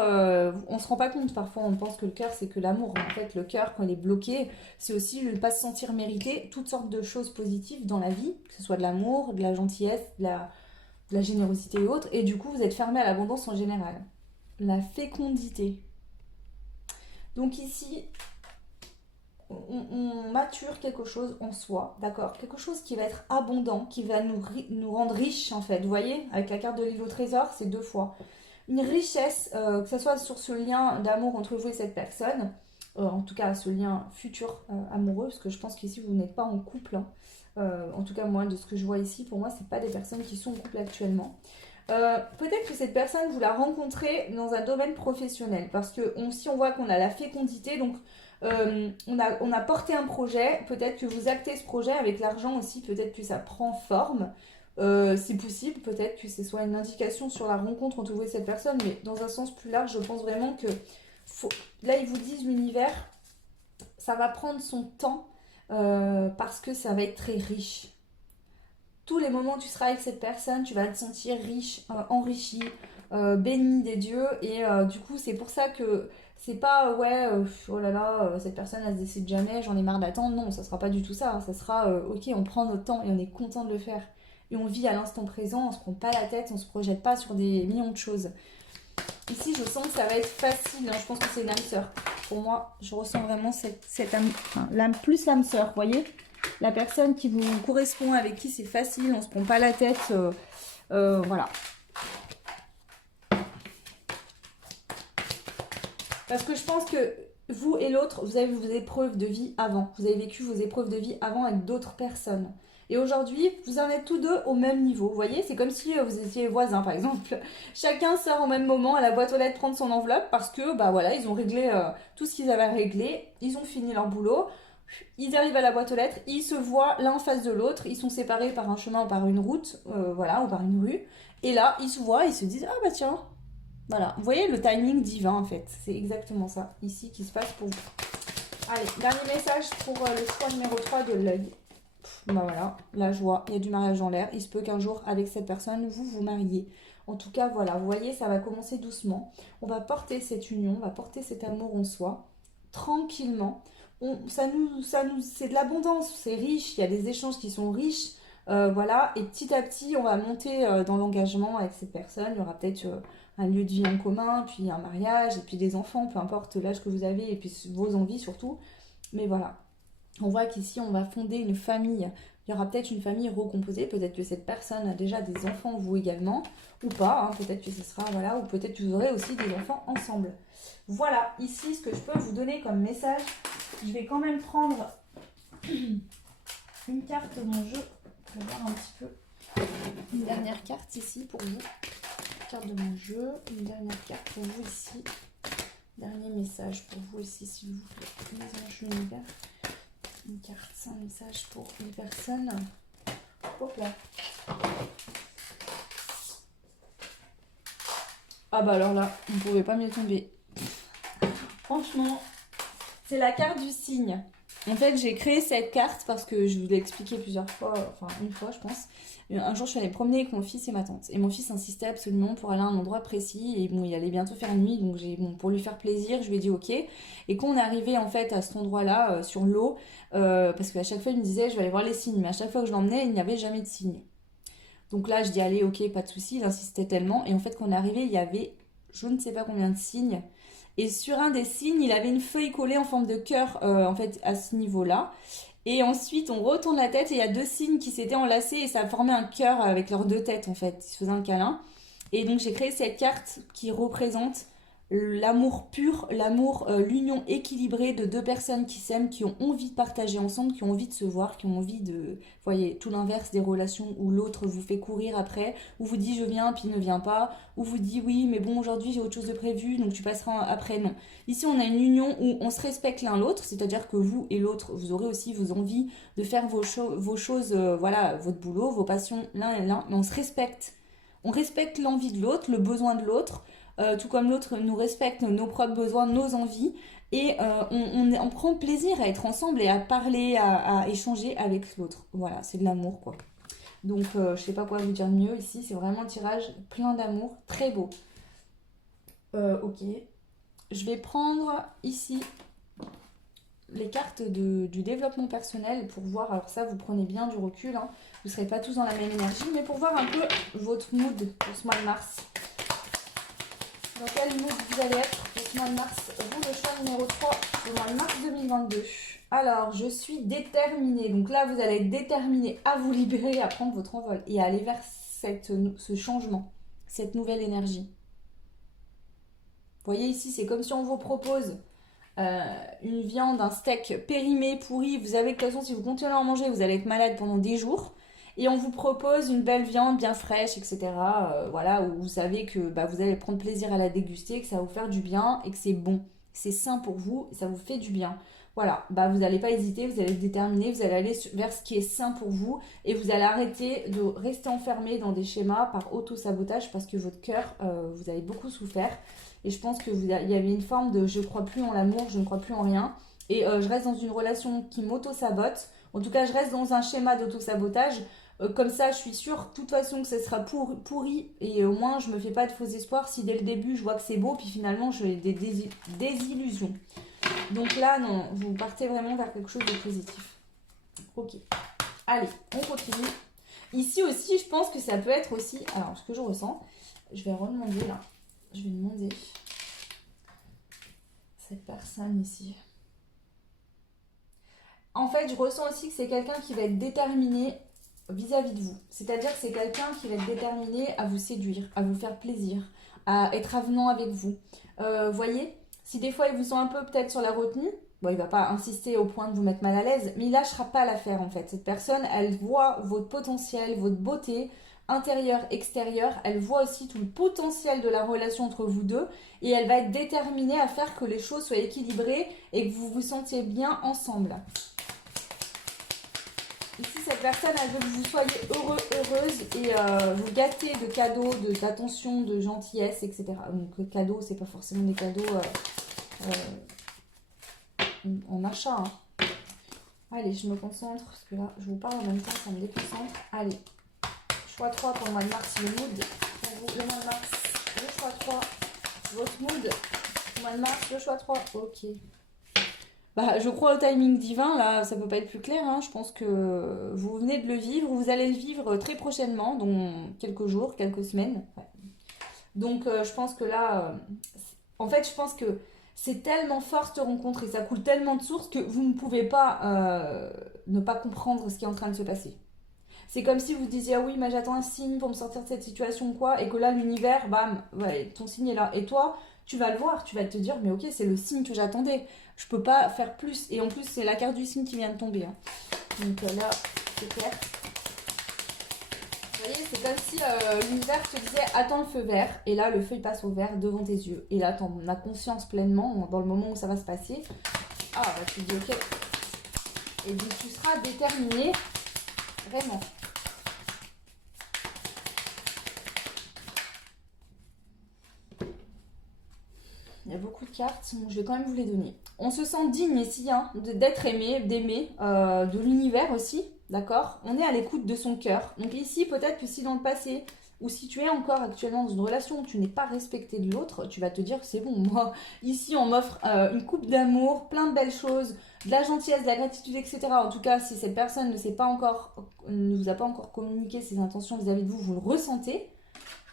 on ne se rend pas compte. Parfois, on pense que le cœur, c'est que l'amour. En fait, le cœur, quand il est bloqué, c'est aussi ne pas se sentir mérité toutes sortes de choses positives dans la vie, que ce soit de l'amour, de la gentillesse, de la générosité et autres. Et du coup, vous êtes fermé à l'abondance en général. La fécondité. Donc ici, on mature quelque chose en soi, d'accord? Quelque chose qui va être abondant, qui va nous rendre riches en fait. Vous voyez, avec la carte de l'île au trésor, c'est 2 fois. Une richesse, que ce soit sur ce lien d'amour entre vous et cette personne, en tout cas ce lien futur amoureux, parce que je pense qu'ici vous n'êtes pas en couple. Hein. En tout cas, moi, de ce que je vois ici, pour moi, c'est pas des personnes qui sont en couple actuellement. Peut-être que cette personne, vous la rencontrez dans un domaine professionnel, parce que si on voit qu'on a la fécondité, donc on a porté un projet, peut-être que vous actez ce projet avec l'argent aussi, peut-être que ça prend forme. C'est possible, peut-être que ce soit une indication sur la rencontre entre vous et cette personne, mais dans un sens plus large, je pense vraiment que là, ils vous disent l'univers, ça va prendre son temps parce que ça va être très riche. Tous les moments où tu seras avec cette personne, tu vas te sentir riche, enrichi, béni des dieux. Et du coup, c'est pour ça que c'est pas ouais, oh là là, cette personne elle se décide jamais, j'en ai marre d'attendre. Non, ça sera pas du tout ça. Ça sera ok, on prend notre temps et on est content de le faire. Et on vit à l'instant présent, on se prend pas la tête, on se projette pas sur des millions de choses. Ici, je sens que ça va être facile. Hein, je pense que c'est l'âme sœur. Pour moi, je ressens vraiment cette âme, enfin, plus l'âme sœur, vous voyez? La personne qui vous correspond, avec qui c'est facile, on se prend pas la tête. Voilà. Parce que je pense que vous et l'autre, vous avez vos épreuves de vie avant. Vous avez vécu vos épreuves de vie avant avec d'autres personnes. Et aujourd'hui, vous en êtes tous deux au même niveau. Vous voyez, c'est comme si vous étiez voisins, par exemple. Chacun sort au même moment à la boîte aux lettres prendre son enveloppe parce que, bah voilà, ils ont réglé tout ce qu'ils avaient à régler. Ils ont fini leur boulot. Ils arrivent à la boîte aux lettres. Ils se voient l'un en face de l'autre. Ils sont séparés par un chemin ou par une route, voilà, ou par une rue. Et là, ils se voient et ils se disent, ah bah tiens, voilà. Vous voyez le timing divin, en fait. C'est exactement ça, ici, qui se passe pour vous. Allez, dernier message pour le choix numéro 3 de l'œil. Bah voilà, la joie, il y a du mariage en l'air. Il se peut qu'un jour, avec cette personne, vous vous mariez. En tout cas, voilà, vous voyez, ça va commencer doucement. On va porter cette union, on va porter cet amour en soi, tranquillement. C'est de l'abondance, c'est riche, il y a des échanges qui sont riches. Voilà, et petit à petit, on va monter dans l'engagement avec cette personne. Il y aura peut-être un lieu de vie en commun, puis un mariage, et puis des enfants, peu importe l'âge que vous avez, et puis vos envies surtout. Mais voilà, on voit qu'ici, on va fonder une famille. Il y aura peut-être une famille recomposée. Peut-être que cette personne a déjà des enfants, vous également, ou pas. Hein, peut-être que ce sera, voilà, ou peut-être que vous aurez aussi des enfants ensemble. Voilà, ici, ce que je peux vous donner comme message. Je vais quand même prendre une carte de mon jeu. Je vais voir un petit peu. Une dernière carte ici pour vous. Une carte de mon jeu. Une dernière carte pour vous ici. Dernier message pour vous ici, s'il vous plaît. Les anges univers. Une carte, un message pour une personne. Hop là. Ah bah alors là, on ne pouvait pas mieux tomber. Franchement, c'est la carte du cygne. En fait, j'ai créé cette carte parce que je vous l'ai expliqué plusieurs fois, enfin une fois je pense. Un jour, je suis allée me promener avec mon fils et ma tante. Et mon fils insistait absolument pour aller à un endroit précis. Et bon, il allait bientôt faire nuit, donc pour lui faire plaisir, je lui ai dit ok. Et quand on est arrivé en fait à cet endroit-là, sur l'eau, parce qu'à chaque fois, il me disait je vais aller voir les cygnes. Mais à chaque fois que je l'emmenais, il n'y avait jamais de cygnes. Donc là, je dis allez, ok, pas de souci. Il insistait tellement. Et en fait, quand on est arrivé, il y avait je ne sais pas combien de cygnes. Et sur un des cygnes, il avait une feuille collée en forme de cœur, en fait, à ce niveau-là. Et ensuite, on retourne la tête et il y a 2 cygnes qui s'étaient enlacés et ça a formé un cœur avec leurs 2 têtes, en fait. Ils se faisaient un câlin. Et donc, j'ai créé cette carte qui représente l'amour pur, l'amour, l'union équilibrée de deux personnes qui s'aiment, qui ont envie de partager ensemble, qui ont envie de se voir, qui ont envie de... Vous voyez, tout l'inverse des relations où l'autre vous fait courir après, où vous dit je viens puis il ne vient pas, où vous dit oui mais bon aujourd'hui j'ai autre chose de prévu donc tu passeras après, non. Ici on a une union où on se respecte l'un l'autre, c'est-à-dire que vous et l'autre, vous aurez aussi vos envies de faire vos choses, voilà, votre boulot, vos passions l'un et l'un, mais on se respecte. On respecte l'envie de l'autre, le besoin de l'autre, tout comme l'autre nous respecte nos propres besoins, nos envies, et on prend plaisir à être ensemble et à parler, à échanger avec l'autre. Voilà, c'est de l'amour quoi. Donc je sais pas quoi vous dire de mieux ici, c'est vraiment un tirage plein d'amour, très beau. Ok, je vais prendre ici les cartes du développement personnel pour voir, alors ça vous prenez bien du recul, hein, vous ne serez pas tous dans la même énergie, mais pour voir un peu votre mood pour ce mois de mars. Dans quel mood vous allez être pour ce mois de mars? Vous, le choix numéro 3, le mois de mars 2022. Alors, je suis déterminée. Donc là, vous allez être déterminée à vous libérer, à prendre votre envol et à aller vers ce changement, cette nouvelle énergie. Vous voyez ici, c'est comme si on vous propose une viande, un steak périmé, pourri. Vous savez que de toute façon, si vous continuez à en manger, vous allez être malade pendant des jours. Et on vous propose une belle viande bien fraîche, etc. Voilà, où vous savez que bah, vous allez prendre plaisir à la déguster, que ça va vous faire du bien et que c'est bon. C'est sain pour vous et ça vous fait du bien. Voilà, bah, vous n'allez pas hésiter, vous allez être déterminé, vous allez aller vers ce qui est sain pour vous et vous allez arrêter de rester enfermé dans des schémas par auto-sabotage parce que votre cœur, vous avez beaucoup souffert. Et je pense qu'il y avait une forme de je ne crois plus en l'amour, je ne crois plus en rien. Et je reste dans une relation qui m'auto-sabote. En tout cas, je reste dans un schéma d'auto-sabotage. Comme ça, je suis sûre, de toute façon, que ce sera pourri. Et au moins, je ne me fais pas de faux espoirs si dès le début, je vois que c'est beau. Puis finalement, j'ai des désillusions. Donc là, non, vous partez vraiment vers quelque chose de positif. Ok. Allez, on continue. Ici aussi, je pense que ça peut être aussi... Alors, ce que je ressens, je vais redemander là. Je vais demander cette personne ici. En fait, je ressens aussi que c'est quelqu'un qui va être déterminé vis-à-vis de vous. C'est-à-dire que c'est quelqu'un qui va être déterminé à vous séduire, à vous faire plaisir, à être avenant avec vous. Voyez, si des fois il vous sent un peu peut-être sur la retenue, bon, il va pas insister au point de vous mettre mal à l'aise, mais il lâchera pas l'affaire en fait. Cette personne, elle voit votre potentiel, votre beauté, intérieure, extérieure, elle voit aussi tout le potentiel de la relation entre vous deux et elle va être déterminée à faire que les choses soient équilibrées et que vous vous sentiez bien ensemble. Ici, cette personne, elle veut que vous soyez heureux, heureuse et vous gâtez de cadeaux, d'attention, de gentillesse, etc. Donc, cadeaux, c'est pas forcément des cadeaux en achat. Hein. Allez, je me concentre parce que là, je vous parle en même temps, ça me déconcentre. Allez, choix 3 pour le mois de mars, le mood. Pour vous, le mois de mars, le choix 3. Votre mood, le mois de mars, le choix 3. Ok. Bah, je crois au timing divin, là, ça peut pas être plus clair. Hein. Je pense que vous venez de le vivre, vous allez le vivre très prochainement, dans quelques jours, quelques semaines. Ouais. Donc, je pense que là, en fait, je pense que c'est tellement fort cette rencontre et ça coule tellement de sources que vous ne pouvez pas ne pas comprendre ce qui est en train de se passer. C'est comme si vous disiez, ah oui, mais j'attends un signe pour me sortir de cette situation ou quoi, et que là, l'univers, bam, ouais, ton signe est là. Et toi, tu vas le voir, tu vas te dire, mais ok, c'est le signe que j'attendais. Je peux pas faire plus. Et en plus, c'est la carte du signe qui vient de tomber. Hein. Donc là, c'est clair. Vous voyez, c'est comme si l'univers te disait, attends le feu vert. Et là, le feu, il passe au vert devant tes yeux. Et là, t'en as conscience pleinement dans le moment où ça va se passer. Ah, bah, tu te dis, ok. Et donc, tu seras déterminé, vraiment. Il y a beaucoup de cartes, bon, je vais quand même vous les donner. On se sent digne ici hein, d'être aimé, d'aimer, de l'univers aussi, d'accord? On est à l'écoute de son cœur. Donc ici, peut-être que si dans le passé, ou si tu es encore actuellement dans une relation où tu n'es pas respecté de l'autre, tu vas te dire que c'est bon, moi, ici on m'offre une coupe d'amour, plein de belles choses, de la gentillesse, de la gratitude, etc. En tout cas, si cette personne ne vous a pas encore communiqué ses intentions vis-à-vis de vous, vous le ressentez.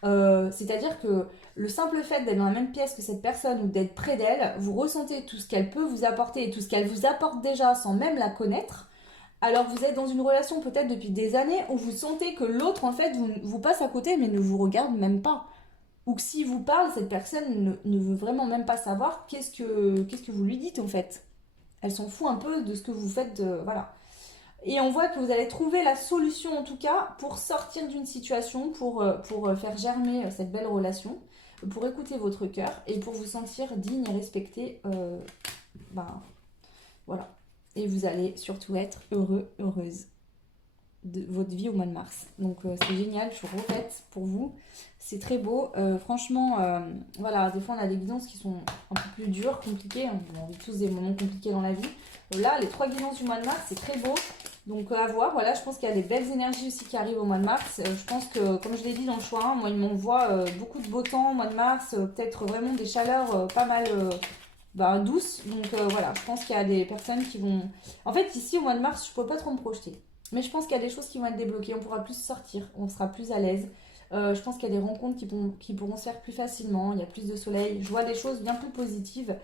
C'est-à-dire que le simple fait d'être dans la même pièce que cette personne ou d'être près d'elle, vous ressentez tout ce qu'elle peut vous apporter et tout ce qu'elle vous apporte déjà sans même la connaître. Alors vous êtes dans une relation peut-être depuis des années où vous sentez que l'autre en fait vous passe à côté mais ne vous regarde même pas. ou que s'il vous parle, cette personne ne veut vraiment même pas savoir qu'est-ce que vous lui dites en fait. Elle s'en fout un peu de ce que vous faites, voilà. Et on voit que vous allez trouver la solution en tout cas pour sortir d'une situation, pour faire germer cette belle relation, pour écouter votre cœur et pour vous sentir digne et respecté. Ben, voilà. Et vous allez surtout être heureux, heureuse de votre vie au mois de mars. Donc c'est génial, je répète pour vous. C'est très beau. Franchement, voilà, des fois on a des guidances qui sont un peu plus dures, compliquées. On vit tous des moments compliqués dans la vie. Là, les 3 guidances du mois de mars, c'est très beau. Donc à voir, voilà, je pense qu'il y a des belles énergies aussi qui arrivent au mois de mars. Je pense que, comme je l'ai dit dans le choix 1, moi il m'envoie beaucoup de beau temps au mois de mars, peut-être vraiment des chaleurs pas mal douces. Donc voilà, je pense qu'il y a des personnes qui vont... En fait, ici au mois de mars, je ne peux pas trop me projeter. Mais je pense qu'il y a des choses qui vont être débloquées, on pourra plus sortir, on sera plus à l'aise. Je pense qu'il y a des rencontres qui pourront se faire plus facilement, il y a plus de soleil. Je vois des choses bien plus positives.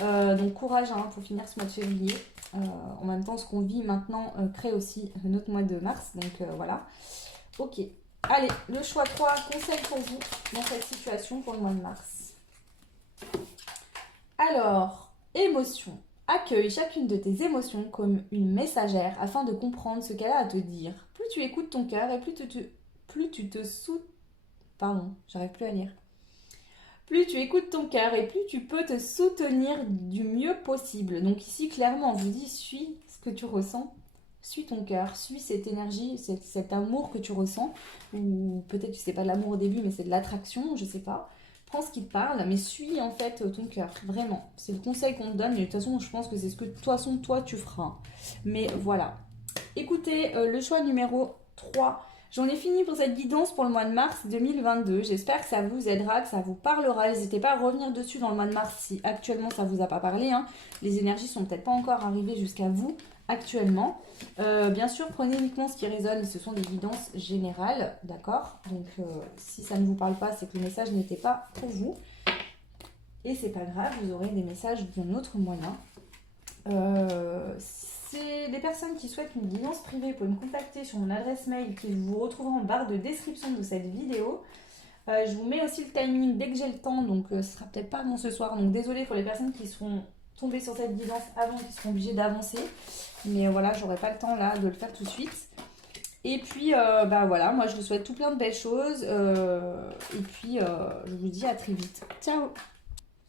Donc courage hein, pour finir ce mois de février. En même temps, ce qu'on vit maintenant crée aussi notre mois de mars. Donc voilà. Ok. Allez, le choix 3, conseil pour vous dans cette situation pour le mois de mars. Alors, émotion. Accueille chacune de tes émotions comme une messagère afin de comprendre ce qu'elle a à te dire. Plus tu écoutes ton cœur et plus tu te sous... Pardon, j'arrive plus à lire. Plus tu écoutes ton cœur et plus tu peux te soutenir du mieux possible. Donc ici, clairement, on vous dit, suis ce que tu ressens. Suis ton cœur, suis cette énergie, cet amour que tu ressens. Ou peut-être, tu sais pas de l'amour au début, mais c'est de l'attraction, je sais pas. Prends ce qui te parle, mais suis en fait ton cœur, vraiment. C'est le conseil qu'on te donne, mais de toute façon, je pense que c'est ce que de toute façon, toi, tu feras. Mais voilà. Écoutez, le choix numéro 3. J'en ai fini pour cette guidance pour le mois de mars 2022. J'espère que ça vous aidera, que ça vous parlera. N'hésitez pas à revenir dessus dans le mois de mars si actuellement ça vous a pas parlé. Hein. Les énergies sont peut-être pas encore arrivées jusqu'à vous actuellement. Bien sûr, prenez uniquement ce qui résonne. Ce sont des guidances générales, d'accord? Donc, si ça ne vous parle pas, c'est que le message n'était pas pour vous. Et c'est pas grave, vous aurez des messages d'un autre moyen. C'est des personnes qui souhaitent une guidance privée, vous pouvez me contacter sur mon adresse mail qui vous retrouvera en barre de description de cette vidéo. Je vous mets aussi le timing dès que j'ai le temps, donc ce sera peut-être pas avant ce soir. Donc désolé pour les personnes qui seront tombées sur cette guidance avant, qui seront obligées d'avancer. Mais voilà, j'aurai pas le temps là de le faire tout de suite. Et puis voilà, moi je vous souhaite tout plein de belles choses. Et puis je vous dis à très vite. Ciao!